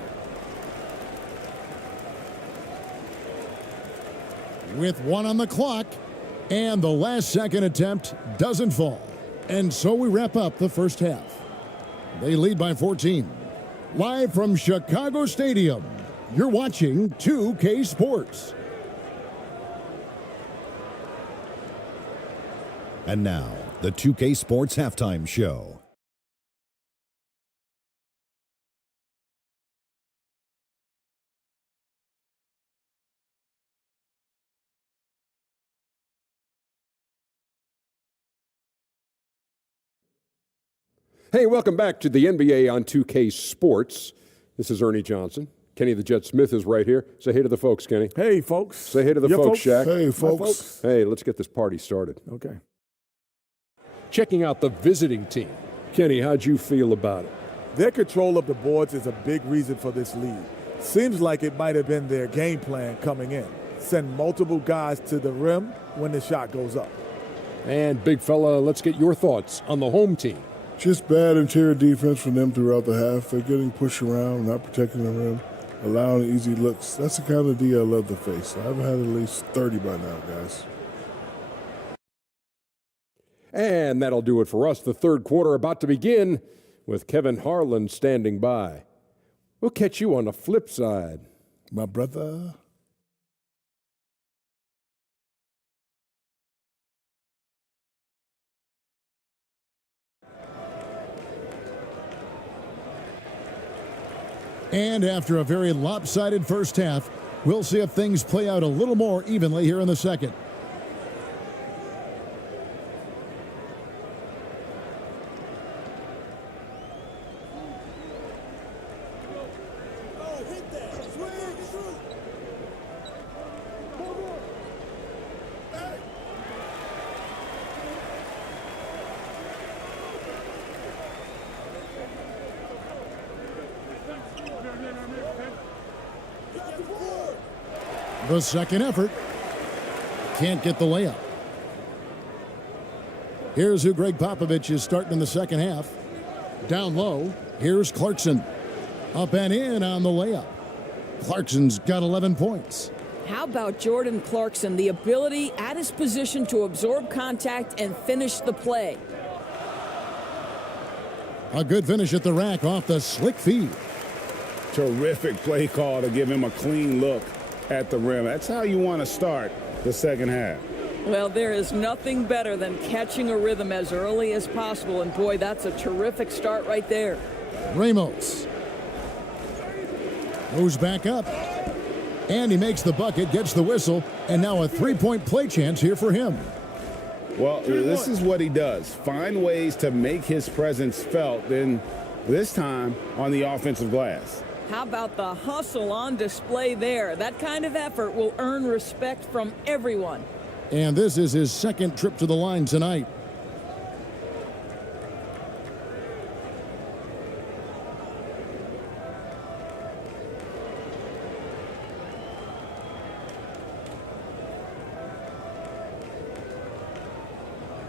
With 1 on the clock, and the last second attempt doesn't fall. And so we wrap up the first half. They lead by 14. Live from Chicago Stadium, you're watching 2K Sports. And now, the 2K Sports Halftime Show. Hey, welcome back to the NBA on 2K Sports. This is Ernie Johnson. Kenny the Jet Smith is right here. Say hey to the folks, Kenny. Hey, folks. Say hey to the folks, Shaq. Hey, folks. folks. Hey, let's get this party started. Okay. Checking out the visiting team. Kenny, how'd you feel about it? Their control of the boards is a big reason for this lead. Seems like it might have been their game plan coming in. Send multiple guys to the rim when the shot goes up. And big fella, let's get your thoughts on the home team. Just bad interior defense from them throughout the half. They're getting pushed around, not protecting the rim, allowing easy looks. That's the kind of D I love to face. I've had at least 30 by now, guys. And that'll do it for us. The third quarter about to begin with Kevin Harlan standing by. We'll catch you on the flip side. My brother. And after a very lopsided first half, we'll see if things play out a little more evenly here in the second. The second effort. Can't get the layup. Here's who Greg Popovich is starting in the second half. Down low, here's Clarkson. Up and in on the layup. Clarkson's got 11 points. How about Jordan Clarkson? The ability at his position to absorb contact and finish the play. A good finish at the rack off the slick feed. Terrific play call to give him a clean look at the rim. That's how you want to start the second half. Well, there is nothing better than catching a rhythm as early as possible. And boy, that's a terrific start right there. Ramos moves back up. And he makes the bucket, gets the whistle, and now a three-point play chance here for him. Well, this is what he does. Find ways to make his presence felt, then this time on the offensive glass. How about the hustle on display there? That kind of effort will earn respect from everyone. And this is his second trip to the line tonight.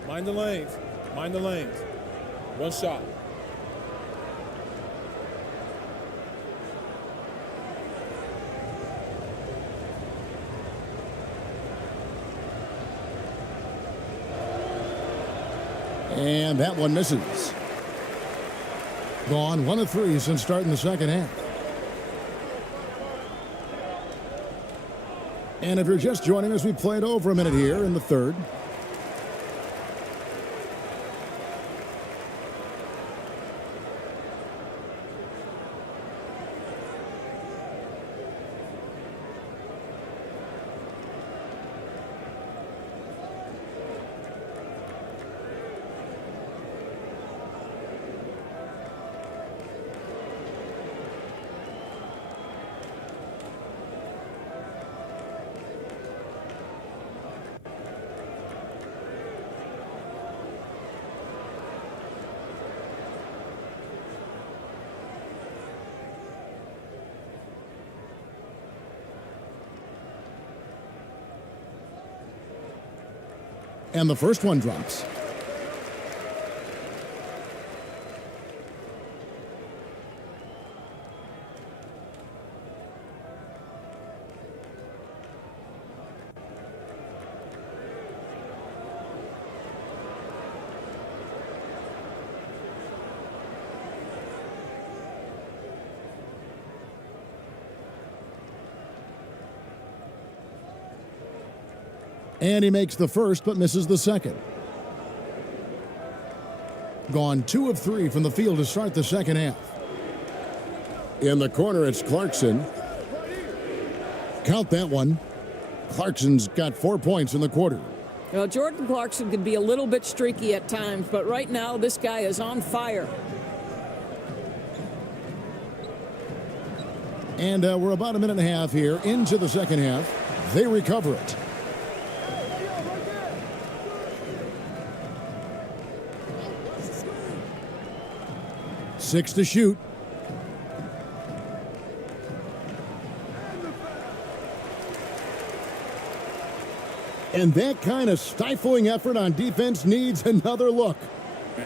Mind the lanes. Mind the lanes. One shot. And that one misses. Gone 1 of 3 since starting the second half. And if you're just joining us, we played over a minute here in the third. And the first one drops. And he makes the first, but misses the second. Gone 2 of 3 from the field to start the second half. In the corner, it's Clarkson. Count that one. Clarkson's got 4 points in the quarter. Well, Jordan Clarkson can be a little bit streaky at times, but right now this guy is on fire. And we're about a minute and a half here into the second half. They recover it. Six to shoot. And that kind of stifling effort on defense needs another look.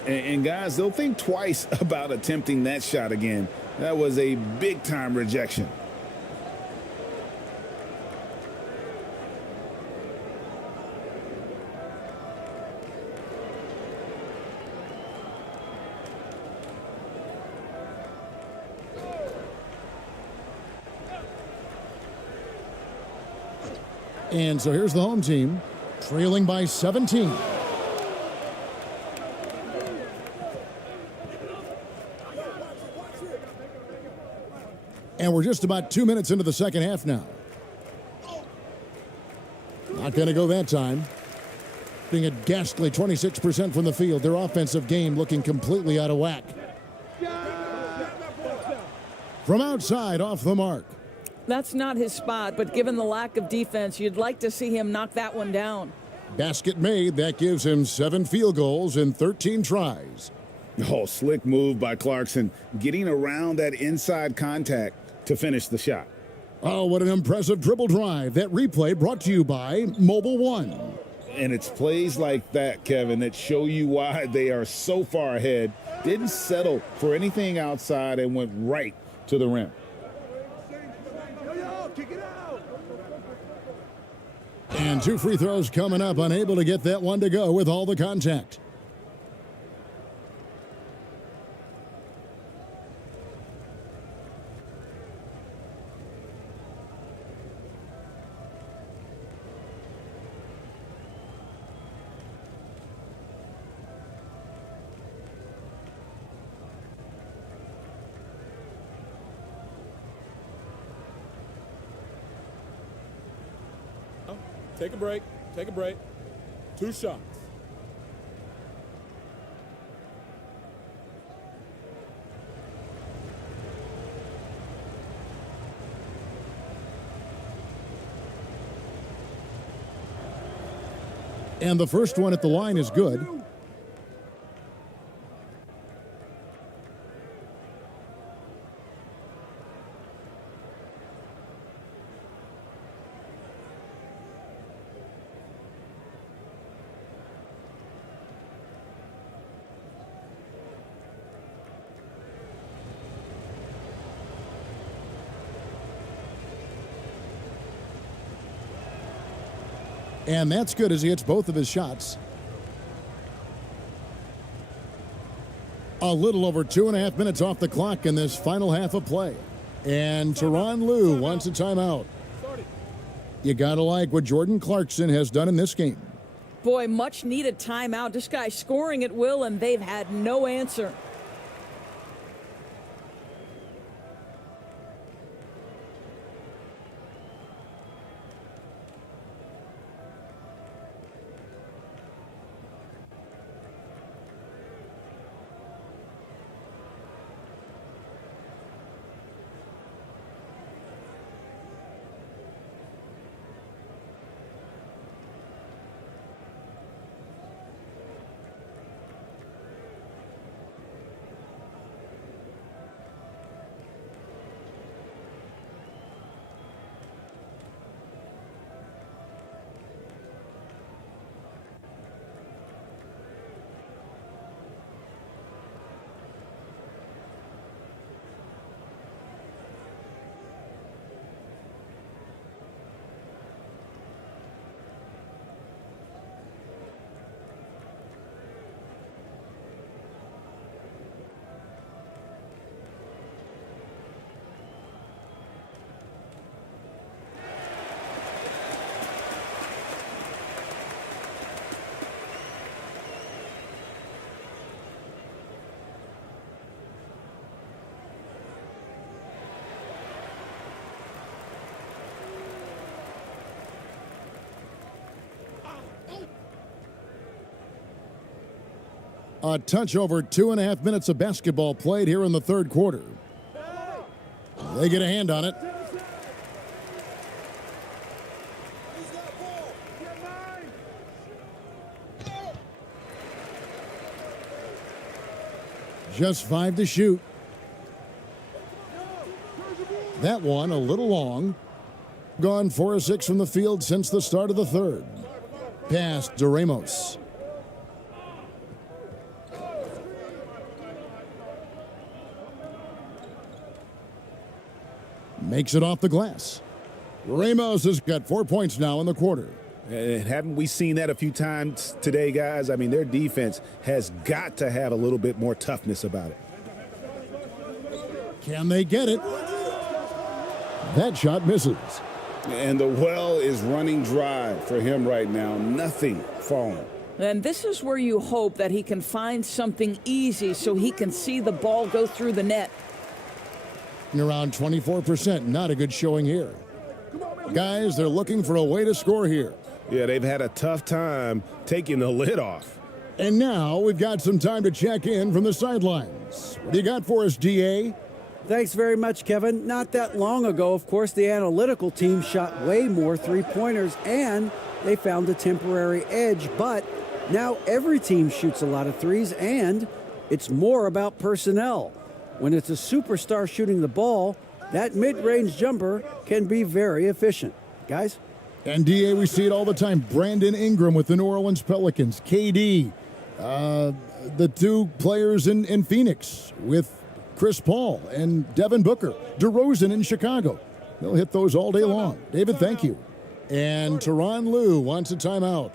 And guys, they'll think twice about attempting that shot again. That was a big-time rejection. And so here's the home team, trailing by 17. And we're just about 2 minutes into the second half now. Not going to go that time. Being a ghastly 26% from the field. Their offensive game looking completely out of whack. From outside, off the mark. That's not his spot, but given the lack of defense, you'd like to see him knock that one down. Basket made. That gives him 7 field goals in 13 tries. Oh, slick move by Clarkson, getting around that inside contact to finish the shot. Oh, what an impressive dribble drive. That replay brought to you by Mobile One. And it's plays like that, Kevin, that show you why they are so far ahead. Didn't settle for anything outside and went right to the rim. And 2 free throws coming up, unable to get that one to go with all the contact. Take a break. Take a break. 2 shots. And the first one at the line is good. And that's good as he hits both of his shots. A little over 2.5 minutes off the clock in this final half of play. And Tyronn Lue wants a timeout. You gotta like what Jordan Clarkson has done in this game. Boy, much needed timeout. This guy's scoring at will, and they've had no answer. A touch over 2.5 minutes of basketball played here in the third quarter. They get a hand on it. Just 5 to shoot. That one a little long. Gone 4 of 6 from the field since the start of the third. Pass to Ramos. Makes it off the glass. Ramos has got 4 points now in the quarter. And haven't we seen that a few times today, guys? I mean, their defense has got to have a little bit more toughness about it. Can they get it? That shot misses. And the well is running dry for him right now. Nothing falling. And this is where you hope that he can find something easy so he can see the ball go through the net. Around 24%, not a good showing here. Guys, they're looking for a way to score here. Yeah, they've had a tough time taking the lid off. And now we've got some time to check in from the sidelines. What do you got for us, DA? Thanks very much, Kevin. Not that long ago, of course, the analytical team shot way more three-pointers, and they found a temporary edge. But now every team shoots a lot of threes, and it's more about personnel. When it's a superstar shooting the ball, That mid-range jumper can be very efficient. Guys? And DA, we see it all the time. Brandon Ingram with the New Orleans Pelicans. KD, the two players in Phoenix with Chris Paul and Devin Booker. DeRozan in Chicago. They'll hit those all day long. David, thank you. And Tyronn Lue wants a timeout.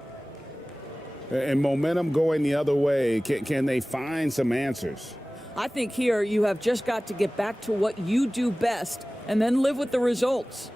And momentum going the other way. Can they find some answers? I think here you have just got to get back to what you do best and then live with the results.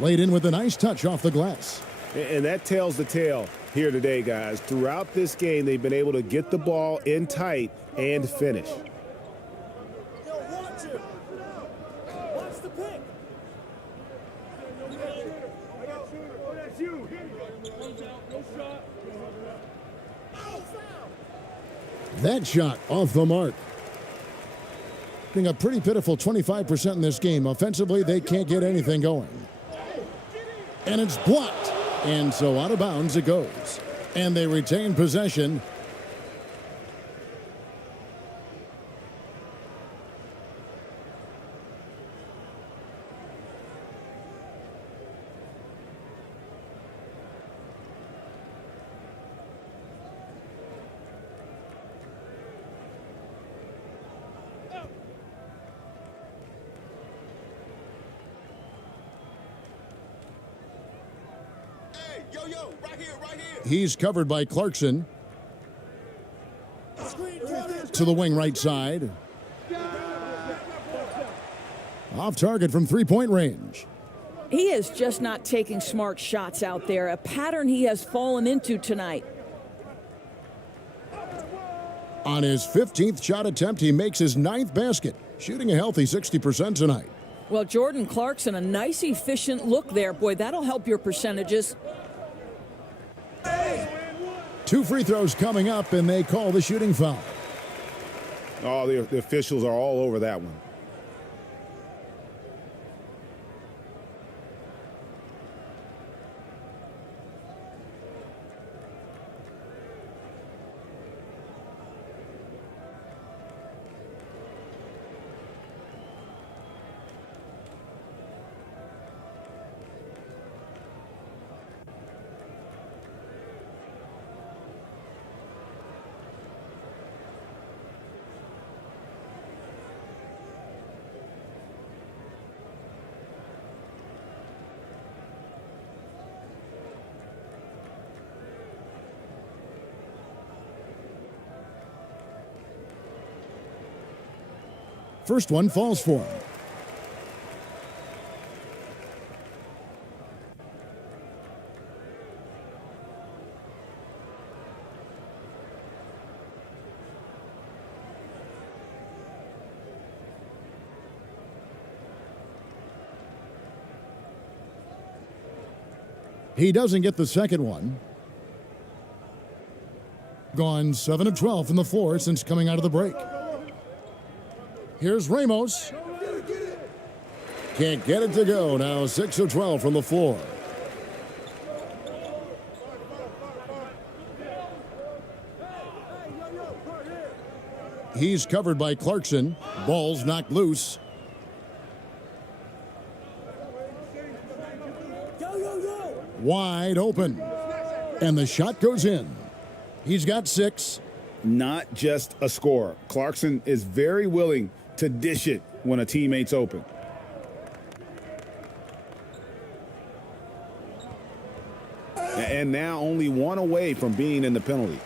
Laid in with a nice touch off the glass. And that tells the tale here today, guys. Throughout this game, they've been able to get the ball in tight and finish. That shot off the mark. Being a pretty pitiful 25% in this game. Offensively, they can't get anything going. And it's blocked. And so out of bounds it goes. And they retain possession. He's covered by Clarkson. To the wing right side. Off target from three-point range. He is just not taking smart shots out there, a pattern he has fallen into tonight. On his 15th shot attempt, he makes his 9th basket, shooting a healthy 60% tonight. Well, Jordan Clarkson, a nice, efficient look there. Boy, that'll help your percentages. 2 free throws coming up, and they call the shooting foul. Oh, the officials are all over that one. First one falls for him. He doesn't get the second one. Gone 7 of 12 from the floor since coming out of the break. Here's Ramos. Can't get it to go. Now 6 of 12 from the floor. He's covered by Clarkson. Ball's knocked loose. Wide open. And the shot goes in. He's got 6. Not just a scorer. Clarkson is very willing to dish it when a teammate's open. And now only one away from being in the penalty.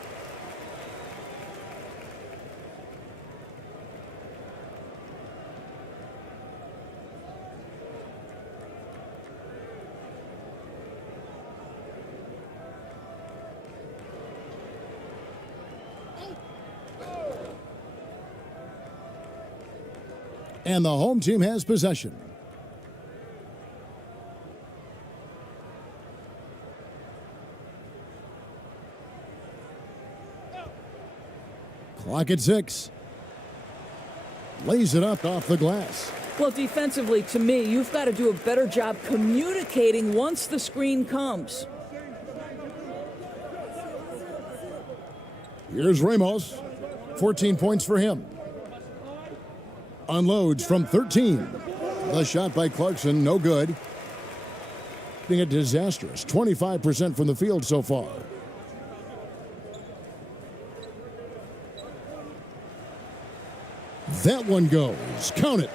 And the home team has possession. Clock at 6. Lays it up off the glass. Well, defensively, to me, you've got to do a better job communicating once the screen comes. Here's Ramos. 14 points for him. Unloads from 13. The shot by Clarkson, no good. Being a disastrous 25% from the field so far. That one goes. Count it.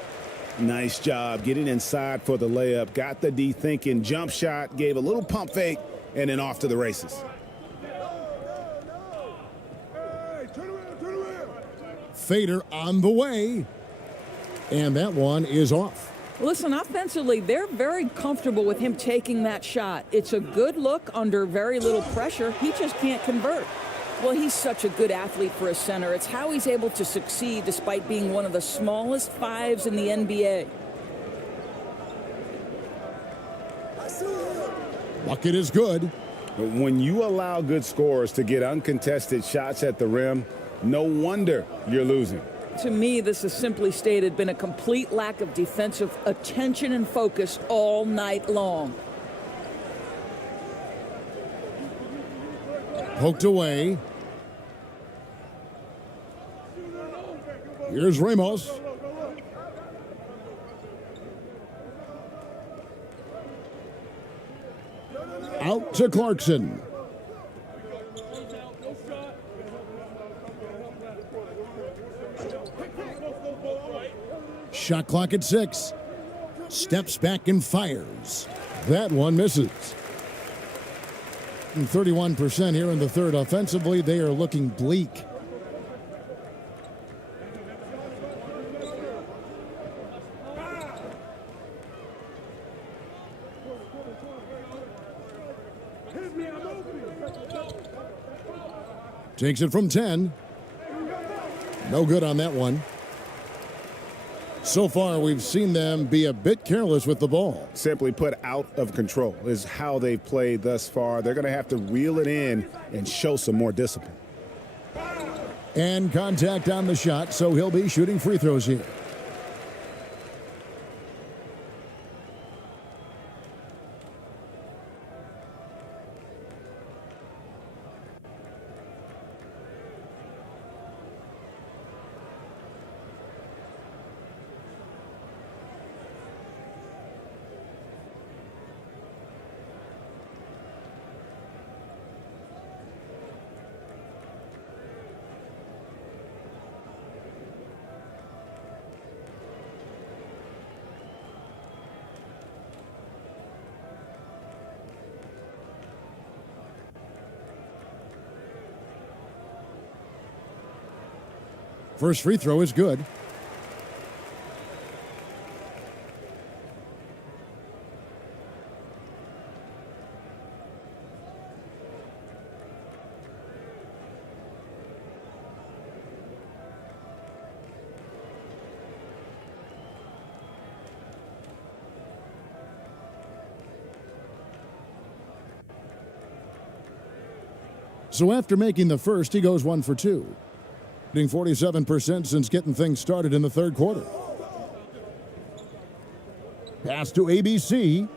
Nice job getting inside for the layup. Got the D thinking. Jump shot. Gave a little pump fake. And then off to the races. Fader on the way. And that one is off. Listen, offensively, they're very comfortable with him taking that shot. It's a good look under very little pressure. He just can't convert. Well, he's such a good athlete for a center. It's how he's able to succeed despite being one of the smallest fives in the NBA. Bucket is good. When you allow good scorers to get uncontested shots at the rim, no wonder you're losing. To me, this is simply stated been a complete lack of defensive attention and focus all night long. Poked away. Here's Ramos. Out to Clarkson. Shot clock at 6. Steps back and fires. That one misses. 31% here in the third. Offensively, they are looking bleak. Takes it from 10. No good on that one. So far, we've seen them be a bit careless with the ball. Simply put, out of control is how they've played thus far. They're going to have to reel it in and show some more discipline. And contact on the shot, so he'll be shooting free throws here. First free throw is good. So after making the first, he goes 1 for 2. Shooting 47% since getting things started in the third quarter. Pass to ABC.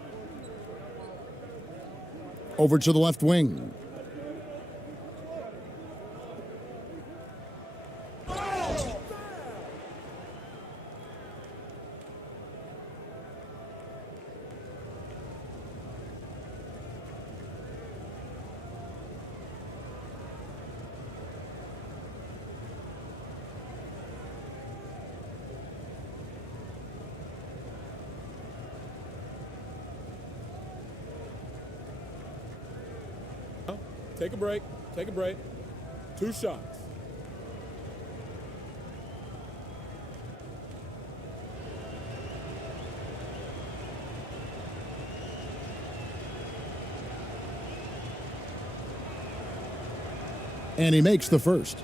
Over to the left wing. Take a break. Take a break. 2 shots. And he makes the first.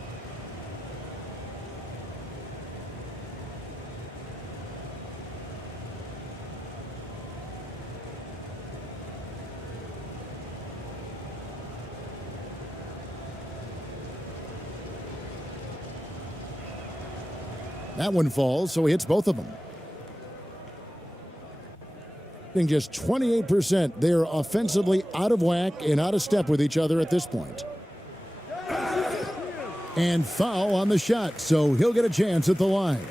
That one falls, so he hits both of them. Just 28%. They're offensively out of whack and out of step with each other at this point. And foul on the shot, so he'll get a chance at the line.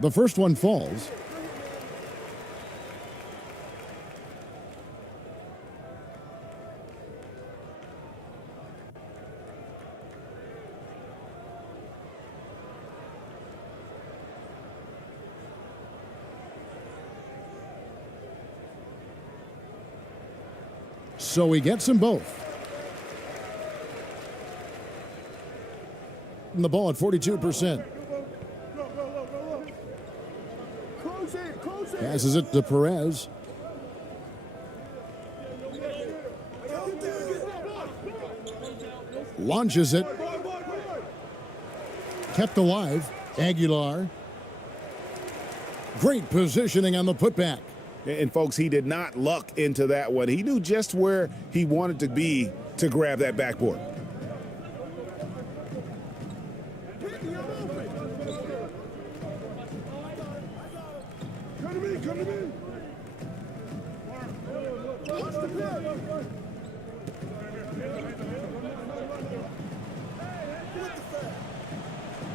The first one falls. So he gets them both. And the ball at 42%. Passes it to Perez. Launches it. Kept alive. Aguilar. Great positioning on the putback. And folks, he did not luck into that one. He knew just where he wanted to be to grab that backboard.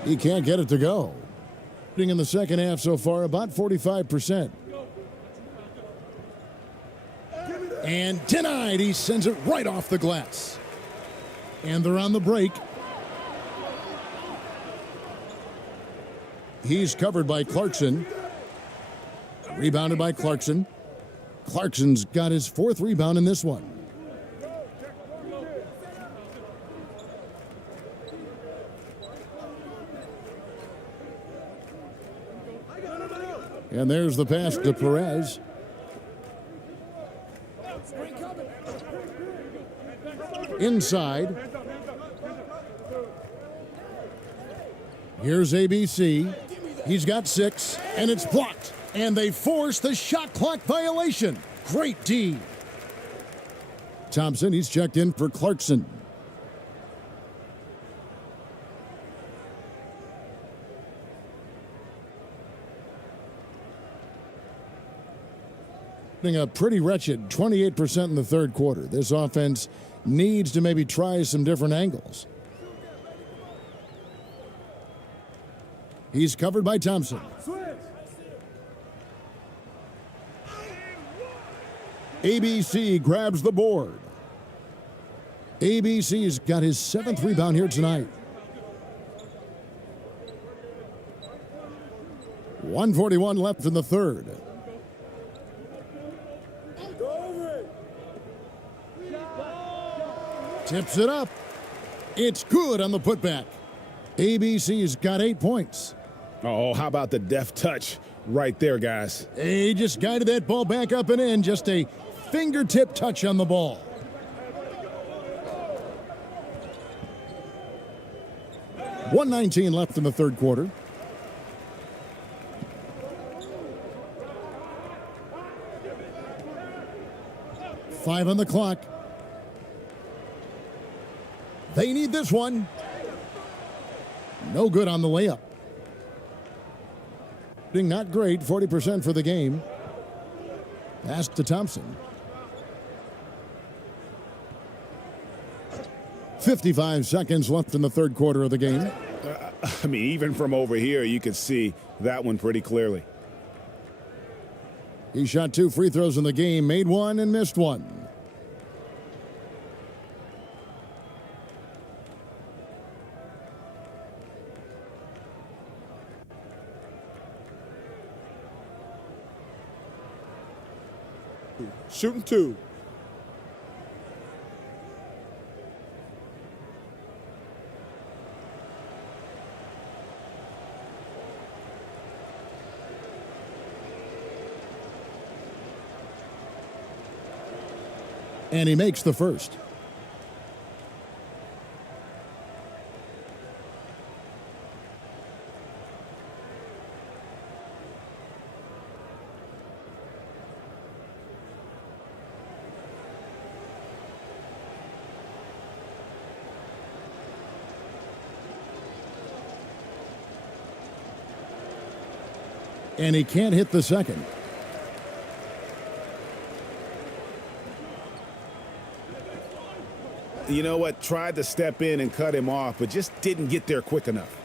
He can't get it to go. In the second half so far, about 45%. And denied. He sends it right off the glass. And they're on the break. He's covered by Clarkson. Rebounded by Clarkson. Clarkson's got his 4th rebound in this one. And there's the pass to Perez. Inside. Here's ABC. He's got 6, and it's blocked. And they force the shot clock violation. Great D. Thompson, he's checked in for Clarkson. A pretty wretched 28% in the third quarter. This offense needs to maybe try some different angles. He's covered by Thompson. ABC grabs the board. ABC's got his 7th rebound here tonight. 1:41 left in the third. Tips it up. It's good on the putback. ABC's got 8 points. Oh, how about the deft touch right there, guys? He just guided that ball back up and in. Just a fingertip touch on the ball. .119 left in the third quarter. Five on the clock. They need this one. No good on the layup. Not great, 40% for the game. Pass to Thompson. 55 seconds left in the third quarter of the game. I mean, even from over here, you could see that one pretty clearly. He shot 2 free throws in the game, made 1 and missed 1. Shooting 2. And he makes the first. And he can't hit the second. You know what? Tried to step in and cut him off, but just didn't get there quick enough.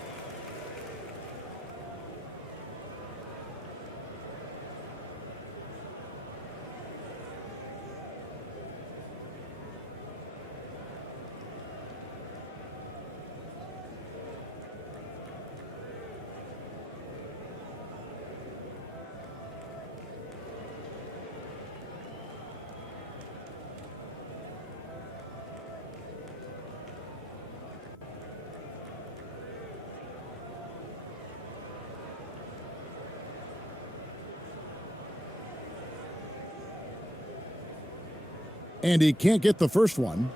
And he can't get the first one.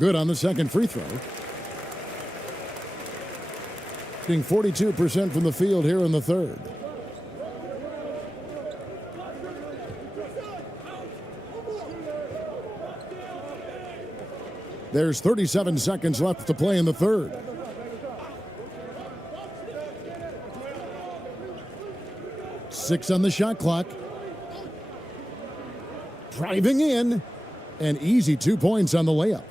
Good on the second free throw. 42% from the field here in the third. There's 37 seconds left to play in the third. Six on the shot clock. Driving in. An easy 2 points on the layup.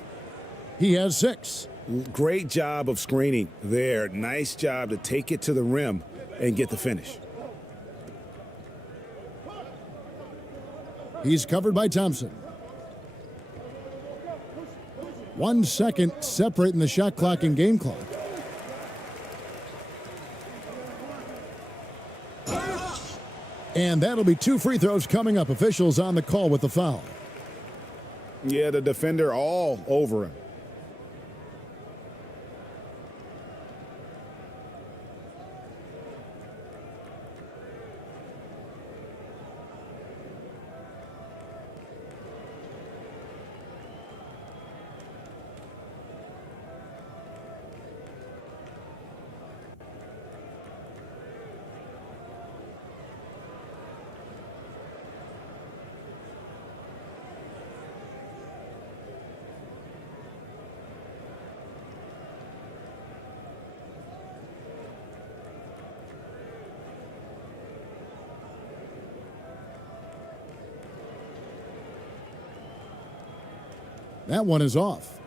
He has 6. Great job of screening there. Nice job to take it to the rim and get the finish. He's covered by Thompson. 1 second separating the shot clock and game clock. And that'll be 2 free throws coming up. Officials on the call with the foul. Yeah, the defender all over him. That one is off.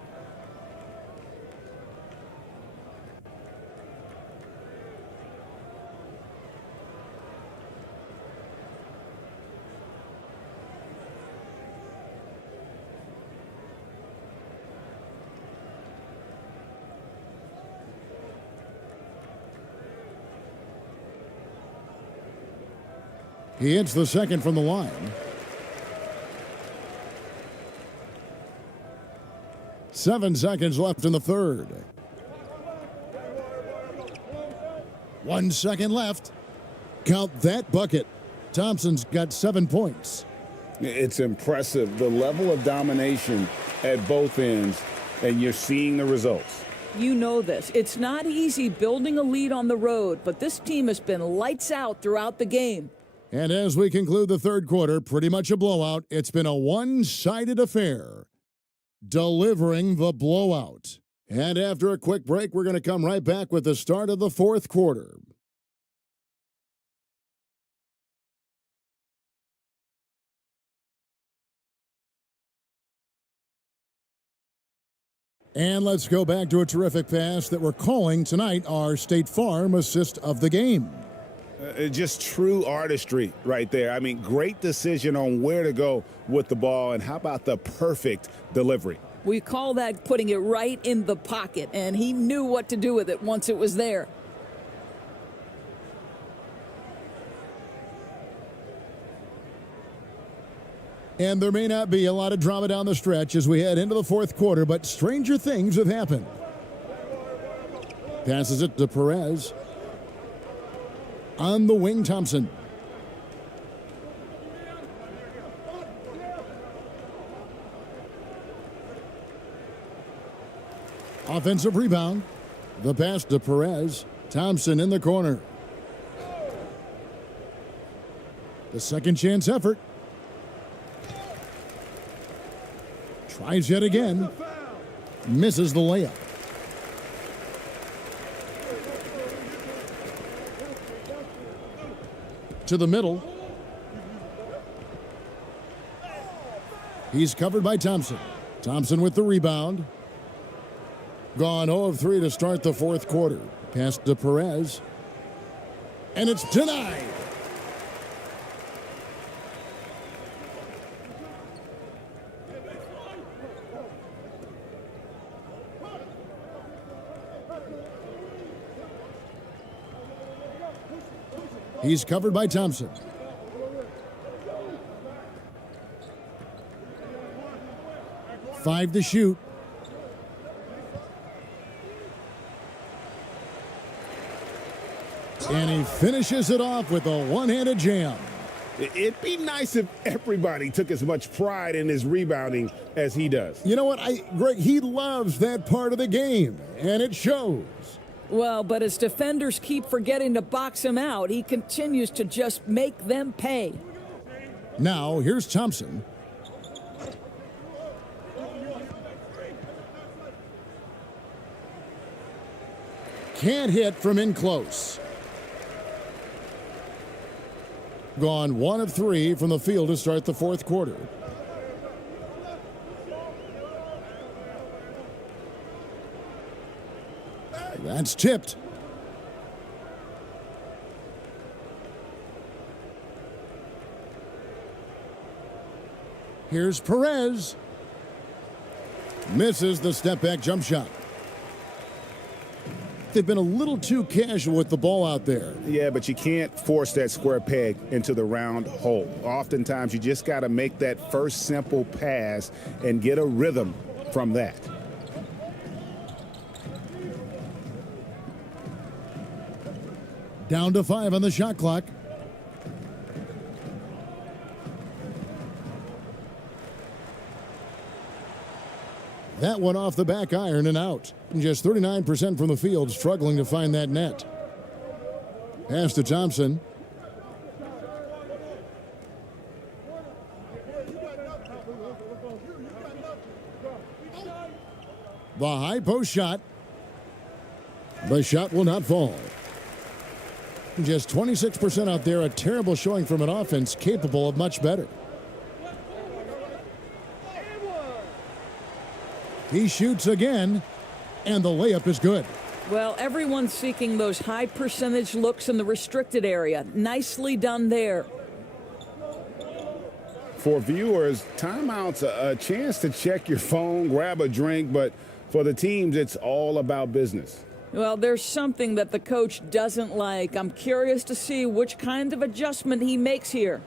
He hits the second from the line. 7 seconds left in the third. 1 second left. Count that bucket. Thompson's got 7 points. It's impressive, the level of domination at both ends, and you're seeing the results. You know this. It's not easy building a lead on the road, but this team has been lights out throughout the game. And as we conclude the third quarter, pretty much a blowout. It's been a one-sided affair, delivering the blowout. And after a quick break, we're going to come right back with the start of the fourth quarter. And let's go back to a terrific pass that we're calling tonight our State Farm assist of the game. Just true artistry right there. I mean, great decision on where to go with the ball, and how about the perfect delivery? We call that putting it right in the pocket, and he knew what to do with it once it was there. And there may not be a lot of drama down the stretch as we head into the fourth quarter, but stranger things have happened. Passes it to Perez. On the wing, Thompson. Offensive rebound. The pass to Perez. Thompson in the corner. The second chance effort. Tries yet again. Misses the layup. To the middle. He's covered by Thompson. Thompson with the rebound. Gone 0 of 3 to start the fourth quarter. Pass to Perez. And it's denied. He's covered by Thompson. Five to shoot. And he finishes it off with a one-handed jam. It'd be nice if everybody took as much pride in his rebounding as he does. You know what, Greg, he loves that part of the game, and it shows. Well, but as defenders keep forgetting to box him out, he continues to just make them pay. Now, here's Thompson. Can't hit from in close. Gone 1 of 3 from the field to start the fourth quarter. That's tipped. Here's Perez. Misses the step-back jump shot. They've been a little too casual with the ball out there. Yeah, but you can't force that square peg into the round hole. Oftentimes, you just got to make that first simple pass and get a rhythm from that. Down to 5 on the shot clock. That one off the back iron and out. Just 39% from the field, struggling to find that net. Pass to Thompson. The high post shot. The shot will not fall. Just 26% out there, a terrible showing from an offense capable of much better. He shoots again, and the layup is good. Well, everyone's seeking those high percentage looks in the restricted area. Nicely done there. For viewers, timeout's a chance to check your phone, grab a drink, but for the teams, it's all about business. Well, there's something that the coach doesn't like. I'm curious to see which kind of adjustment he makes here.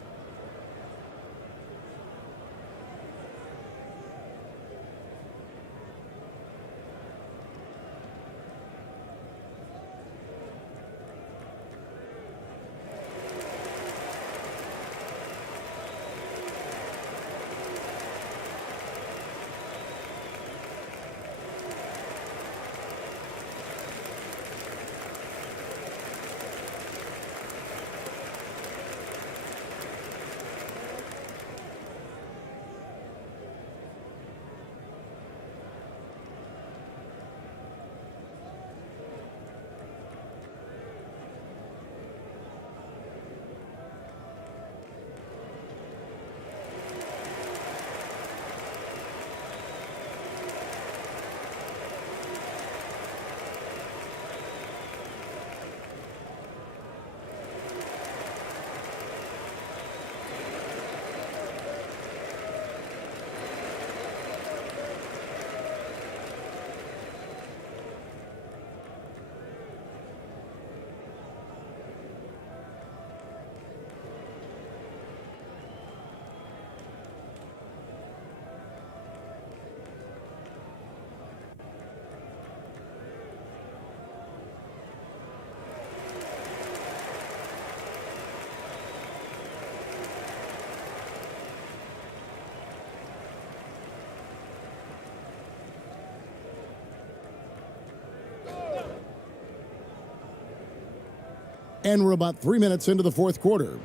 And we're about 3 minutes into the fourth quarter.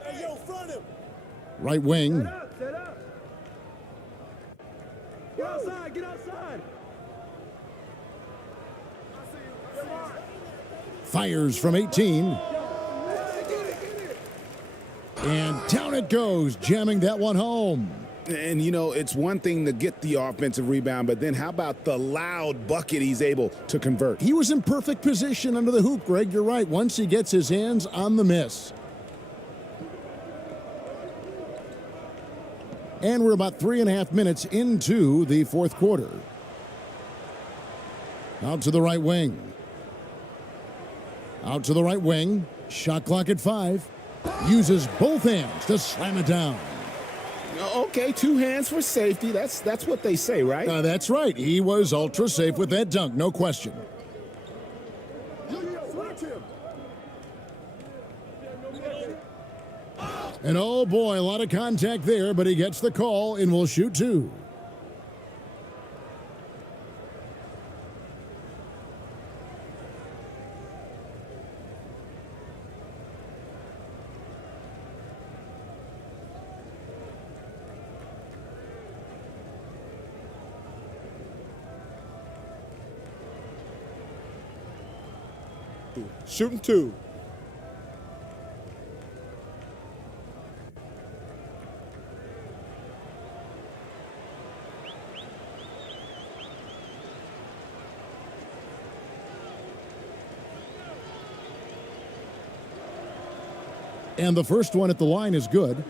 Hey, yo, front him. Right wing. Set up. Get outside, get outside. Fires from 18. And down it goes, jamming that one home. And, you know, it's one thing to get the offensive rebound, but then how about the loud bucket he's able to convert? He was in perfect position under the hoop, Greg. You're right. Once he gets his hands on the miss. And we're about 3.5 minutes into the fourth quarter. Out to the right wing. Out to the right wing. Shot clock at 5. Uses both hands to slam it down. Okay, 2 hands for safety. That's what they say, right? That's right. He was ultra safe with that dunk, no question. And oh boy, a lot of contact there, but he gets the call and will shoot 2. Shooting 2. And the first one at the line is good.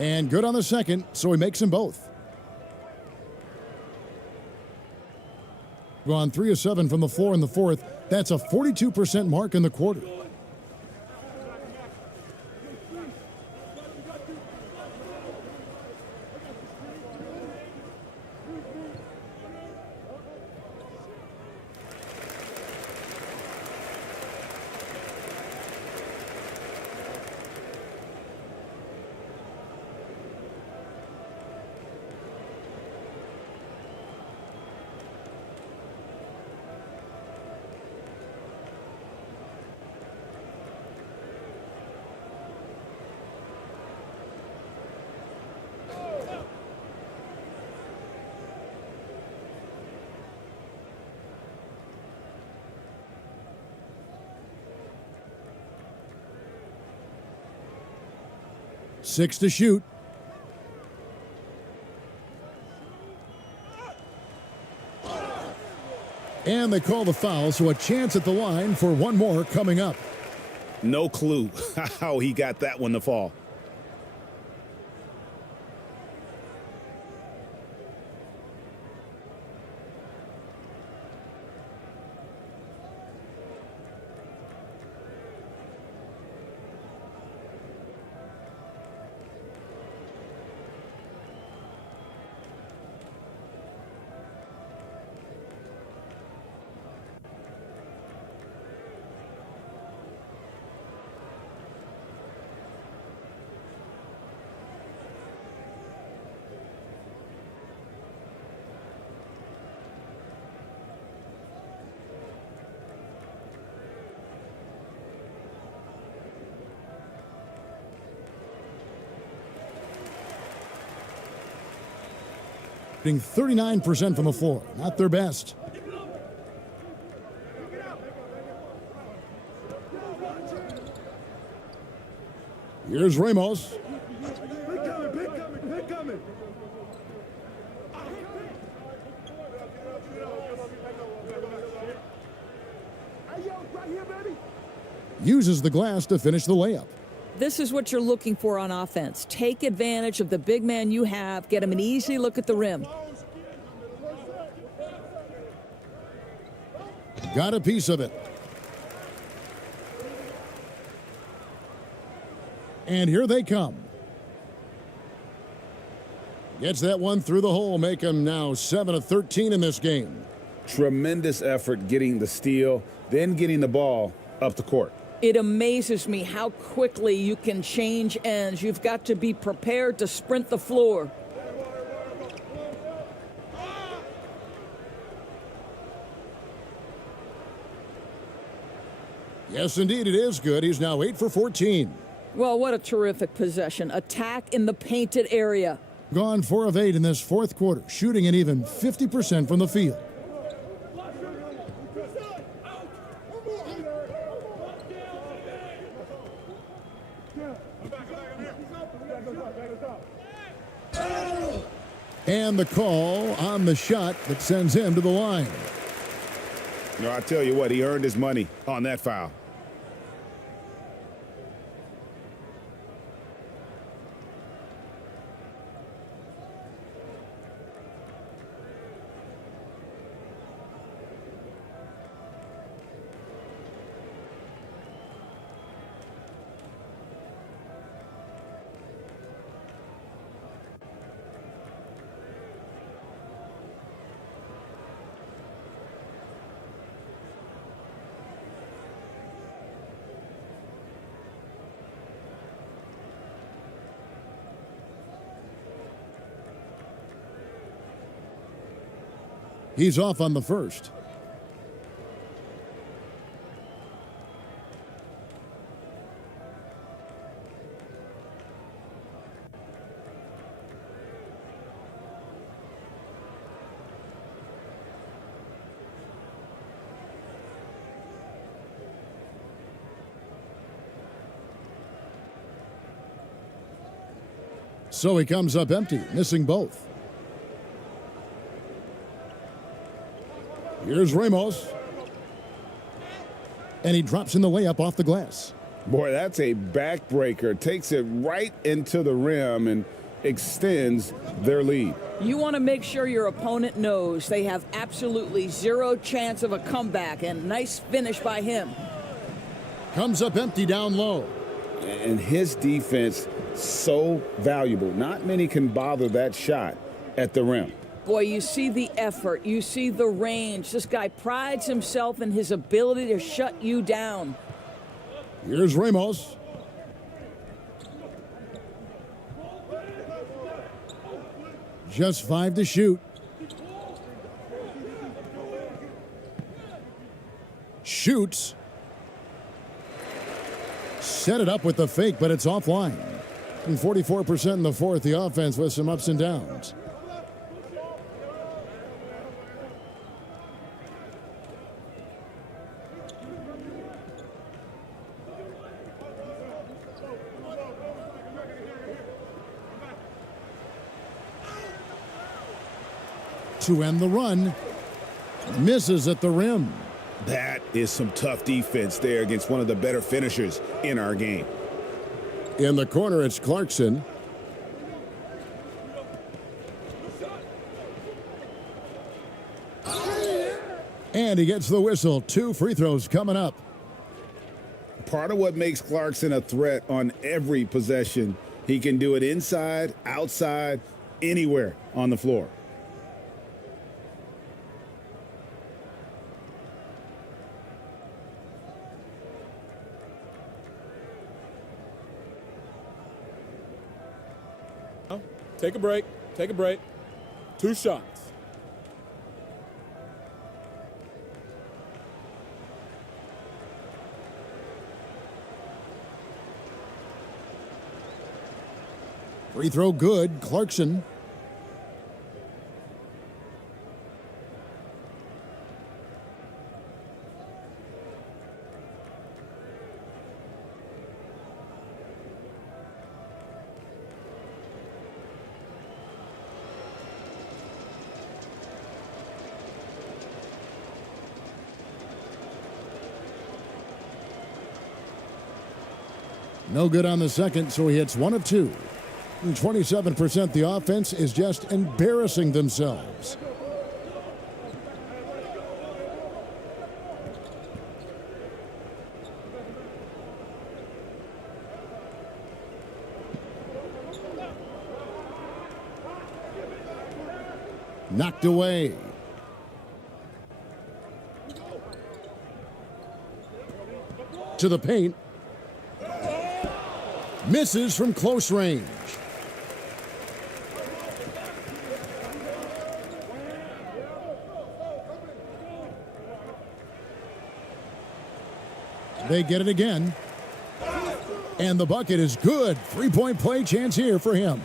And good on the second, so he makes them both. Gone 3 of 7 from the floor in the fourth. That's a 42% mark in the quarter. 6 to shoot. And they call the foul, so a chance at the line for one more coming up. No clue how he got that one to fall. Shooting 39% from the floor. Not their best. Here's Ramos. Uses the glass to finish the layup. This is what you're looking for on offense. Take advantage of the big man you have. Get him an easy look at the rim. Got a piece of it. And here they come. Gets that one through the hole, make him now 7 of 13 in this game. Tremendous effort getting the steal, then getting the ball up the court. It amazes me how quickly you can change ends. You've got to be prepared to sprint the floor. Yes, indeed, it is good. He's now 8 for 14. Well, what a terrific possession. Attack in the painted area. Gone 4 of 8 in this fourth quarter, shooting an even 50% from the field. And the call on the shot that sends him to the line. No, I tell you what, he earned his money on that foul. He's off on the first. So he comes up empty, missing both. Here's Ramos. And he drops in the layup off the glass. Boy, that's a backbreaker. Takes it right into the rim and extends their lead. You want to make sure your opponent knows they have absolutely zero chance of a comeback, and nice finish by him. Comes up empty down low. And his defense, so valuable. Not many can bother that shot at the rim. Boy, you see the effort, you see the range. This guy prides himself in his ability to shut you down. Here's Ramos. Just 5 to shoot. Shoots. Set it up with the fake, but it's offline. And 44% in the fourth, the offense with some ups and downs. to end the run. Misses at the rim. That is some tough defense there against one of the better finishers in our game. In the corner, it's Clarkson. And he gets the whistle. 2 free throws coming up. Part of what makes Clarkson a threat on every possession, he can do it inside, outside, anywhere on the floor. Take a break. Take a break. 2 shots. Free throw good. Clarkson. No good on the second, so he hits 1 of 2. 27%. The offense is just embarrassing themselves. Knocked away. To the paint. Misses from close range. They get it again. And the bucket is good. 3-point play chance here for him.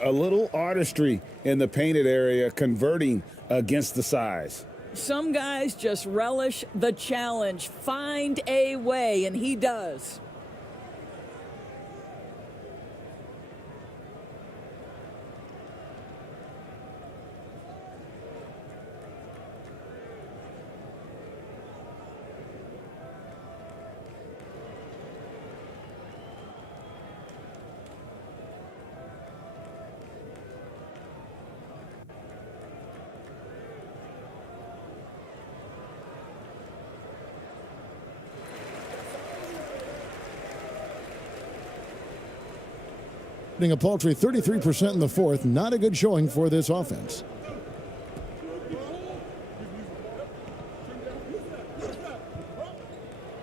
A little artistry in the painted area, converting against the size. Some guys just relish the challenge. Find a way, and he does. A paltry 33% in the fourth. Not a good showing for this offense.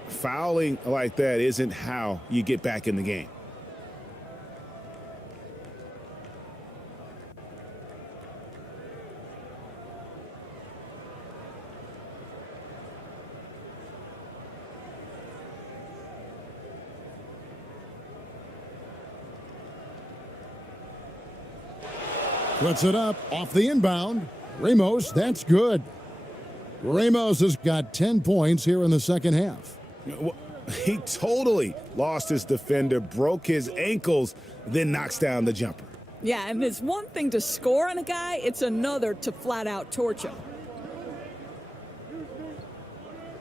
Fouling like that isn't how you get back in the game. Puts it up off the inbound. Ramos, that's good. Ramos has got 10 points here in the second half. He totally lost his defender, broke his ankles, then knocks down the jumper. Yeah, and it's one thing to score on a guy, it's another to flat out torch him.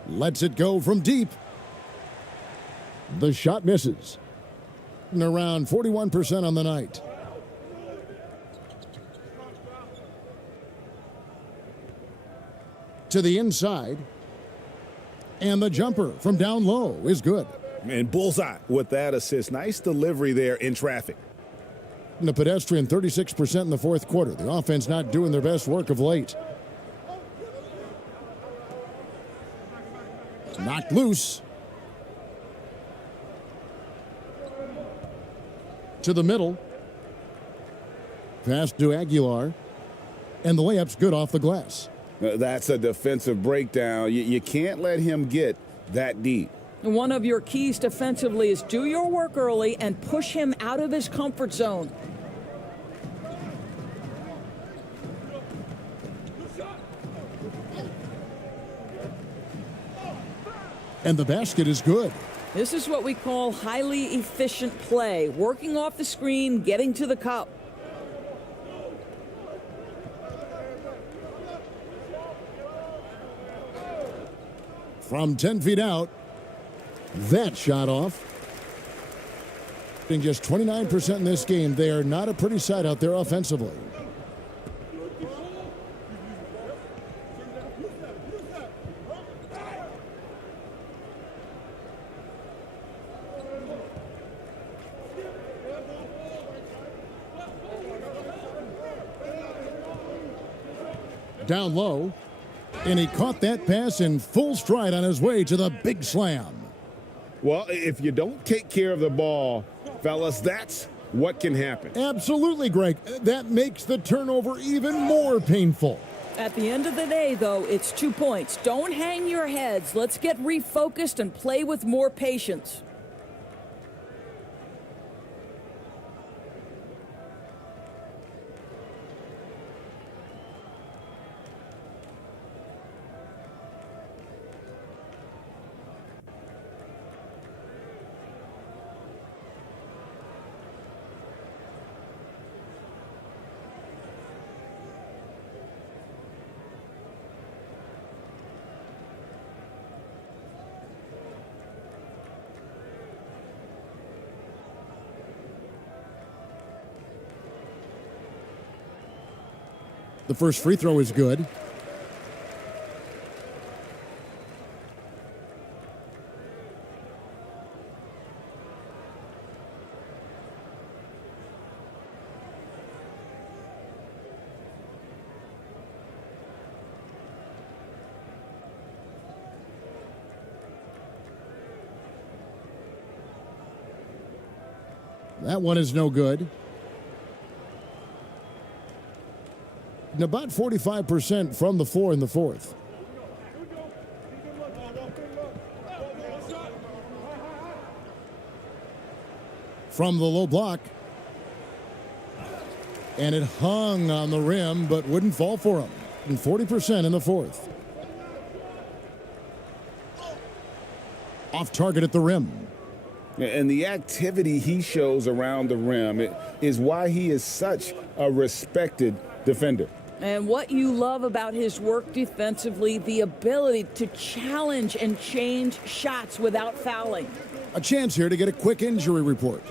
Lets it go from deep. The shot misses. And around 41% on the night. To the inside. And the jumper from down low is good. And bullseye with that assist. Nice delivery there in traffic. And the pedestrian 36% in the fourth quarter. The offense not doing their best work of late. Knocked loose. To the middle. Pass to Aguilar. And the layup's good off the glass. That's a defensive breakdown. You can't let him get that deep. One of your keys defensively is do your work early and push him out of his comfort zone. And the basket is good. This is what we call highly efficient play. Working off the screen, getting to the cup. From 10 feet out, that shot off. Just 29% in this game. They are not a pretty sight out there offensively. Down low, and he caught that pass in full stride on his way to the big slam. Well, if you don't take care of the ball, fellas, that's what can happen. Absolutely, Greg. That makes the turnover even more painful. At the end of the day, though, it's 2 points. Don't hang your heads. Let's get refocused and play with more patience. The first free throw is good. That one is no good. And about 45% from the floor in the fourth. From the low block. And it hung on the rim, but wouldn't fall for him. And 40% in the fourth. Off target at the rim. And the activity he shows around the rim is why he is such a respected defender. And what you love about his work defensively, the ability to challenge and change shots without fouling. A chance here to get a quick injury report.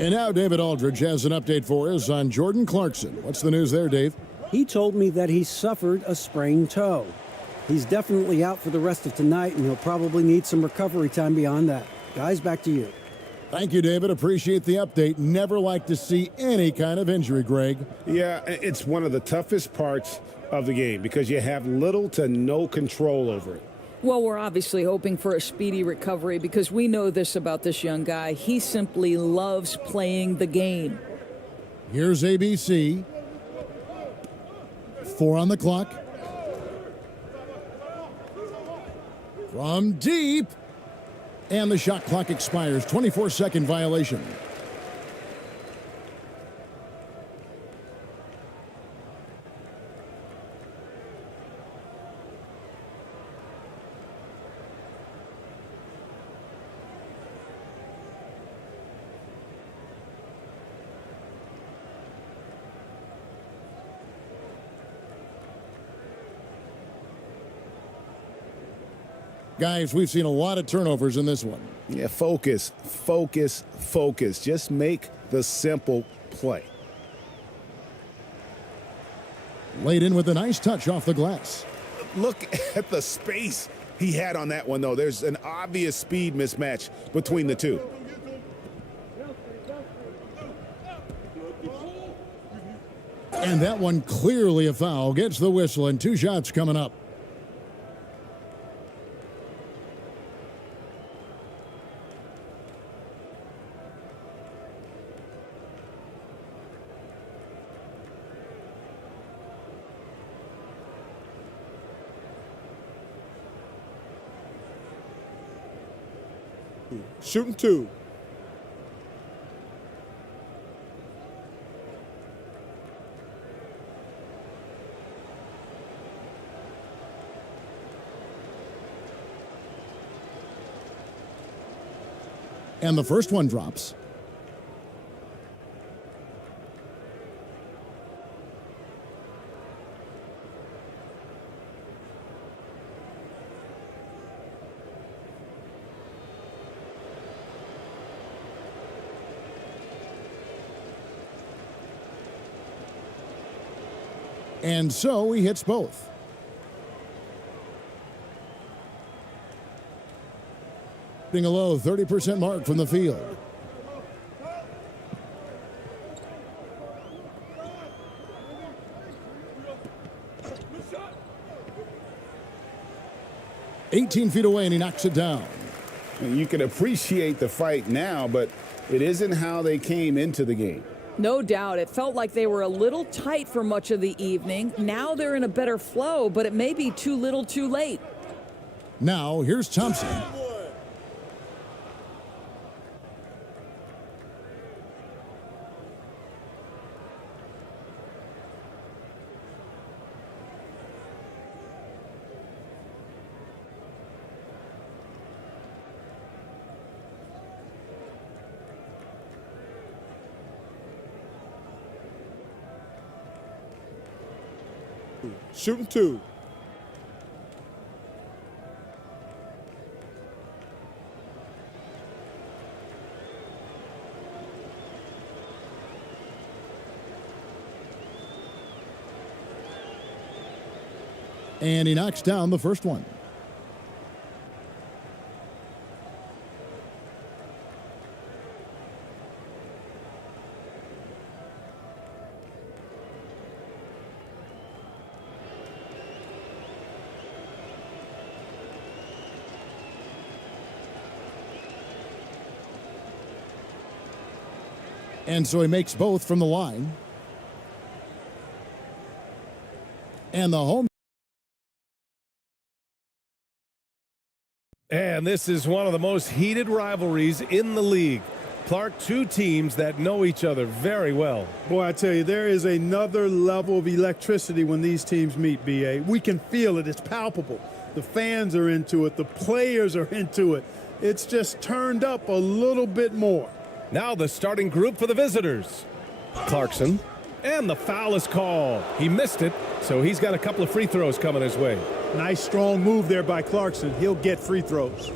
And now David Aldridge has an update for us on Jordan Clarkson. What's the news there, Dave? He told me that he suffered a sprained toe. He's definitely out for the rest of tonight, and he'll probably need some recovery time beyond that. Guys, back to you. Thank you, David. Appreciate the update. Never like to see any kind of injury, Greg. Yeah, it's one of the toughest parts of the game because you have little to no control over it. Well, we're obviously hoping for a speedy recovery because we know this about this young guy. He simply loves playing the game. Here's ABC. 4 on the clock. From deep. And the shot clock expires. 24-second violation. Guys, we've seen a lot of turnovers in this one. Yeah, focus, focus, focus. Just make the simple play. Laid in with a nice touch off the glass. Look at the space he had on that one, though. There's an obvious speed mismatch between the two. And that one clearly a foul. Gets the whistle and 2 shots coming up. Shooting 2. And the first one drops. And so he hits both. Hitting a low 30% mark from the field. "18 feet away, and he knocks it down." And you can appreciate the fight now, but it isn't how they came into the game. No doubt. It felt like they were a little tight for much of the evening. Now they're in a better flow, but it may be too little too late. Now, here's Thompson. Shooting two. And he knocks down the first one. And so he makes both from the line. And the home. And this is one of the most heated rivalries in the league. Clark, two teams that know each other very well. Boy, I tell you, there is another level of electricity when these teams meet, B.A. We can feel it. It's palpable. The fans are into it. The players are into it. It's just turned up a little bit more. Now the starting group for the visitors. Clarkson. And the foul is called. He missed it, so he's got a couple of free throws coming his way. Nice, strong move there by Clarkson. He'll get free throws.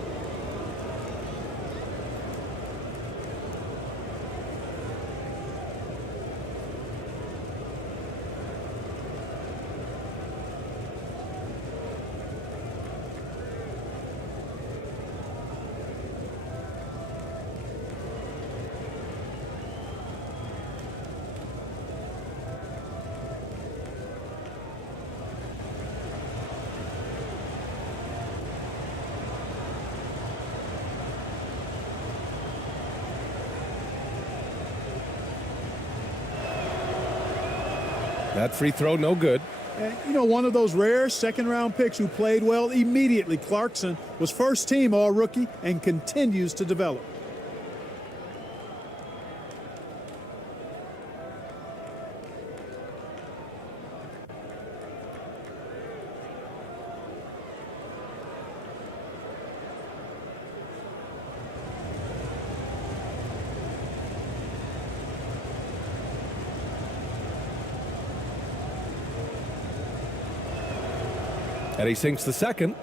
That free throw, no good. And, you know, one of those rare second-round picks who played well immediately. Clarkson was first-team All-Rookie and continues to develop. And he sinks the second.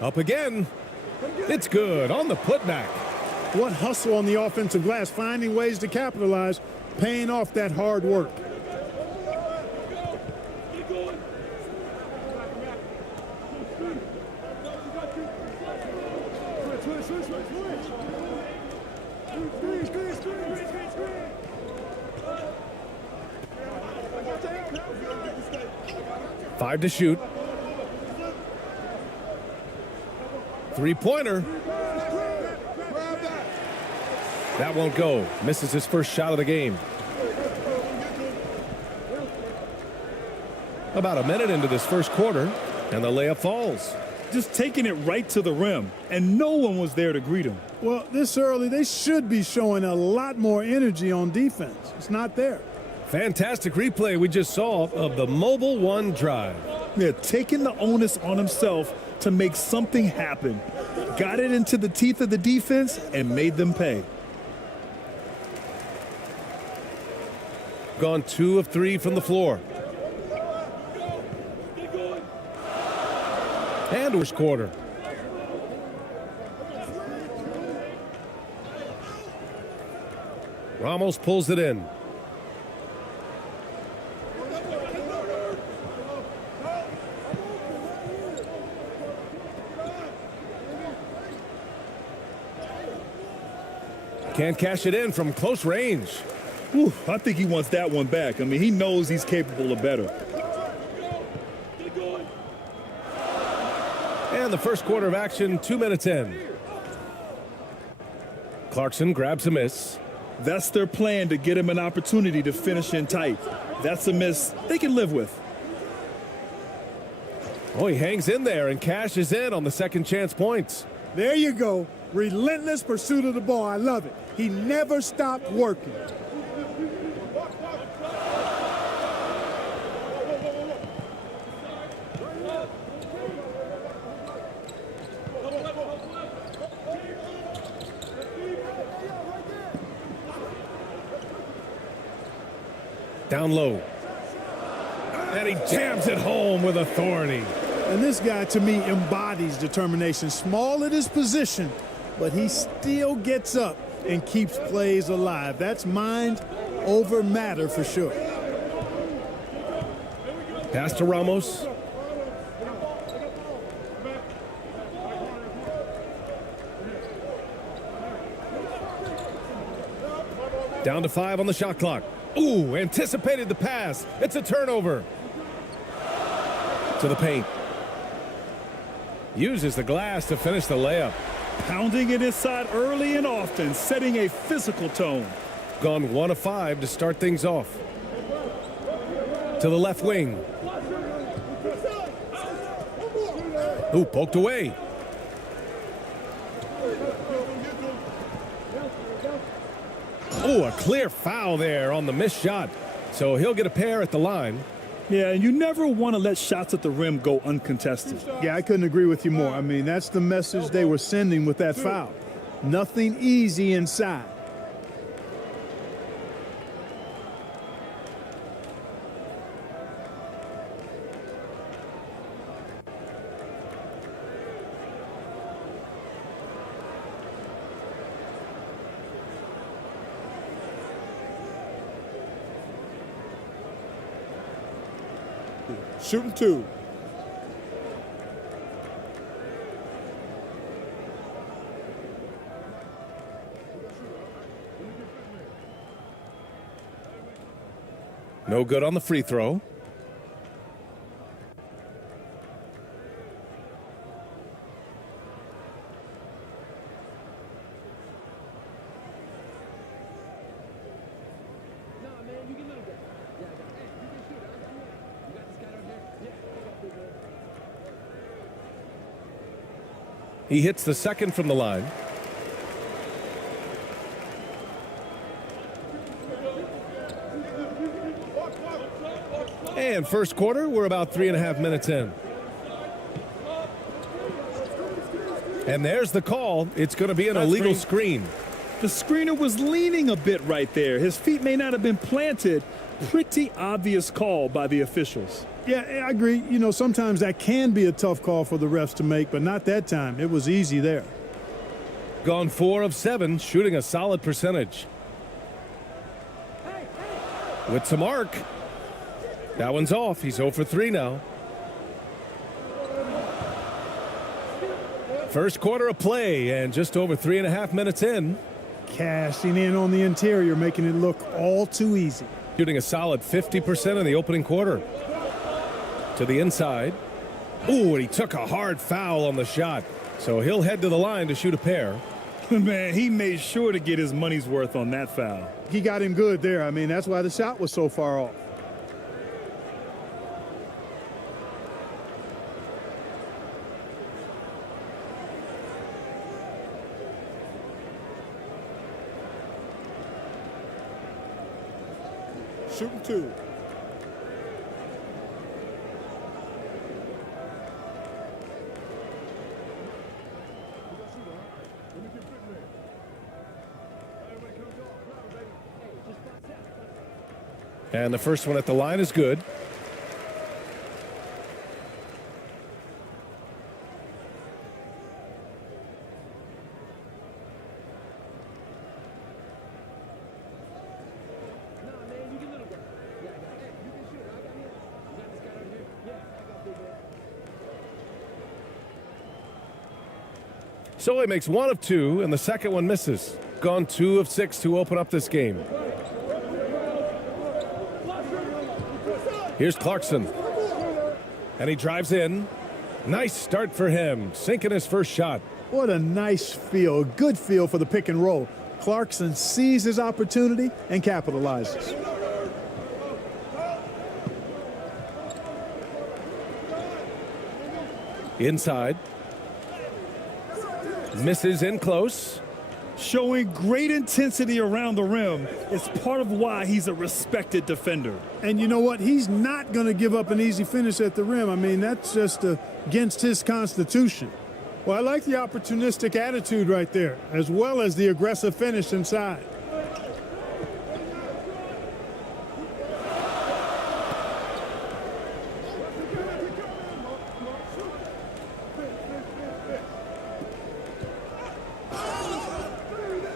Up again. It's good on the putback. What hustle on the offensive glass, finding ways to capitalize, paying off that hard work. Five to shoot. Three-pointer. That won't go. Misses his first shot of the game. About a minute into this first quarter, and the layup falls. Just taking it right to the rim, and no one was there to greet him. Well, this early, they should be showing a lot more energy on defense. It's not there. Fantastic replay we just saw of the Mobile One drive. Yeah, taking the onus on himself to make something happen. Got it into the teeth of the defense and made them pay. Gone 2 of 3 from the floor. And first quarter. Ramos pulls it in. Can't cash it in from close range. Whew, I think he wants that one back. I mean, he knows he's capable of better. And the first quarter of action, 2 minutes in. Clarkson grabs a miss. That's their plan, to get him an opportunity to finish in tight. That's a miss they can live with. Oh, he hangs in there and cashes in on the second chance points. There you go. Relentless pursuit of the ball. I love it. He never stopped working. Down low. And he jams it home with authority. And this guy, to me, embodies determination. Small at his position, but he still gets up and keeps plays alive. That's mind over matter for sure. Pass to Ramos. Down to 5 on the shot clock. Ooh, anticipated the pass. It's a turnover. To the paint. Uses the glass to finish the layup. Pounding it inside early and often, setting a physical tone. Gone 1 of 5 to start things off. To the left wing. Ooh, poked away. Oh, a clear foul there on the missed shot. So he'll get a pair at the line. Yeah, and you never want to let shots at the rim go uncontested. Yeah, I couldn't agree with you more. I mean, that's the message they were sending with that foul. Nothing easy inside. Shooting 2. No good on the free throw. He hits the second from the line. And first quarter, we're about 3.5 minutes in. And there's the call. It's going to be an illegal screen. The screener was leaning a bit right there. His feet may not have been planted. Pretty obvious call by the officials. Yeah, I agree. You know, sometimes that can be a tough call for the refs to make, but not that time. It was easy there. Gone 4 of 7, shooting a solid percentage. With some arc. That one's off. He's 0 for 3 now. First quarter of play and just over 3.5 minutes in. Cashing in on the interior, making it look all too easy. Shooting a solid 50% in the opening quarter. To the inside. Ooh, and he took a hard foul on the shot. So he'll head to the line to shoot a pair. Man, he made sure to get his money's worth on that foul. He got him good there. I mean, that's why the shot was so far off. Shooting 2. And the first one at the line is good. So he makes 1 of 2, and the second one misses. Gone 2 of 6 to open up this game. Here's Clarkson. And he drives in. Nice start for him, sinking his first shot. What a nice feel, a good feel for the pick and roll. Clarkson sees his opportunity and capitalizes. Inside. Misses in close. Showing great intensity around the rim is part of why he's a respected defender. And you know what? He's not going to give up an easy finish at the rim. I mean, that's just against his constitution. Well, I like the opportunistic attitude right there, as well as the aggressive finish inside.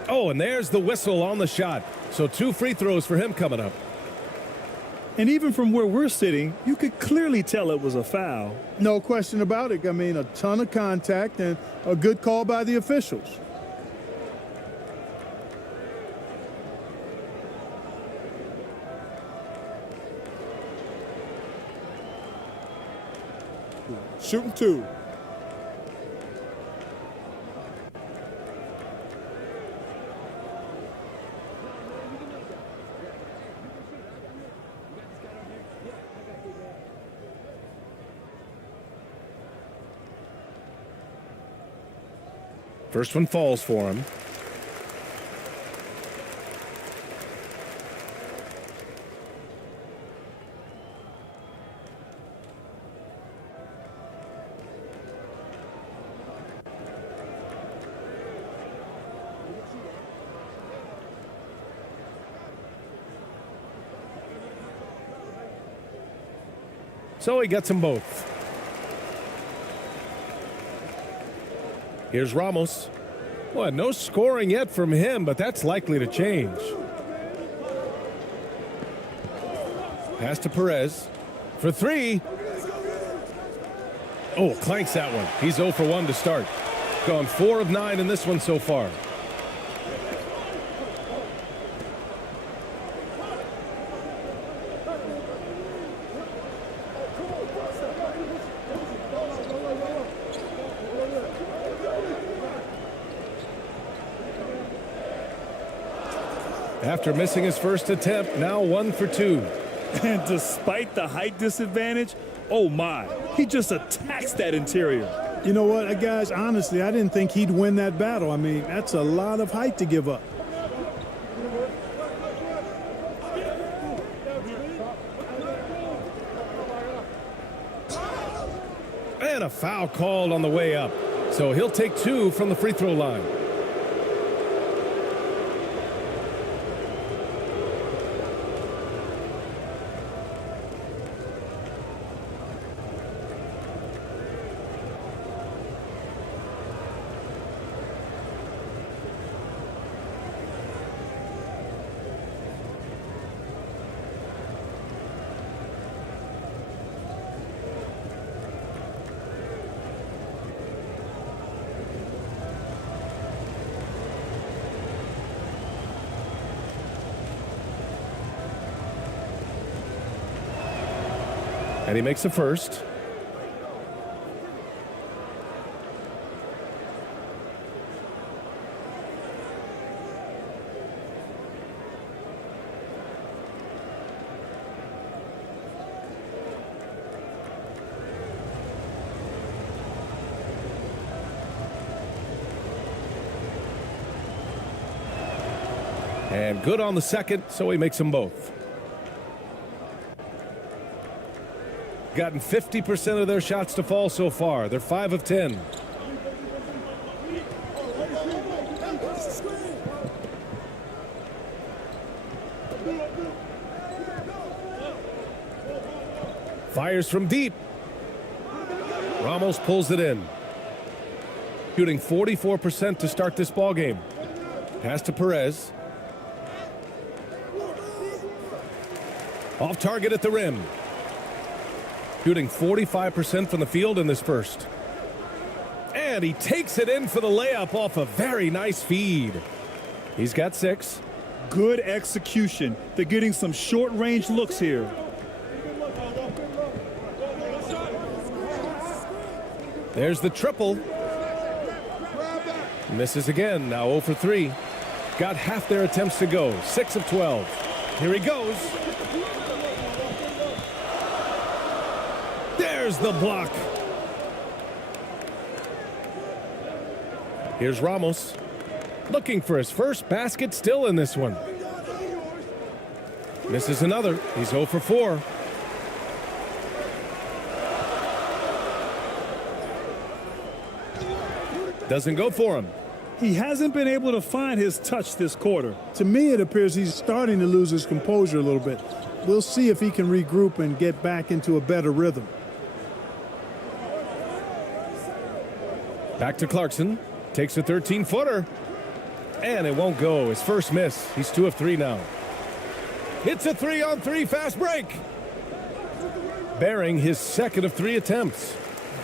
Oh, and there's the whistle on the shot. So 2 free throws for him coming up. And even from where we're sitting, you could clearly tell it was a foul. No question about it. I mean, a ton of contact and a good call by the officials. Shooting 2. First one falls for him. So he gets them both. Here's Ramos. Well, no scoring yet from him, but that's likely to change. Pass to Perez for 3. Oh, clanks that one. He's 0 for 1 to start. Gone 4 of 9 in this one so far. After missing his first attempt, now 1 for 2. And despite the height disadvantage, oh my, he just attacks that interior. You know what, guys, honestly, I didn't think he'd win that battle. I mean, that's a lot of height to give up. And a foul called on the way up. So he'll take 2 from the free throw line. And he makes the first. And good on the second, so he makes them both. Gotten 50% of their shots to fall so far. They're 5 of 10. Fires from deep. Ramos pulls it in. Shooting 44% to start this ball game. Pass to Perez. Off target at the rim. Shooting 45% from the field in this first. And he takes it in for the layup off a very nice feed. He's got 6. Good execution. They're getting some short-range looks here. There's the triple. Misses again, now 0 for 3. Got half their attempts to go, 6 of 12. Here he goes. There's the block. Here's Ramos, looking for his first basket, still in this one. Misses another, he's 0 for 4. Doesn't go for him. He hasn't been able to find his touch this quarter. To me, it appears he's starting to lose his composure a little bit. We'll see if he can regroup and get back into a better rhythm. Back to Clarkson. Takes a 13-footer. And it won't go. His first miss. He's 2 of 3 now. It's a 3-on-3 fast break. Bearing his 2nd of 3 attempts.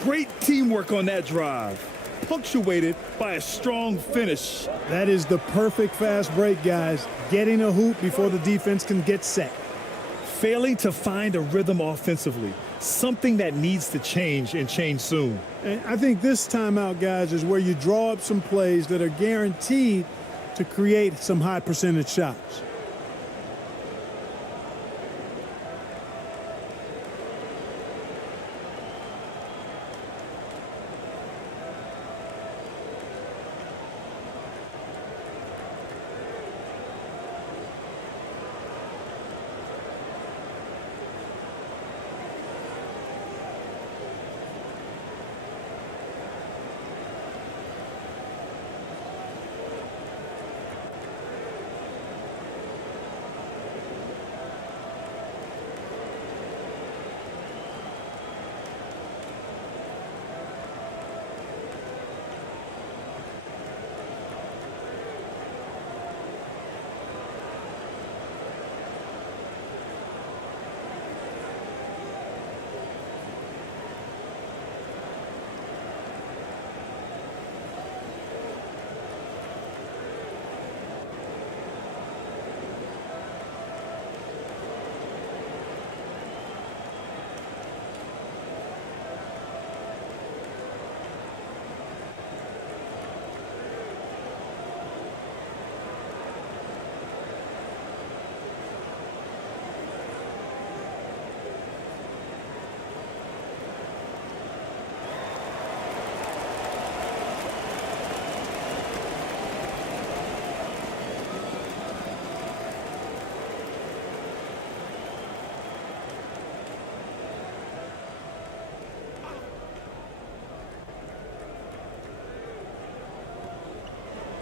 Great teamwork on that drive, punctuated by a strong finish. That is the perfect fast break, guys. Getting a hoop before the defense can get set. Failing to find a rhythm offensively, something that needs to change and change soon. And I think this timeout, guys, is where you draw up some plays that are guaranteed to create some high percentage shots.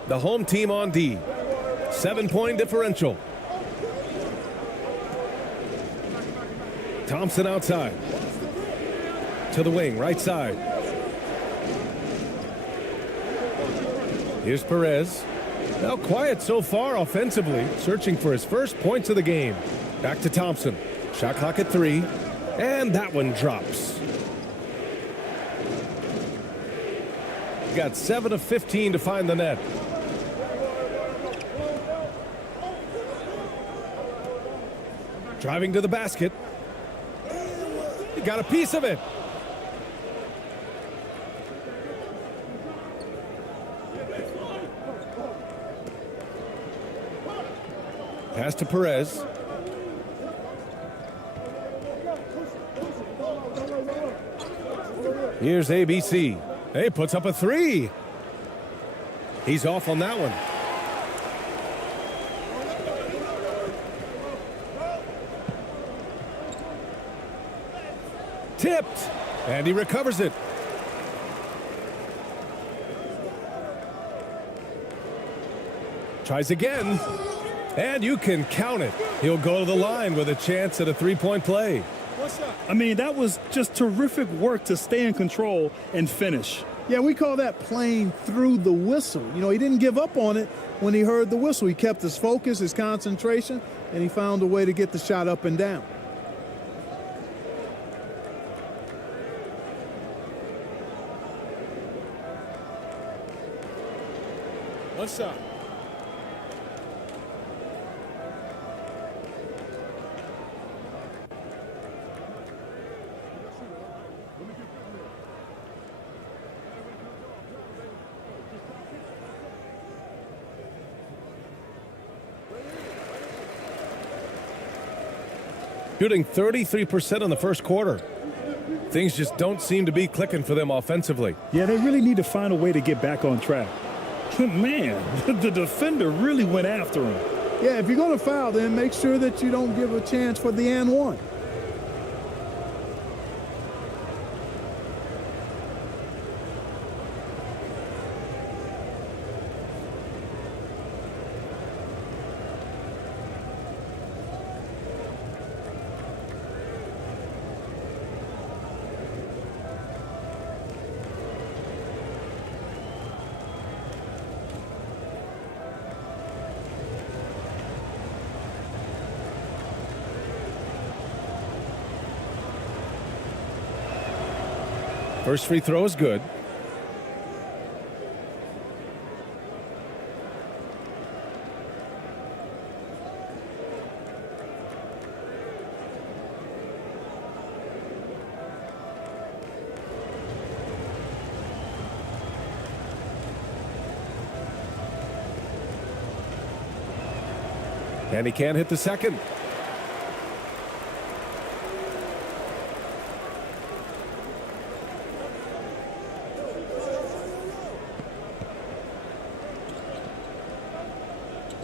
The home team on D. 7-point differential. Thompson outside. To the wing, right side. Here's Perez. Now quiet so far offensively, searching for his first points of the game. Back to Thompson. Shot clock at 3. And that one drops. Got 7 of 15 to find the net. Driving to the basket. He got a piece of it. Pass to Perez. Here's ABC. Hey, puts up a 3. He's off on that one. Tipped, and he recovers it. Tries again, and you can count it. He'll go to the line with a chance at a 3-point play. I mean, that was just terrific work to stay in control and finish. Yeah, we call that playing through the whistle. You know, he didn't give up on it when he heard the whistle. He kept his focus, his concentration, and he found a way to get the shot up and down. One shot. Shooting 33% in the first quarter. Things just don't seem to be clicking for them offensively. Yeah, they really need to find a way to get back on track. Man, the defender really went after him. Yeah, if you're going to foul, then make sure that you don't give a chance for the and one. First free throw is good. And he can't hit the second.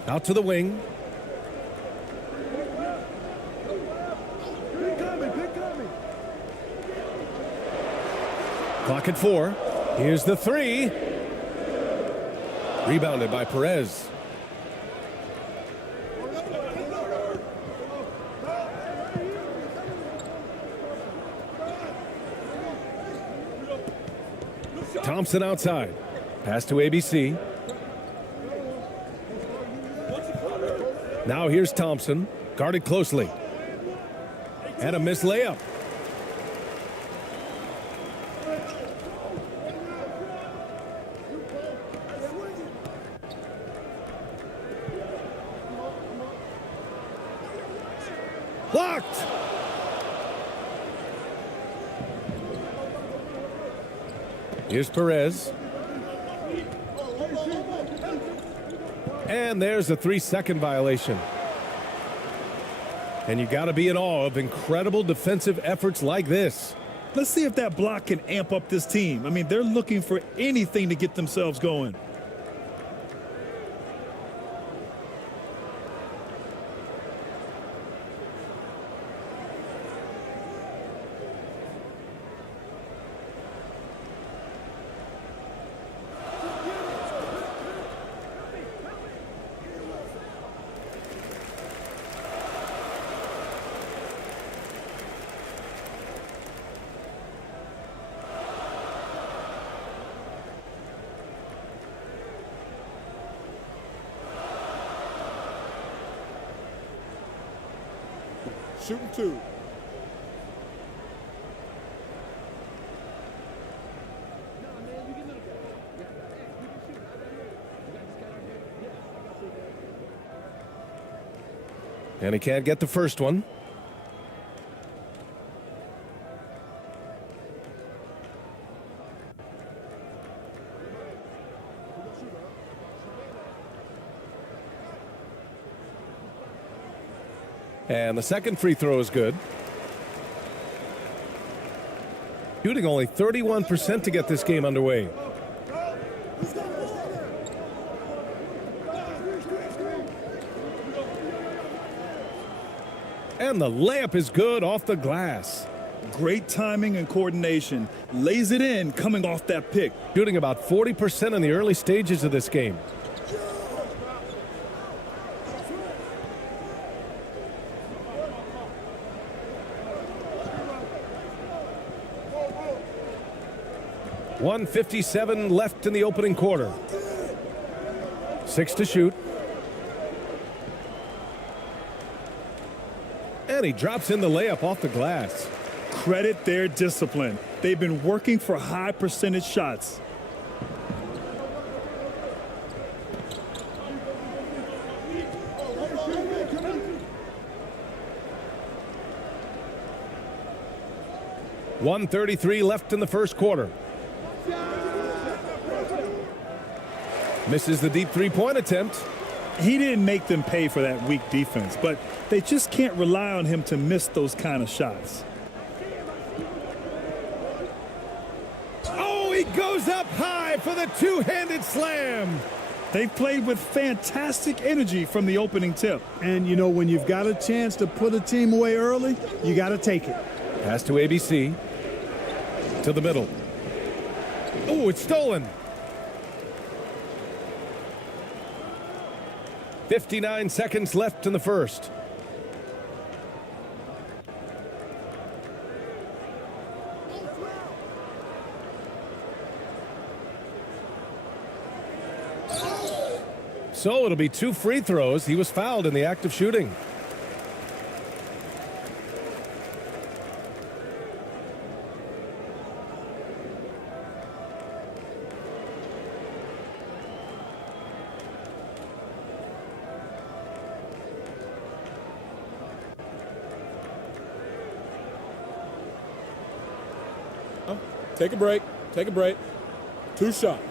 Out to the wing. Clock at 4. Here's the 3. Rebounded by Perez. Thompson outside. Pass to ABC. Now here's Thompson, guarded closely. And a missed layup. Blocked. Here's Perez. And there's a 3-second violation. And you got to be in awe of incredible defensive efforts like this. Let's see if that block can amp up this team. I mean, they're looking for anything to get themselves going. Shooting 2. And he can't get the first one. And the second free throw is good. Shooting only 31% to get this game underway. And the layup is good off the glass. Great timing and coordination. Lays it in coming off that pick. Shooting about 40% in the early stages of this game. .157 left in the opening quarter. 6 to shoot. And he drops in the layup off the glass. Credit their discipline. They've been working for high percentage shots. 1:33 left in the first quarter. Misses the deep three-point attempt. He didn't make them pay for that weak defense, but they just can't rely on him to miss those kind of shots. Oh, he goes up high for the two-handed slam. They played with fantastic energy from the opening tip. And, you know, when you've got a chance to put a team away early, you got to take it. Pass to ABC. To the middle. Oh, it's stolen. 59 seconds left in the first. So it'll be 2 free throws. He was fouled in the act of shooting. Take a break. Take a break. 2 shots.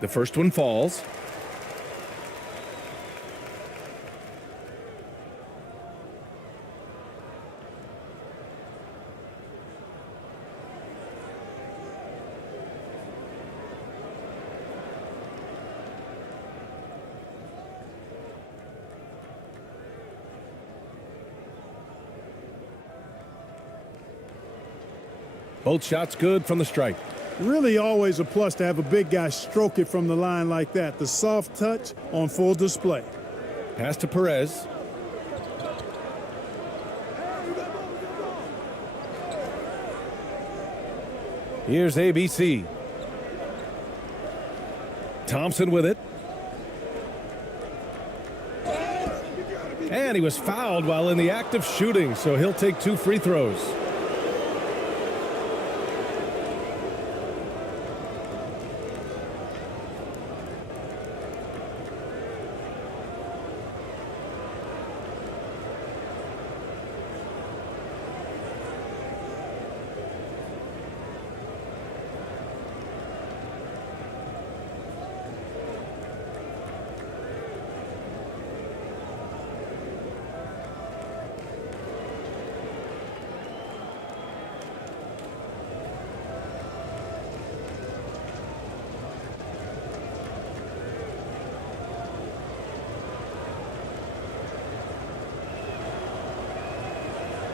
The first one falls. Both shots good from the stripe. Really always a plus to have a big guy stroke it from the line like that. The soft touch on full display. Pass to Perez. Here's ABC. Thompson with it. And he was fouled while in the act of shooting, so he'll take 2 free throws.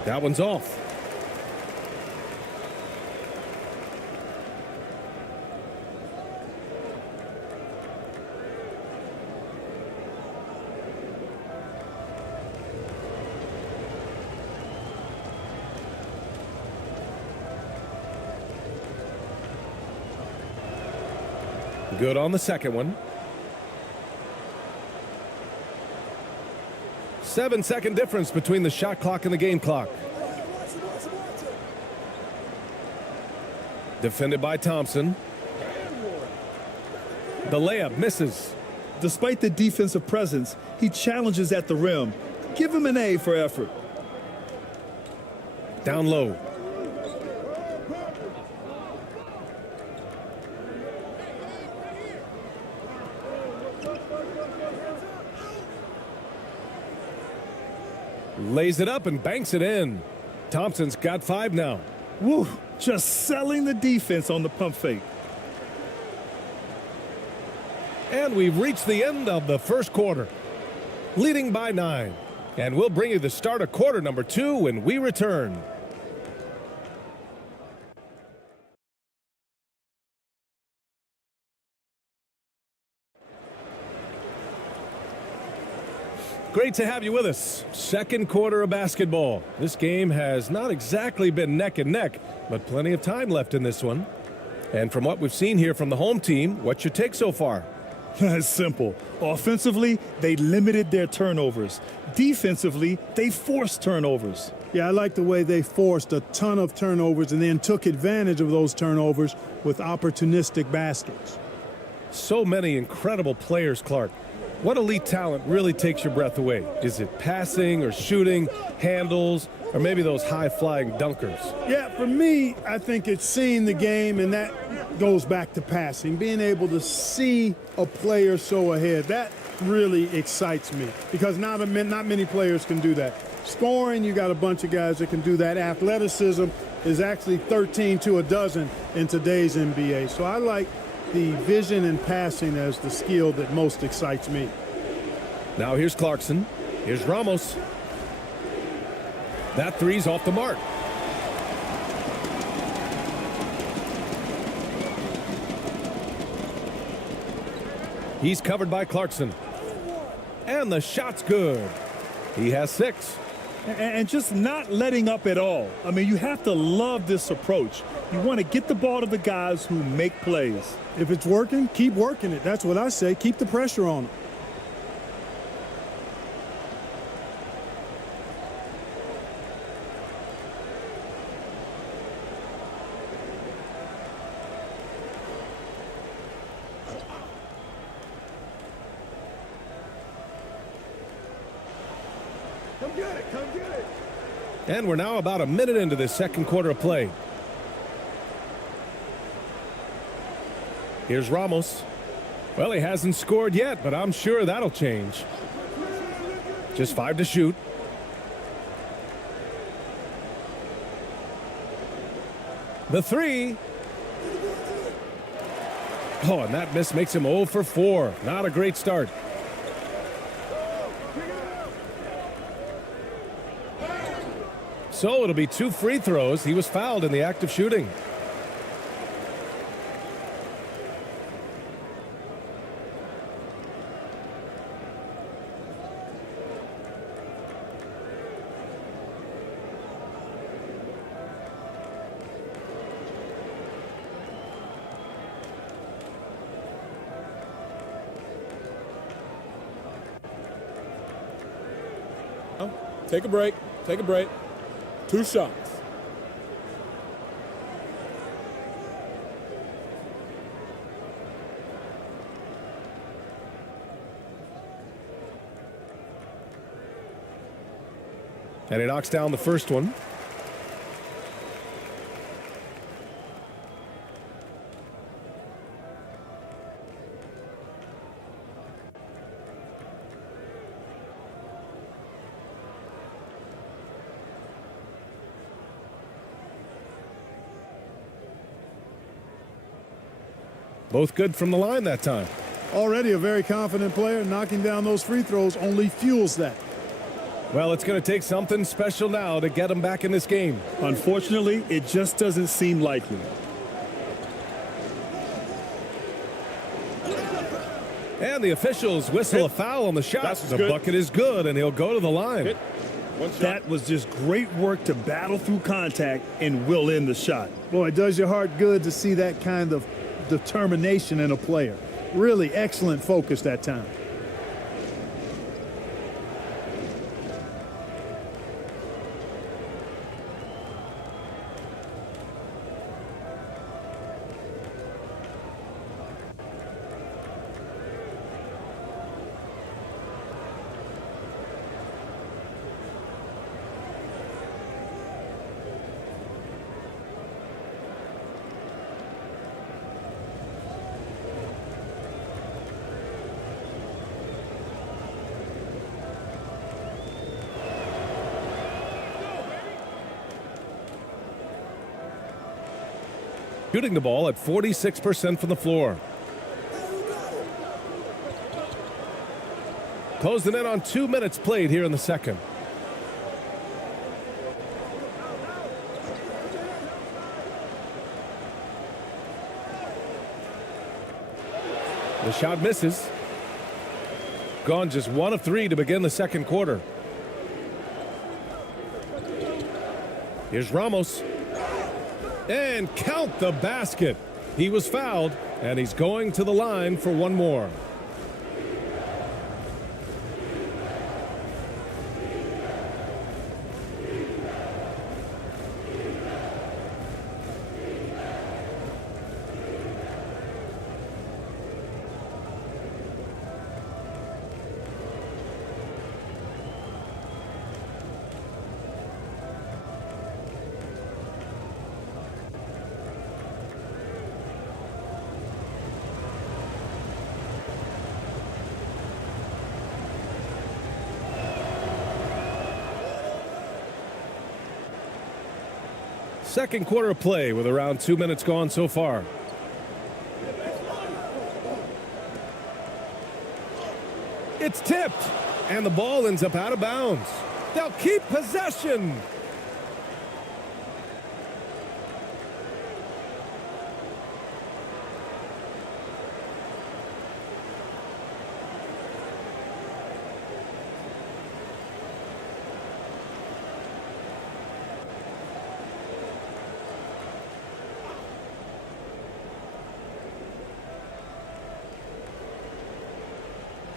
That one's off. Good on the second one. 7-second difference between the shot clock and the game clock. Defended by Thompson. The layup misses. Despite the defensive presence, he challenges at the rim. Give him an A for effort. Down low. Lays it up and banks it in. Thompson's got 5 now. Woo, just selling the defense on the pump fake. And we've reached the end of the first quarter, leading by 9. And we'll bring you the start of quarter number 2 when we return. Great to have you with us. Second quarter of basketball. This game has not exactly been neck and neck, but plenty of time left in this one. And from what we've seen here from the home team, what's your take so far? It's simple. Offensively, they limited their turnovers. Defensively, they forced turnovers. Yeah, I like the way they forced a ton of turnovers and then took advantage of those turnovers with opportunistic baskets. So many incredible players, Clark. What elite talent really takes your breath away? Is it passing or shooting, handles, or maybe those high-flying dunkers? Yeah, for me, I think it's seeing the game, and that goes back to passing. Being able to see a player so ahead, that really excites me because not many players can do that. Scoring, you got a bunch of guys that can do that. Athleticism is actually 13 to a dozen in today's NBA. So I like the vision and passing as the skill that most excites me. Now here's Clarkson. Here's Ramos. That three's off the mark. He's covered by Clarkson. And the shot's good. He has 6. And just not letting up at all. I mean, you have to love this approach. You want to get the ball to the guys who make plays. If it's working, keep working it. That's what I say. Keep the pressure on them. And we're now about a minute into this second quarter of play. Here's Ramos. Well, he hasn't scored yet, but I'm sure that'll change. Just 5 to shoot. The 3. Oh, and that miss makes him 0 for 4. Not a great start. So it'll be 2 free throws. He was fouled in the act of shooting. Take a break. Take a break. 2 shots. And he knocks down the first one. Both good from the line that time. Already a very confident player. Knocking down those free throws only fuels that. Well, it's going to take something special now to get him back in this game. Unfortunately, it just doesn't seem likely. And the officials whistle a foul on the shot. The bucket is good, and he'll go to the line. That was just great work to battle through contact and will in the shot. Boy, it does your heart good to see that kind of determination in a player. Really excellent focus that time. Shooting the ball at 46% from the floor. Closing in on 2 minutes played here in the second. The shot misses. Gone just 1 of 3 to begin the second quarter. Here's Ramos. And count the basket. He was fouled, and he's going to the line for one more. Second quarter of play with around 2 minutes gone so far. It's tipped, and the ball ends up out of bounds. They'll keep possession.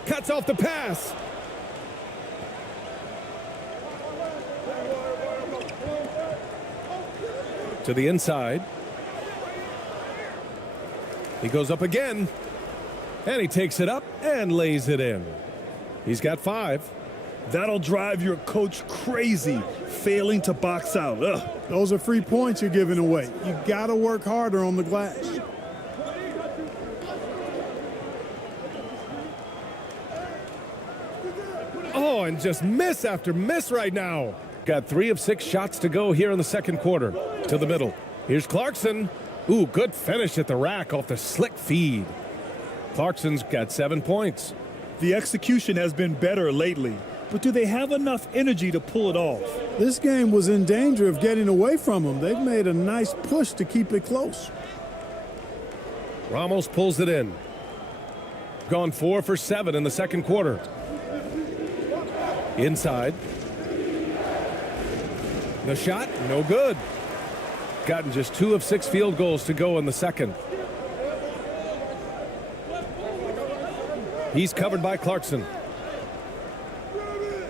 Cuts off the pass. To the inside. He goes up again. And he takes it up and lays it in. He's got 5. That'll drive your coach crazy, failing to box out. Ugh. Those are free points you're giving away. You got to work harder on the glass. Oh, and just miss after miss right now. Got 3 of 6 shots to go here in the second quarter. To the middle. Here's Clarkson. Ooh, good finish at the rack off the slick feed. Clarkson's got 7 points. The execution has been better lately, but do they have enough energy to pull it off? This game was in danger of getting away from them. They've made a nice push to keep it close. Ramos pulls it in. Gone 4 for 7 in the second quarter. Inside. The shot, no good. Gotten just 2 of 6 field goals to go in the second. He's covered by Clarkson.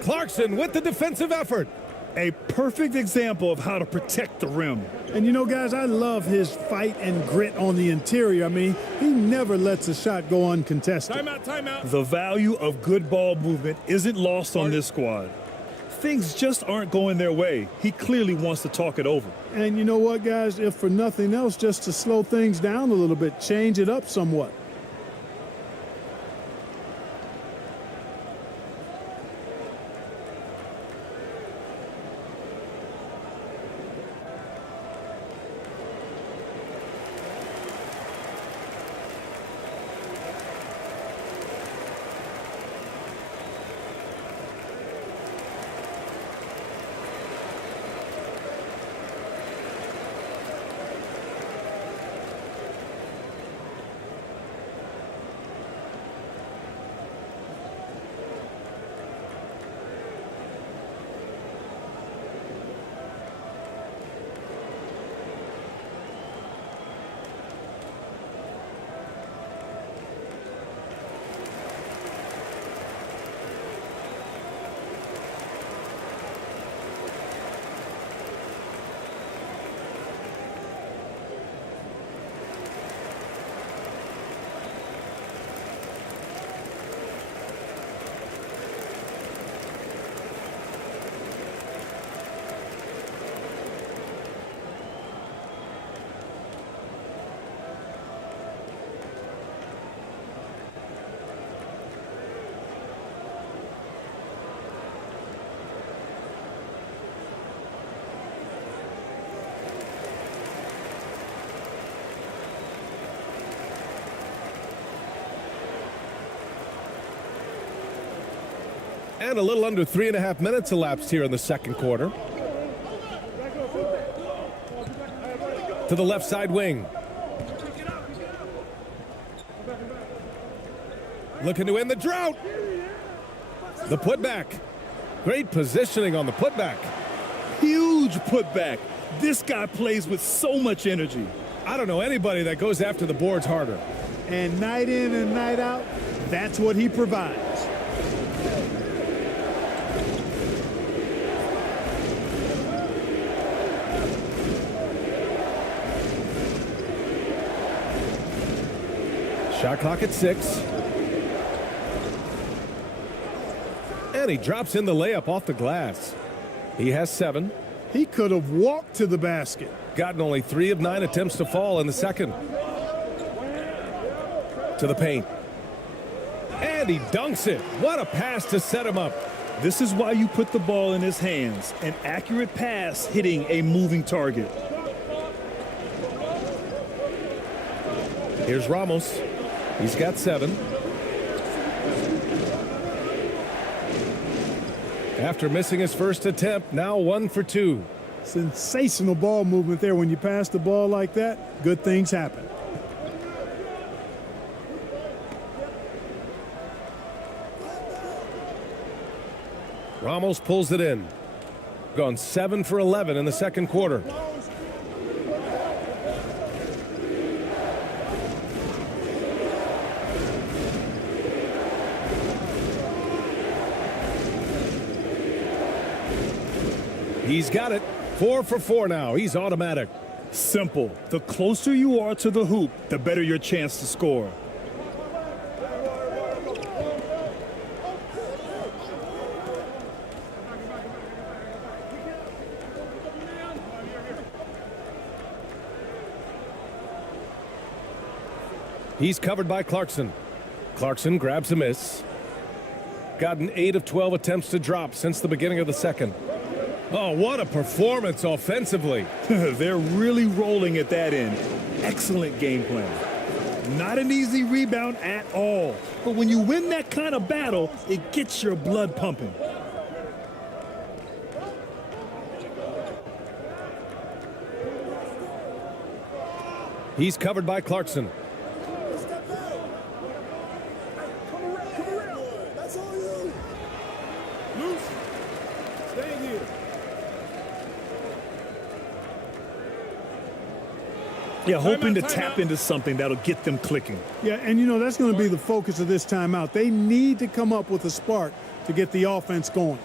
Clarkson with the defensive effort. A perfect example of how to protect the rim. And you know, guys, I love his fight and grit on the interior. I mean, he never lets a shot go uncontested. Timeout, timeout. The value of good ball movement isn't lost on this squad. Things just aren't going their way. He clearly wants to talk it over. And you know what, guys? If for nothing else, just to slow things down a little bit, change it up somewhat. And a little under 3.5 minutes elapsed here in the second quarter. To the left side wing. Looking to end the drought. The putback. Great positioning on the putback. Huge putback. This guy plays with so much energy. I don't know anybody that goes after the boards harder. And night in and night out, that's what he provides. Shot clock at 6. And he drops in the layup off the glass. He has 7. He could have walked to the basket. Gotten only 3 of 9 attempts to fall in the second. To the paint. And he dunks it. What a pass to set him up. This is why you put the ball in his hands. An accurate pass hitting a moving target. Here's Ramos. He's got 7. After missing his first attempt, now 1 for 2. Sensational ball movement there. When you pass the ball like that, good things happen. Ramos pulls it in. Gone 7 for 11 in the second quarter. He's got it. 4 for 4 now. He's automatic. Simple. The closer you are to the hoop, the better your chance to score. He's covered by Clarkson. Clarkson grabs a miss. Gotten 8 of 12 attempts to drop since the beginning of the second. Oh, what a performance offensively. They're really rolling at that end. Excellent game plan. Not an easy rebound at all. But when you win that kind of battle, it gets your blood pumping. He's covered by Clarkson. Yeah, hoping to tap into something that'll get them clicking. Yeah, and you know, that's going to be the focus of this timeout. They need to come up with a spark to get the offense going.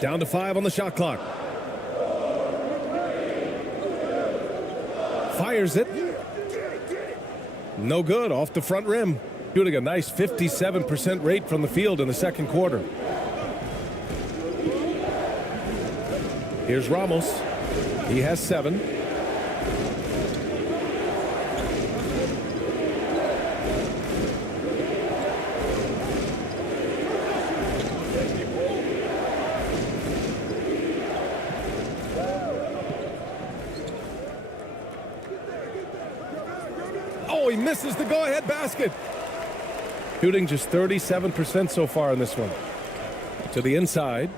Down to 5 on the shot clock. Fires it. No good, off the front rim. Shooting a nice 57% rate from the field in the second quarter. Here's Ramos. He has 7. He misses the go-ahead basket. Shooting just 37% so far in this one. To the inside.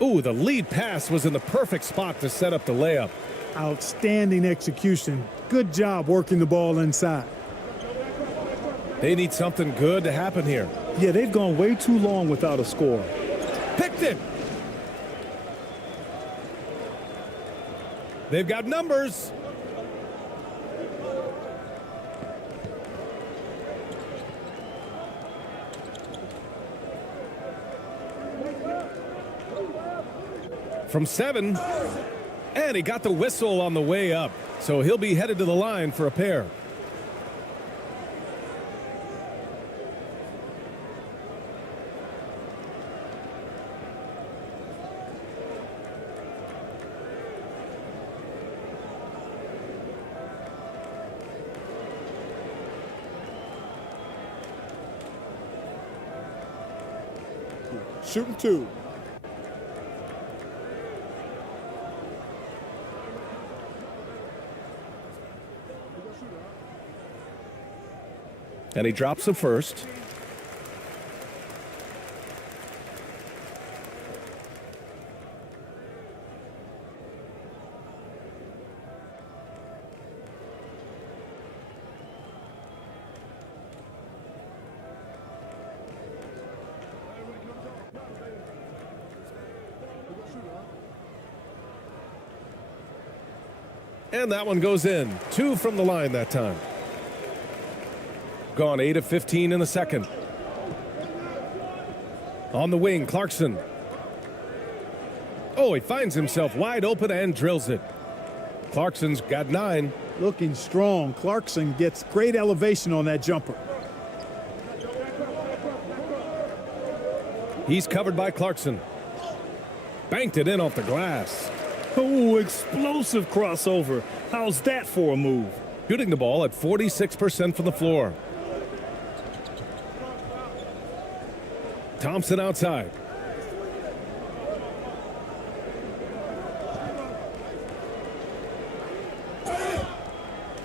Ooh, the lead pass was in the perfect spot to set up the layup. Outstanding execution. Good job working the ball inside. They need something good to happen here. Yeah, they've gone way too long without a score. Picked it. They've got numbers. From 7, and he got the whistle on the way up, so he'll be headed to the line for a pair. Shooting 2. And he drops the first. And that one goes in. 2 from the line that time. Gone 8 of 15 in the second. On the wing, Clarkson. Oh, he finds himself wide open and drills it. Clarkson's got 9. Looking strong. Clarkson gets great elevation on that jumper. He's covered by Clarkson. Banked it in off the glass. Oh, explosive crossover. How's that for a move? Shooting the ball at 46% from the floor. Thompson outside.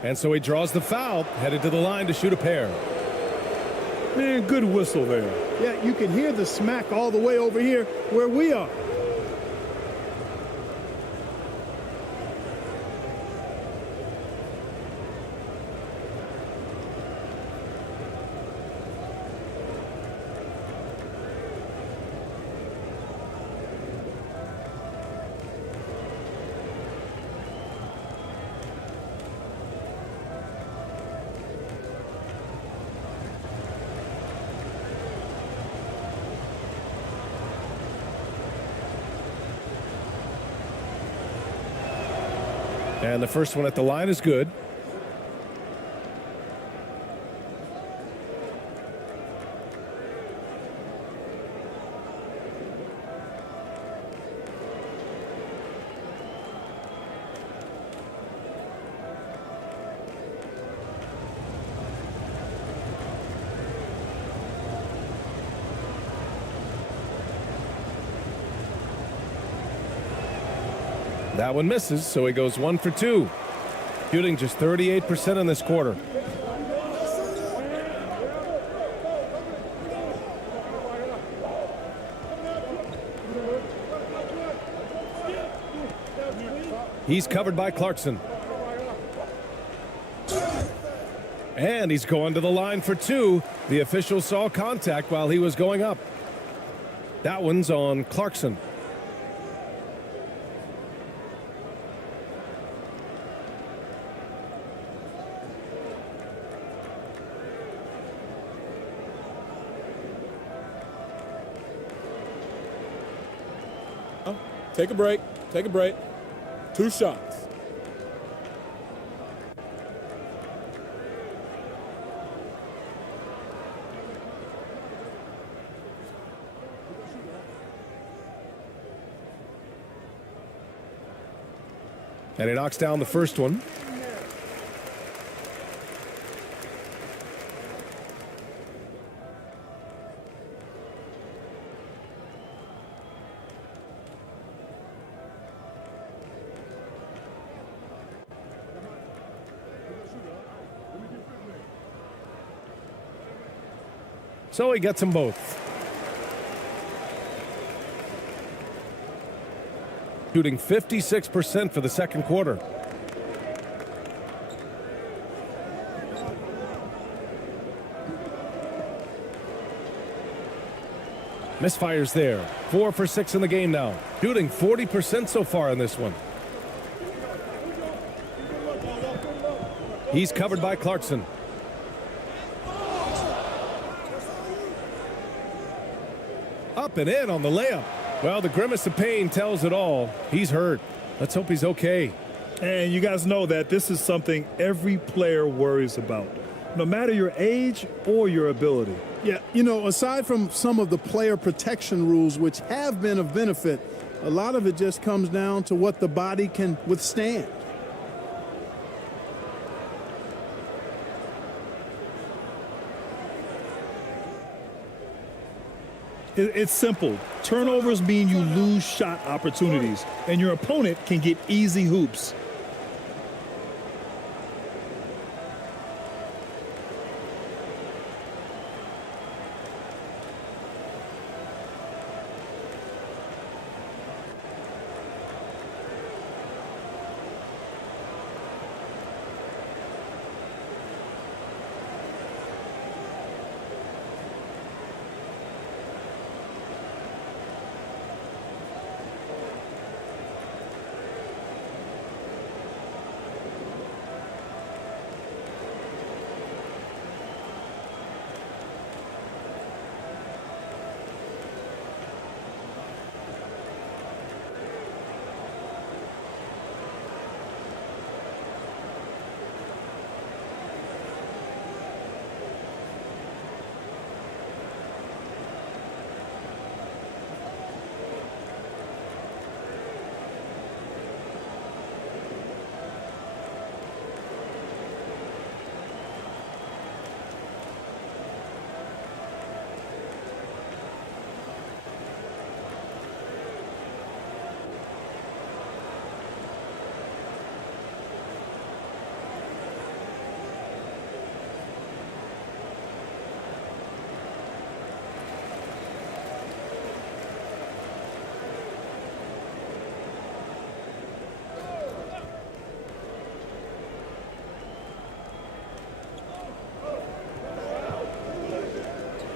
And so he draws the foul, headed to the line to shoot a pair. Man, good whistle there. Yeah, you can hear the smack all the way over here where we are. And the first one at the line is good. That one misses, so he goes 1 for 2. Shooting just 38% in this quarter. He's covered by Clarkson. And he's going to the line for 2. The official saw contact while he was going up. That one's on Clarkson. Take a break. Take a break. 2 shots. And he knocks down the first one. So he gets them both. Shooting 56% for the second quarter. Misfires there. 4 for 6 in the game now. Shooting 40% so far in this one. He's covered by Clarkson. Up and in on the layup. Well, the grimace of pain tells it all. He's hurt. Let's hope he's okay. And you guys know that this is something every player worries about, no matter your age or your ability. Yeah, you know, aside from some of the player protection rules, which have been of benefit, a lot of it just comes down to what the body can withstand. It's simple. Turnovers mean you lose shot opportunities, and your opponent can get easy hoops.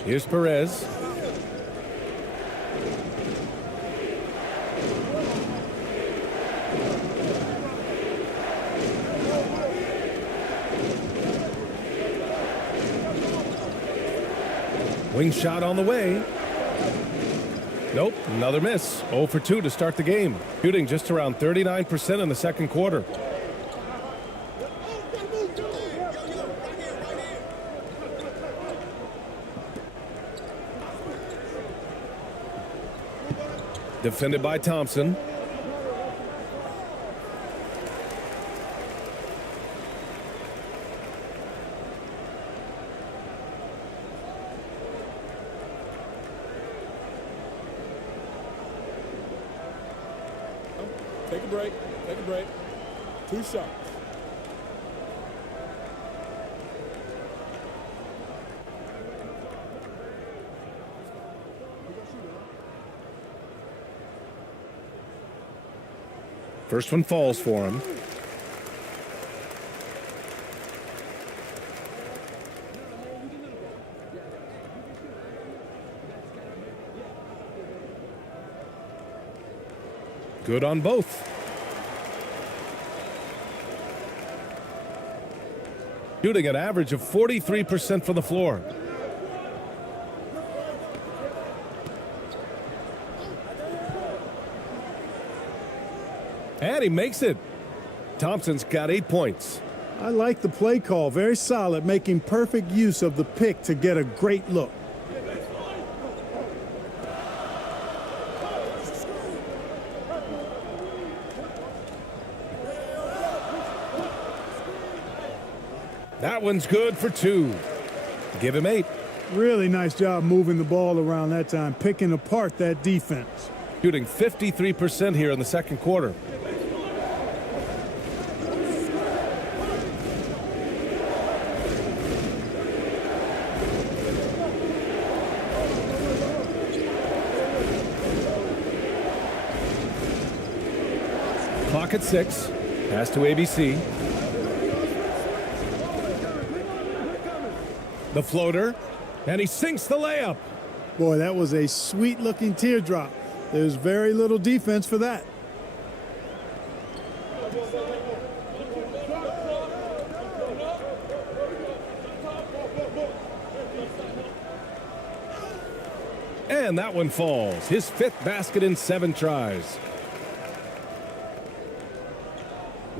Here's Perez. Wing shot on the way. Nope, another miss. 0 for 2 to start the game. Shooting just around 39% in the second quarter. Defended by Thompson. Take a break. Take a break. 2 shots. First one falls for him. Good on both. Shooting an average of 43% from the floor. And he makes it. Thompson's got 8 points. I like the play call. Very solid, making perfect use of the pick to get a great look. That one's good for 2. Give him 8. Really nice job moving the ball around that time, picking apart that defense. Shooting 53% here in the second quarter. Clock at 6. Pass to ABC. The floater, and he sinks the layup. Boy, that was a sweet-looking teardrop. There's very little defense for that. And that one falls. His 5th basket in 7 tries.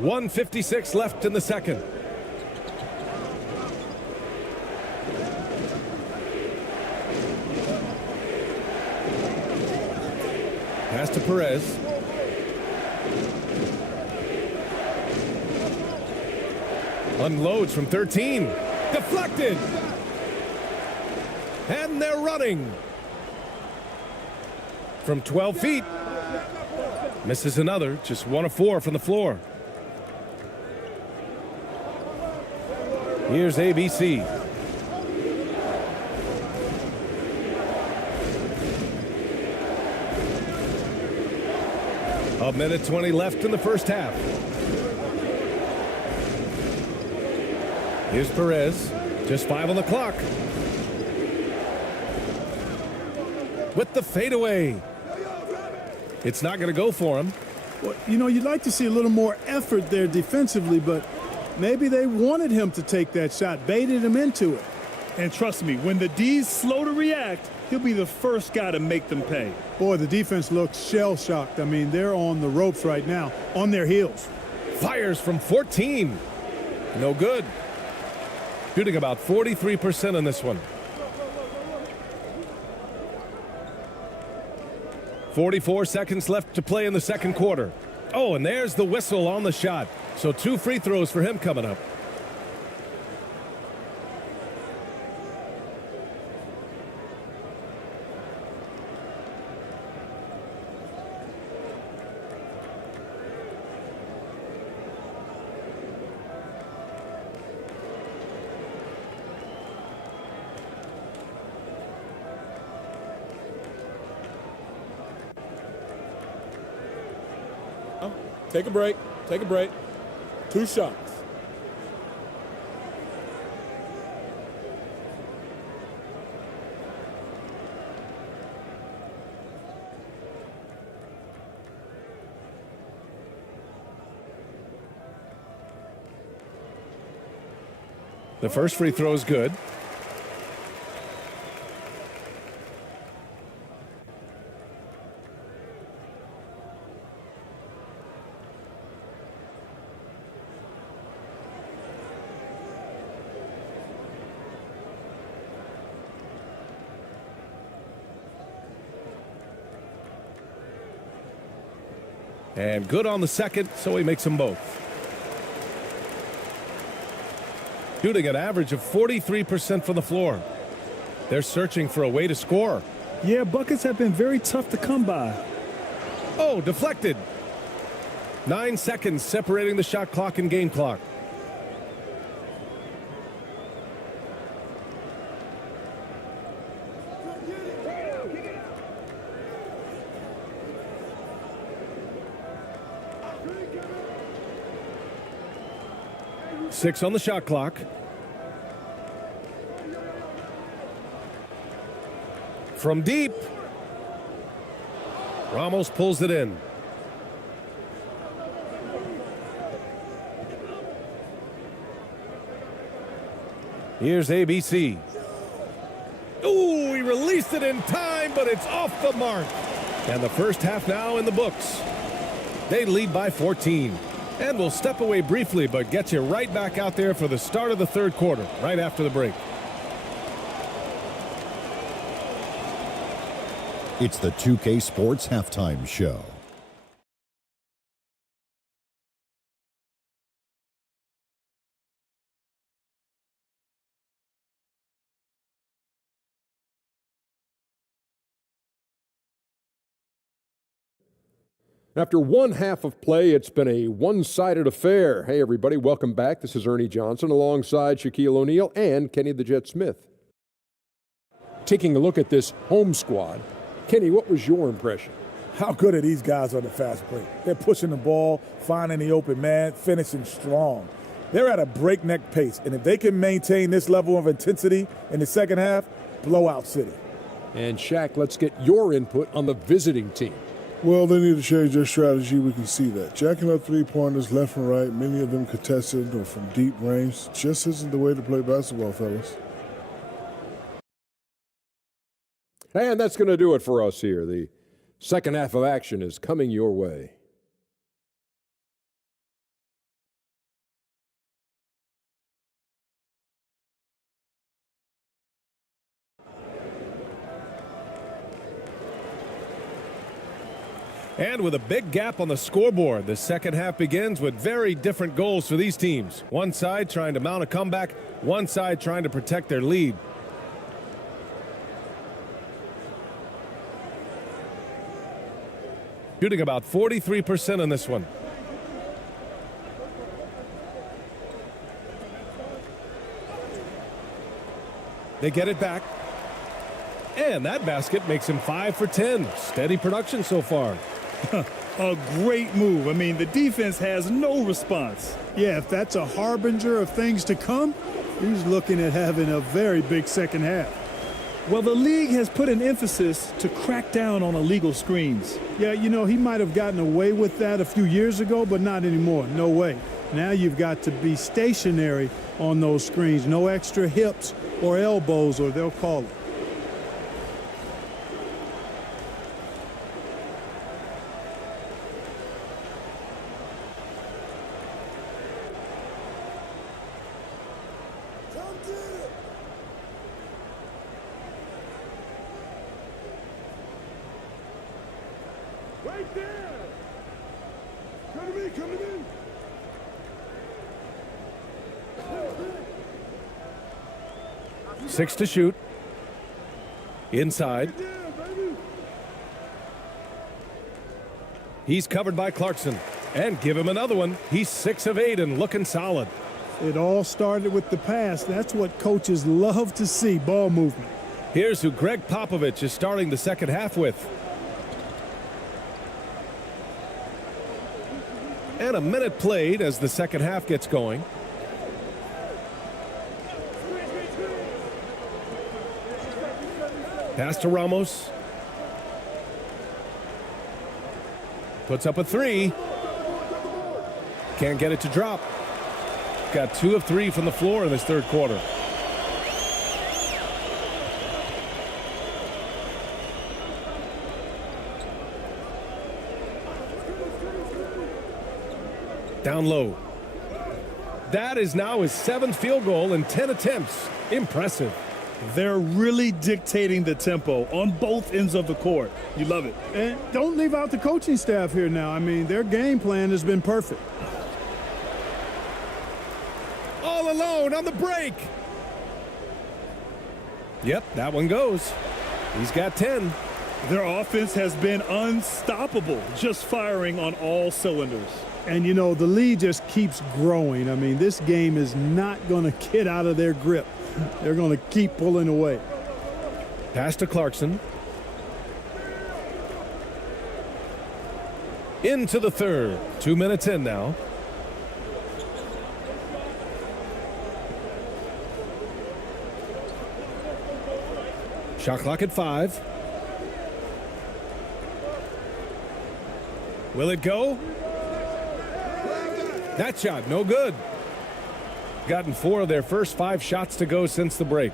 1:56 left in the second. Pass to Perez. Unloads from 13. Deflected. And they're running. from 12 feet. Misses another, just 1 of 4 from the floor. Here's ABC. A minute 20 left in the first half. Here's Perez, just 5 on the clock. With the fadeaway. It's not going to go for him. Well, you know, you'd like to see a little more effort there defensively, but maybe they wanted him to take that shot, baited him into it. And trust me, when the D's slow to react, he'll be the first guy to make them pay. Boy, the defense looks shell-shocked. I mean, they're on the ropes right now, on their heels. Fires from 14. No good. Shooting about 43% on this one. 44 seconds left to play in the second quarter. Oh, and there's the whistle on the shot. So 2 free throws for him coming up. Take a break. Take a break. 2 shots. The first free throw is good. And good on the second, so he makes them both. Shooting an average of 43% from the floor. They're searching for a way to score. Yeah, buckets have been very tough to come by. Oh, deflected. 9 seconds separating the shot clock and game clock. Six on the shot clock. From deep. Ramos pulls it in. Here's ABC. Ooh, he released it in time, but it's off the mark. And the first half now in the books. They lead by 14. And we'll step away briefly, but get you right back out there for the start of the third quarter, right after the break. It's the 2K Sports Halftime Show. After one half of play, it's been a one-sided affair. Hey, everybody, welcome back. This is Ernie Johnson alongside Shaquille O'Neal and Kenny the Jet Smith. Taking a look at this home squad, Kenny, what was your impression? How good are these guys on the fast break? They're pushing the ball, finding the open man, finishing strong. They're at a breakneck pace, and if they can maintain this level of intensity in the second half, blowout city. And Shaq, let's get your input on the visiting team. Well, they need to change their strategy. We can see that. Jacking up three-pointers left and right, many of them contested or from deep range, just isn't the way to play basketball, fellas. And that's going to do it for us here. The second half of action is coming your way. And with a big gap on the scoreboard, the second half begins with very different goals for these teams. One side trying to mount a comeback, one side trying to protect their lead. Shooting about 43% on this one. They get it back. And that basket makes him 5 for 10. Steady production so far. A great move. I mean, the defense has no response. Yeah, if that's a harbinger of things to come, he's looking at having a very big second half. Well, the league has put an emphasis to crack down on illegal screens. Yeah, you know, he might have gotten away with that a few years ago, but not anymore. No way. Now you've got to be stationary on those screens. No extra hips or elbows, or they'll call it. Right there. Come to me, come to me. 6 to shoot. Inside. He's covered by Clarkson. And give him another one. He's 6 of 8 and looking solid. It all started with the pass. That's what coaches love to see, ball movement. Here's who Greg Popovich is starting the second half with. And a minute played as the second half gets going. Pass to Ramos. Puts up a 3. Can't get it to drop. Got 2 of 3 from the floor in this third quarter. Down low. That is now his 7th field goal in 10 attempts. Impressive. They're really dictating the tempo on both ends of the court. You love it. And don't leave out the coaching staff here now. I mean, their game plan has been perfect. All alone on the break. Yep, that one goes. He's got 10. Their offense has been unstoppable, just firing on all cylinders. And, you know, the lead just keeps growing. I mean, this game is not going to get out of their grip. They're going to keep pulling away. Pass to Clarkson. Into the third. 2 minutes in now. Shot clock at 5. Will it go? That shot, no good. Gotten 4 of their first 5 shots to go since the break.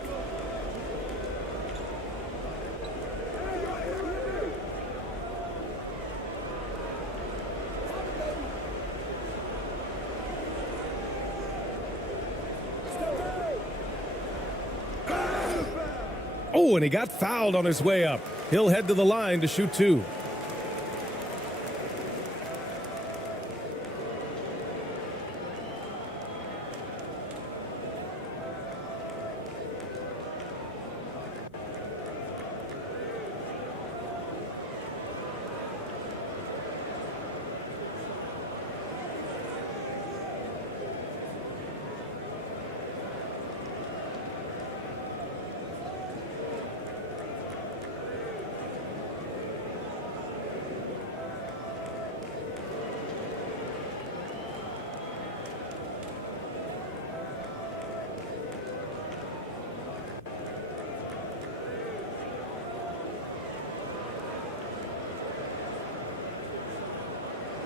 Oh, and he got fouled on his way up. He'll head to the line to shoot 2.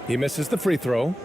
He misses the free throw.